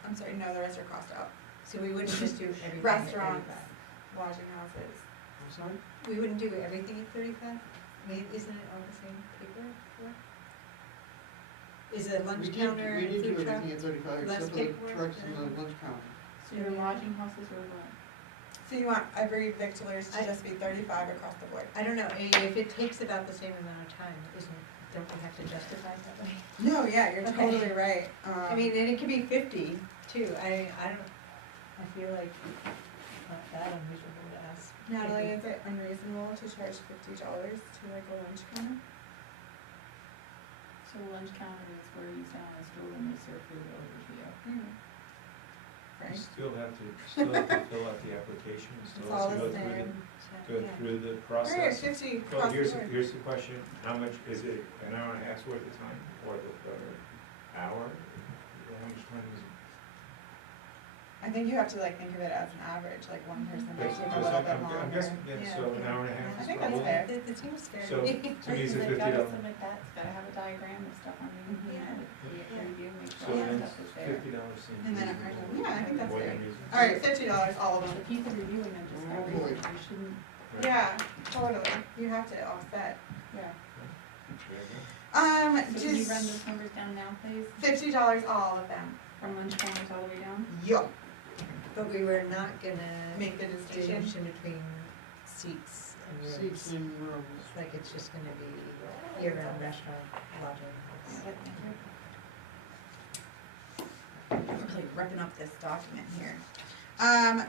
I'm sorry, no, the rest are crossed out. so we wouldn't just do everything at Restaurants, 35? lodging houses. I'm sorry? We wouldn't do everything at 35? I mean, isn't it all the same paper? Is it lunch counter We and did do food truck? everything at 35, less except for the paperwork trucks and and- the lunch counter. So your lodging houses are what? So you want every victualers to I- just be 35 across the board? I don't know, if it takes about the same amount of time, don't we have to justify it that way? No, yeah, you're Okay. totally right. I mean, and it could be 50 too, I don't, I feel like it's not that unreasonable to ask. Natalie, is it unreasonable to charge $50 to like a lunch counter? So lunch counter is where you sit on a stool and they serve food over to you. You Right? still have to fill out the application, you It's still all have the to go through same. go Yeah. through the Alright, process. 50 Well, across the board. here's the question, how much, is it an hour and a half's worth of time, or hour? How much time is it? I think you have to like think of it as an average, like one person might Yes, take a yes, little bit I'm longer. guessing, yeah, so an hour and a half I is think that's probably. fair. It seems fair So, to me. to me, it's a They've $50. gotta submit that, it's gotta have a diagram with stuff on it, Yeah. review, make So sure all then that stuff is there. $50 seems And then a reasonable. person- yeah, I think that's More fair. than reasonable. Alright, $50, all of So them. if he's reviewing them just Oh, every boy. week, you shouldn't, Right. Yeah, totally. You have to offset. yeah. There you go. So can you run Just those numbers down now, please, $50 all of them. from lunch counters all the way down? Yup. But we were not gonna Make the distinction. distinction between seats and rooms. Seats and rooms. It's like it's just gonna be year-round restaurant, lodging. Really ripping up this document here. I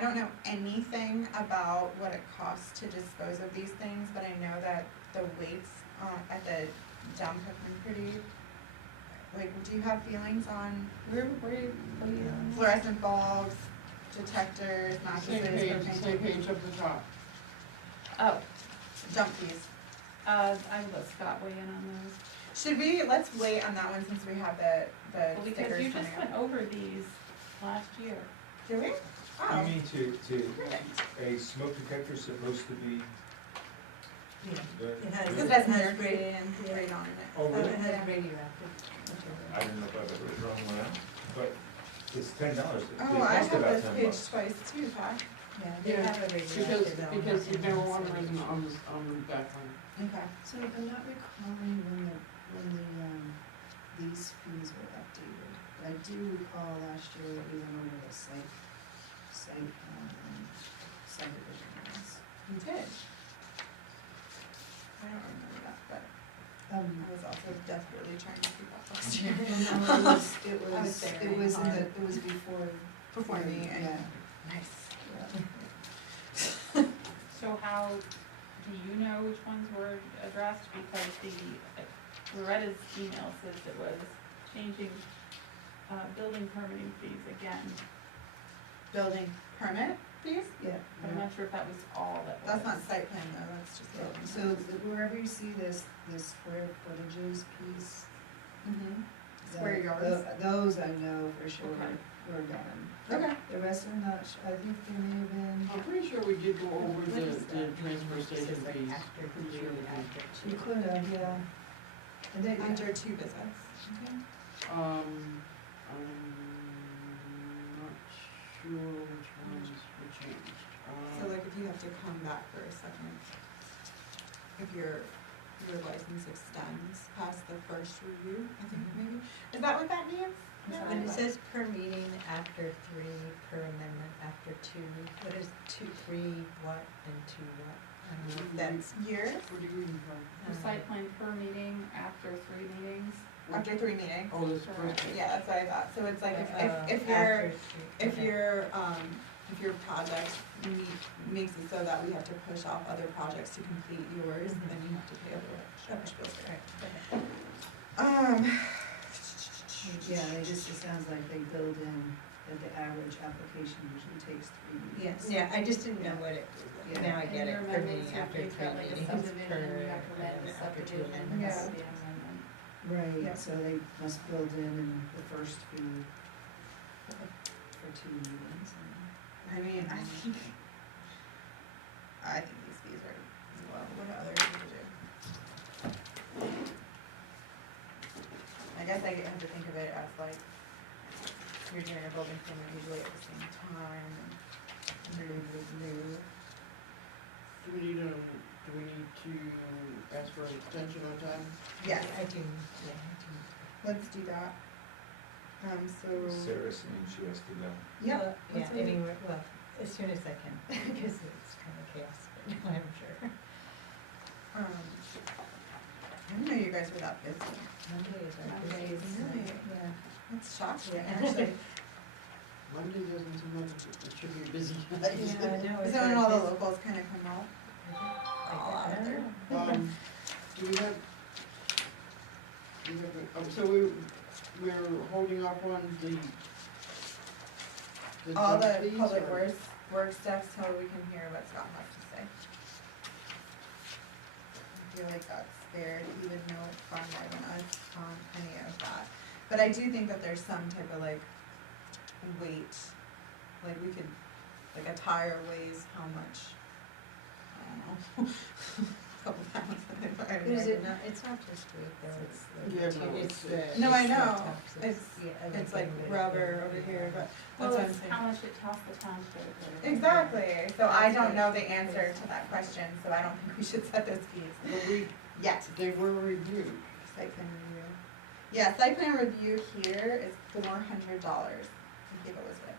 don't know anything about what it costs to dispose of these things, but I know that the weights at the dump have been pretty, like, do you have feelings on Where what are you on? fluorescent bulbs, detectors, mattresses, Same propane, page up the top. Oh, dump fees? I will let Scott weigh in on those. Should we, let's wait on that one since we have the Well, because stickers you coming just up. went over these last year. Do we? You Oh, mean to, perfect. a smoke detector is supposed to be Yeah. the. It has- Because it has has mercury radi- and yeah. radon in it. Oh, really? It has Yeah. radioactive I material. don't know if I've ever thrown one out, but it's $10. They Oh, I cost have about this $10. page twice too, Pat. Yeah, they Yeah, have a radioactive element. Because in there it, were one so- reason on the back one. Okay. So I'm not recalling when these fees were updated. But I do recall last year that we went over the site subdivision. I was was, there it was in the, on- it was before. Before me, and, Yeah, nice. yeah. So how, do you know which ones were addressed? Because Loretta's email says it was changing, building permitting fees again, Building permit fees? Yeah. but I'm not sure if that was all that was. That's not site plan though, that's just building. So wherever you see this square footages piece. Mm-hmm. that- Square yards? Those I know for sure Okay. were done. Okay. The rest are not, I think there may have been, I'm pretty sure we did go over What the is that? transfer station It's like fees. after Pretty three, sure we did. after you two. could have, yeah. And they, Under two visits. I'm not sure which ones were changed. So like if you have to come back for a second, if your license extends past the first review, I think maybe, is that what that means? When it says per meeting after three, per amendment after two, what is two, three, what, and two, what? I don't know if that's, Years, Where are you reading from? For site plan per meeting after 3 meetings. after 3 meetings. Oh, this Correct. first. Yeah, that's what I thought, so it's like if after three, okay. if your project makes it so that we have to push off other projects to complete yours, then you have to pay a bills. yeah, it sounds like they build in that the average application usually takes 3 meetings. Yes, yeah, I just didn't know what it, Yeah. now I get And it, your per amendments, meeting if after you've three got like a meetings, subdivision, per, you have to amend the and after two subdivision, amendments. that's the amendment. Right, Yeah. so they must build in the first fee for 2 meetings. I mean, I think these fees are low, what do other people do? I guess I have to think of it as like, you're doing a building permit usually at the same time, new. Do we need to ask for an extension on time? Yes, I do, yeah, I do. let's do that. So. Sarah's saying she has to know. Yeah. Well, yeah, let's do it. anyway, well, as soon as I can, because it's kind of chaos, but I'm sure. I didn't know you guys were that busy. Monday is our Monday is busiest really- night, yeah. That's shocking, Yeah. actually. Monday doesn't seem like it should be a busy Yeah, night. no, Is it's that when our all the bus- locals kind of come out? All out of there. Do we have, so we're holding off on the All junk the fees, public or- work stuff till we can hear what Scott has to say. I feel like that's fair, he would know it far more than us on any of that. But I do think that there's some type of like weight, like we could, like a tire weighs how much, I don't know, a couple pounds. Is it not, it's not just weight though, it's Yeah, the, no, it's the. No, I it's the know. toxics, It's- yeah, other It's like thing that- rubber over here, but Well, that's what I'm it's saying. how much it costs the township. or- Exactly, so I don't know the answer to that question, so I don't think we should set those fees But we, yet. they were reviewed. Site plan review. Yeah, site plan review here is $400 to Cape Elizabeth.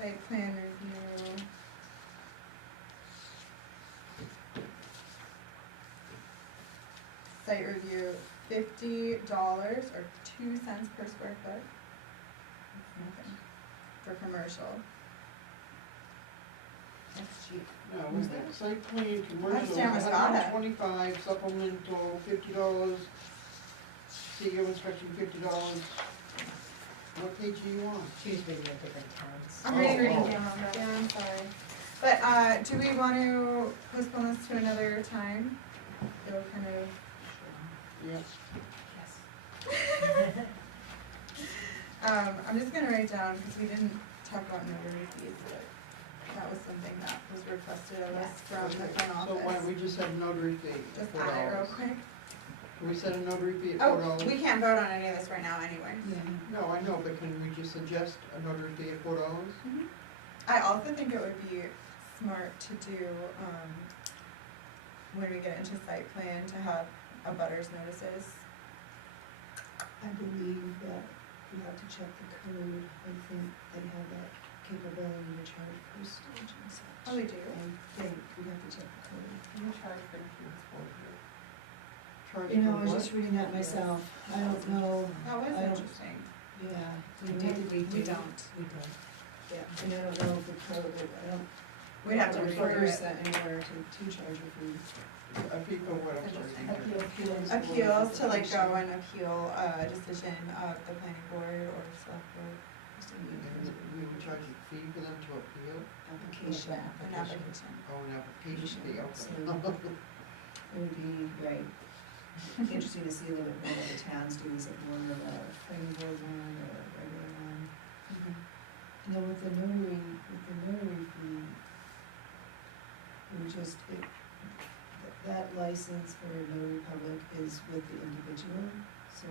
Site plan review. Site review, $50 or 2 cents per square foot. That's nothing for commercial. That's cheap. No, was that site plan commercial, Damascotta. $125, supplemental $50, CEO inspection $50. What page do you want? She's reading at different towns. I'm Oh, reading oh. down, yeah, I'm sorry. But, do we want to postpone this to another time? It'll kind of, Yeah. Yes. I'm just gonna write down, because we didn't talk about notary fees, but that was something that was requested of us from the front So why don't office. we just have notary fee Just at add it real $4? quick. Can we set a notary fee at Oh, $4? we can't vote on any of this right now anyway. Yeah. No, I know, but can we just suggest a notary fee at $4? I also think it would be smart to do, when we get into site plan, to have abutters notices. I believe that you have to check the code, I think they have that capability to charge postage and such. Oh, we do? I think we have to check the code. You charge for the fees for you. Charge You know, I for was what? just reading that myself, I don't know, That was I don't- interesting. yeah. We don't- don't. We don't, Yeah. and I don't know if the code, I don't. We'd have to think it refer to refers it. that anywhere to charge a fee. A fee for what, I'm Interesting. sorry. Appeal to like go and appeal a decision of the planning board or select board, And we would charge a fee for them to appeal? Application. an application. Oh, an application fee, So, okay. it would be, right, interesting to see a little bit more what the towns do, is it more of a planning board one or a regular one? You know, with the notary fee, we just, that license for notary public is with the individual, so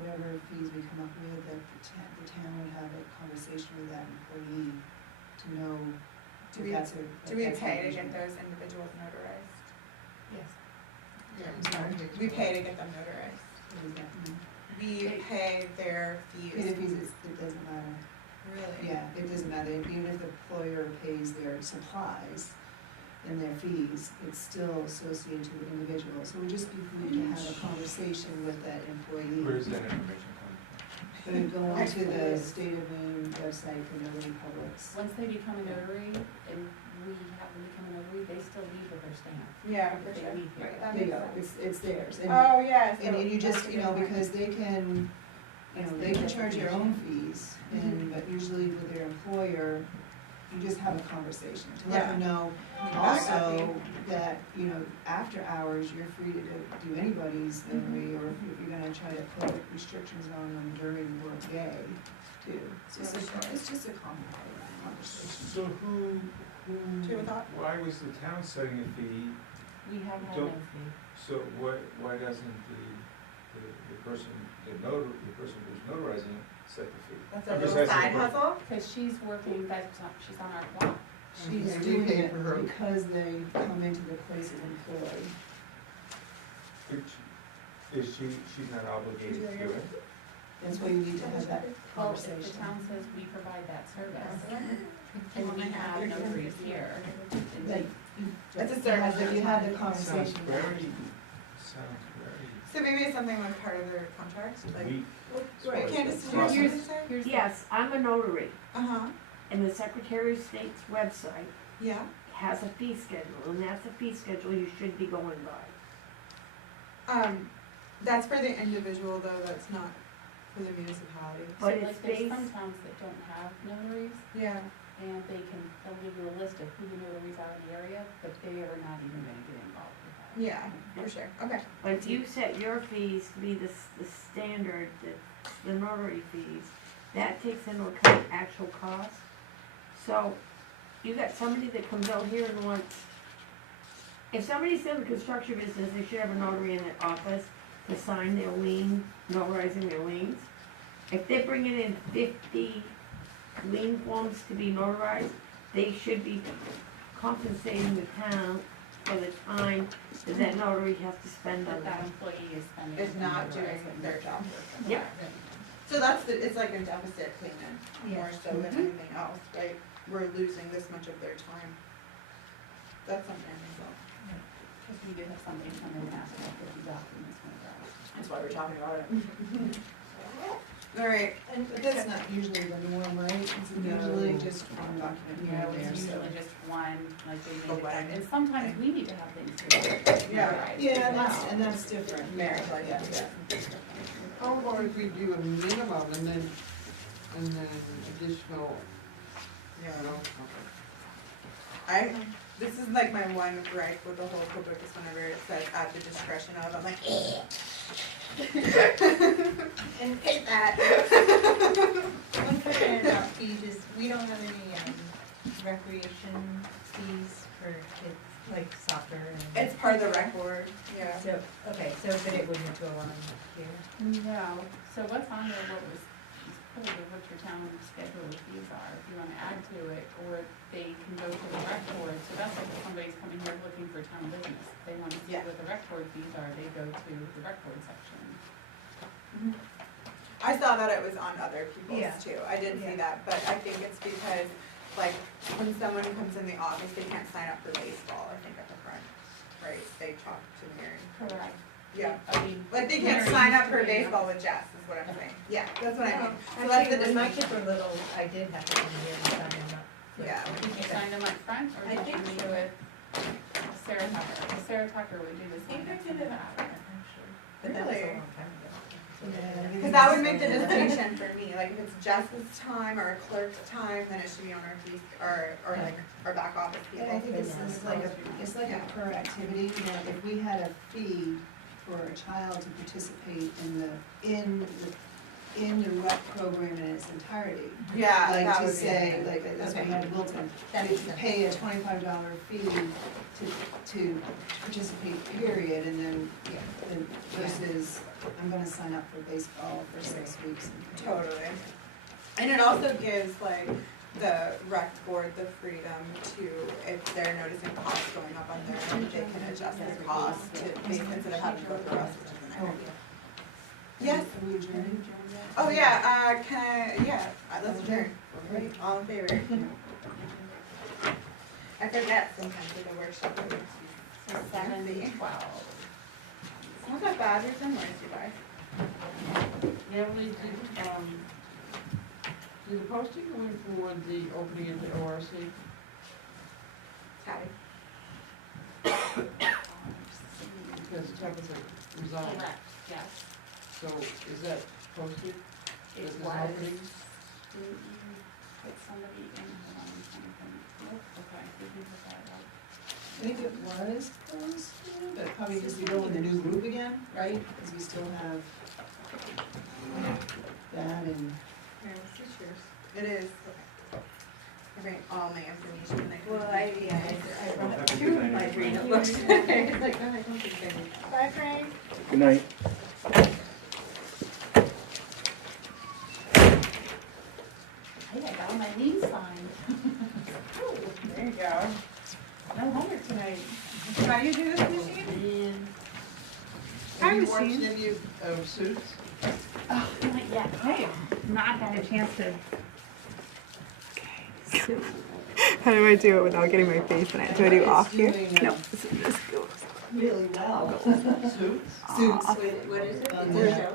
whatever fees we come up with, that the town would have a conversation with that employee to know Do if we, that's a. do we that's pay to an get issue. those individuals notarized? Yes. Yeah, I'm sorry. We pay to get them notarized. What does that mean? We pay their fees. Pay the fees, it doesn't matter. Really? Yeah, it doesn't matter, even if the employer pays their supplies and their fees, it's still associated to the individual, so it would just be good to have a conversation with that employee. Where is that information coming from? Gonna go onto the state of Maine website for notary publics. Once they become a notary and we have them become a notary, they still leave with their stamp. Yeah, for They sure. leave here. That There you makes go, sense. it's theirs, and, Oh, yeah. and so you just, that's a you good know, point. because they can, you know, they can charge their own fees, and, but usually with their employer, you just have a conversation to let them know also that, you know, after hours, you're free to do anybody's notary, or if you're gonna try to put restrictions on them during the workday, too. It's just a conversation. So who, Do you have a thought? why was the town setting a fee? We have had Don't- no fee. So why doesn't the person, the person who's notarizing it set the fee? That's I'm a just little asking side a question. hustle? Cause she's working, she's on our clock. She's And we doing pay it for her. because they come into the place of employee. She's not obligated to do it? That's why you need to have that Well, if the conversation. town says we provide that service, And and we have notaries here, and That It's a you service. have, you have the Sounds conversation. very. So maybe it's something like part of their contract, like, Weak. right, Candace, did you Process. hear this say? here's the. Yes, I'm a notary, Uh-huh, and the Secretary of State's website yeah, has a fee schedule, and that's a fee schedule you should be going by. that's for the individual though, that's not for the municipality. So But it's like there's based, some towns that don't have notaries, Yeah, and they'll give you a list of who the notaries are in the area, but they are not even gonna get involved with that. yeah, for sure, okay. but if you set your fees to be the standard, the notary fees, that takes into account actual costs. So, you got somebody that comes out here and wants, if somebody's in the construction business, they should have a notary in their office to sign their lien, notarizing their liens. If they're bringing in 50 lien forms to be notarized, they should be compensating the town for the time that notary has to spend on That that that. employee is spending. Is not notarizing doing their job. Yep. So it's like a deficit payment, more so than anything else, right? We're losing this much of their time. That's something I think about. Cause we do have somebody come in and ask for 50 documents when they're out. That's why we're talking about it. All right, And that's not usually the norm, right? It's usually just one document You here know, and there, it's so. usually just one, like they The make it, wedding and sometimes thing. we need to have things here. Yeah. notarized Yeah, as well. and that's different. Marriage Yeah, license. yeah. How about if we do a minimum and then additional, yeah. you know? This is like my one gripe with the whole code book is whenever it says at the discretion of, I'm like, and hate that. One question about fees is, we don't have any, recreation fees for kids, like soccer and. It's part of the rec board, yeah. So, okay, so, but it wouldn't go on here. No, so what's on there, what was, put it what your town schedule of fees are, if you wanna add to it, or they can go to the rec board, so that's like if somebody's coming here looking for town business, they wanna see Yeah. what the rec board fees are, they go to the rec board section. I saw that it was on other Yeah. people's too, I did see that, but I think it's because, like, when someone comes in the office, they can't sign up for baseball, I think at the front, right, they talk to Mary. Correct. Yeah. I mean. Like they can't Mary sign used up to for be, baseball with Jess, is what I'm saying. Yeah, that's what I mean. So that's Actually, the when my distinction. kids were little, I did have to come here and sign them up. Yeah. Did you sign them up front, or I did you think do it Sarah Tucker? Because Sarah Tucker would do the I think sign I up did from it the out, back. actually. But that was a Really? long time ago. Yeah. Cause that would make the distinction for me, like if it's Jess's time or a clerk's time, then it should be on our fees, or like our back office people. And I think it's like a per activity, that if we had a fee for a child to participate in the rec program in its entirety. Yeah, Like that to would be. say, like, as we Okay. had in Wilton, That to makes sense. pay a $25 fee to participate, period, and then, then versus, I'm gonna sign up for baseball for 6 weeks. and- Totally. And it also gives like the rec board the freedom to, if they're noticing costs going up on their end, they can adjust their costs to, instead of having to go through us, which is a nightmare. Yes. Are we adjourned? Oh, yeah, let's adjourn. Great. All in favor? I forget sometimes with the workshop. So 7:12. It's not that bad, we've done worse, you guys. Natalie, did the posting go in for the opening of the ORC? Patty. Because Tabitha resigned, Correct, yes. so is that posted? It Is this was. opening? Didn't you put somebody in, hold on, I'm trying to think. Nope, okay, did you put that up? I think it was posted, but probably just to go in the new group again, right? Because we still have that and. Here, let's see yours. It is, okay. I bring all my information, like. Well, I brought Have a two good of my night. green books. It's like, no, I don't think I need. Bye, Frank. Good night. Hey, I got all my names signed. There you go. No homework tonight. How do you do this machine? And, Hi, Have you watched machine. any of Suits? oh, not yet, I have not had a chance to. How do I do it without getting my face in it? Do I do off here? Doing, No, this is really well. Suits? Suits. What is it? On Is there a the- show?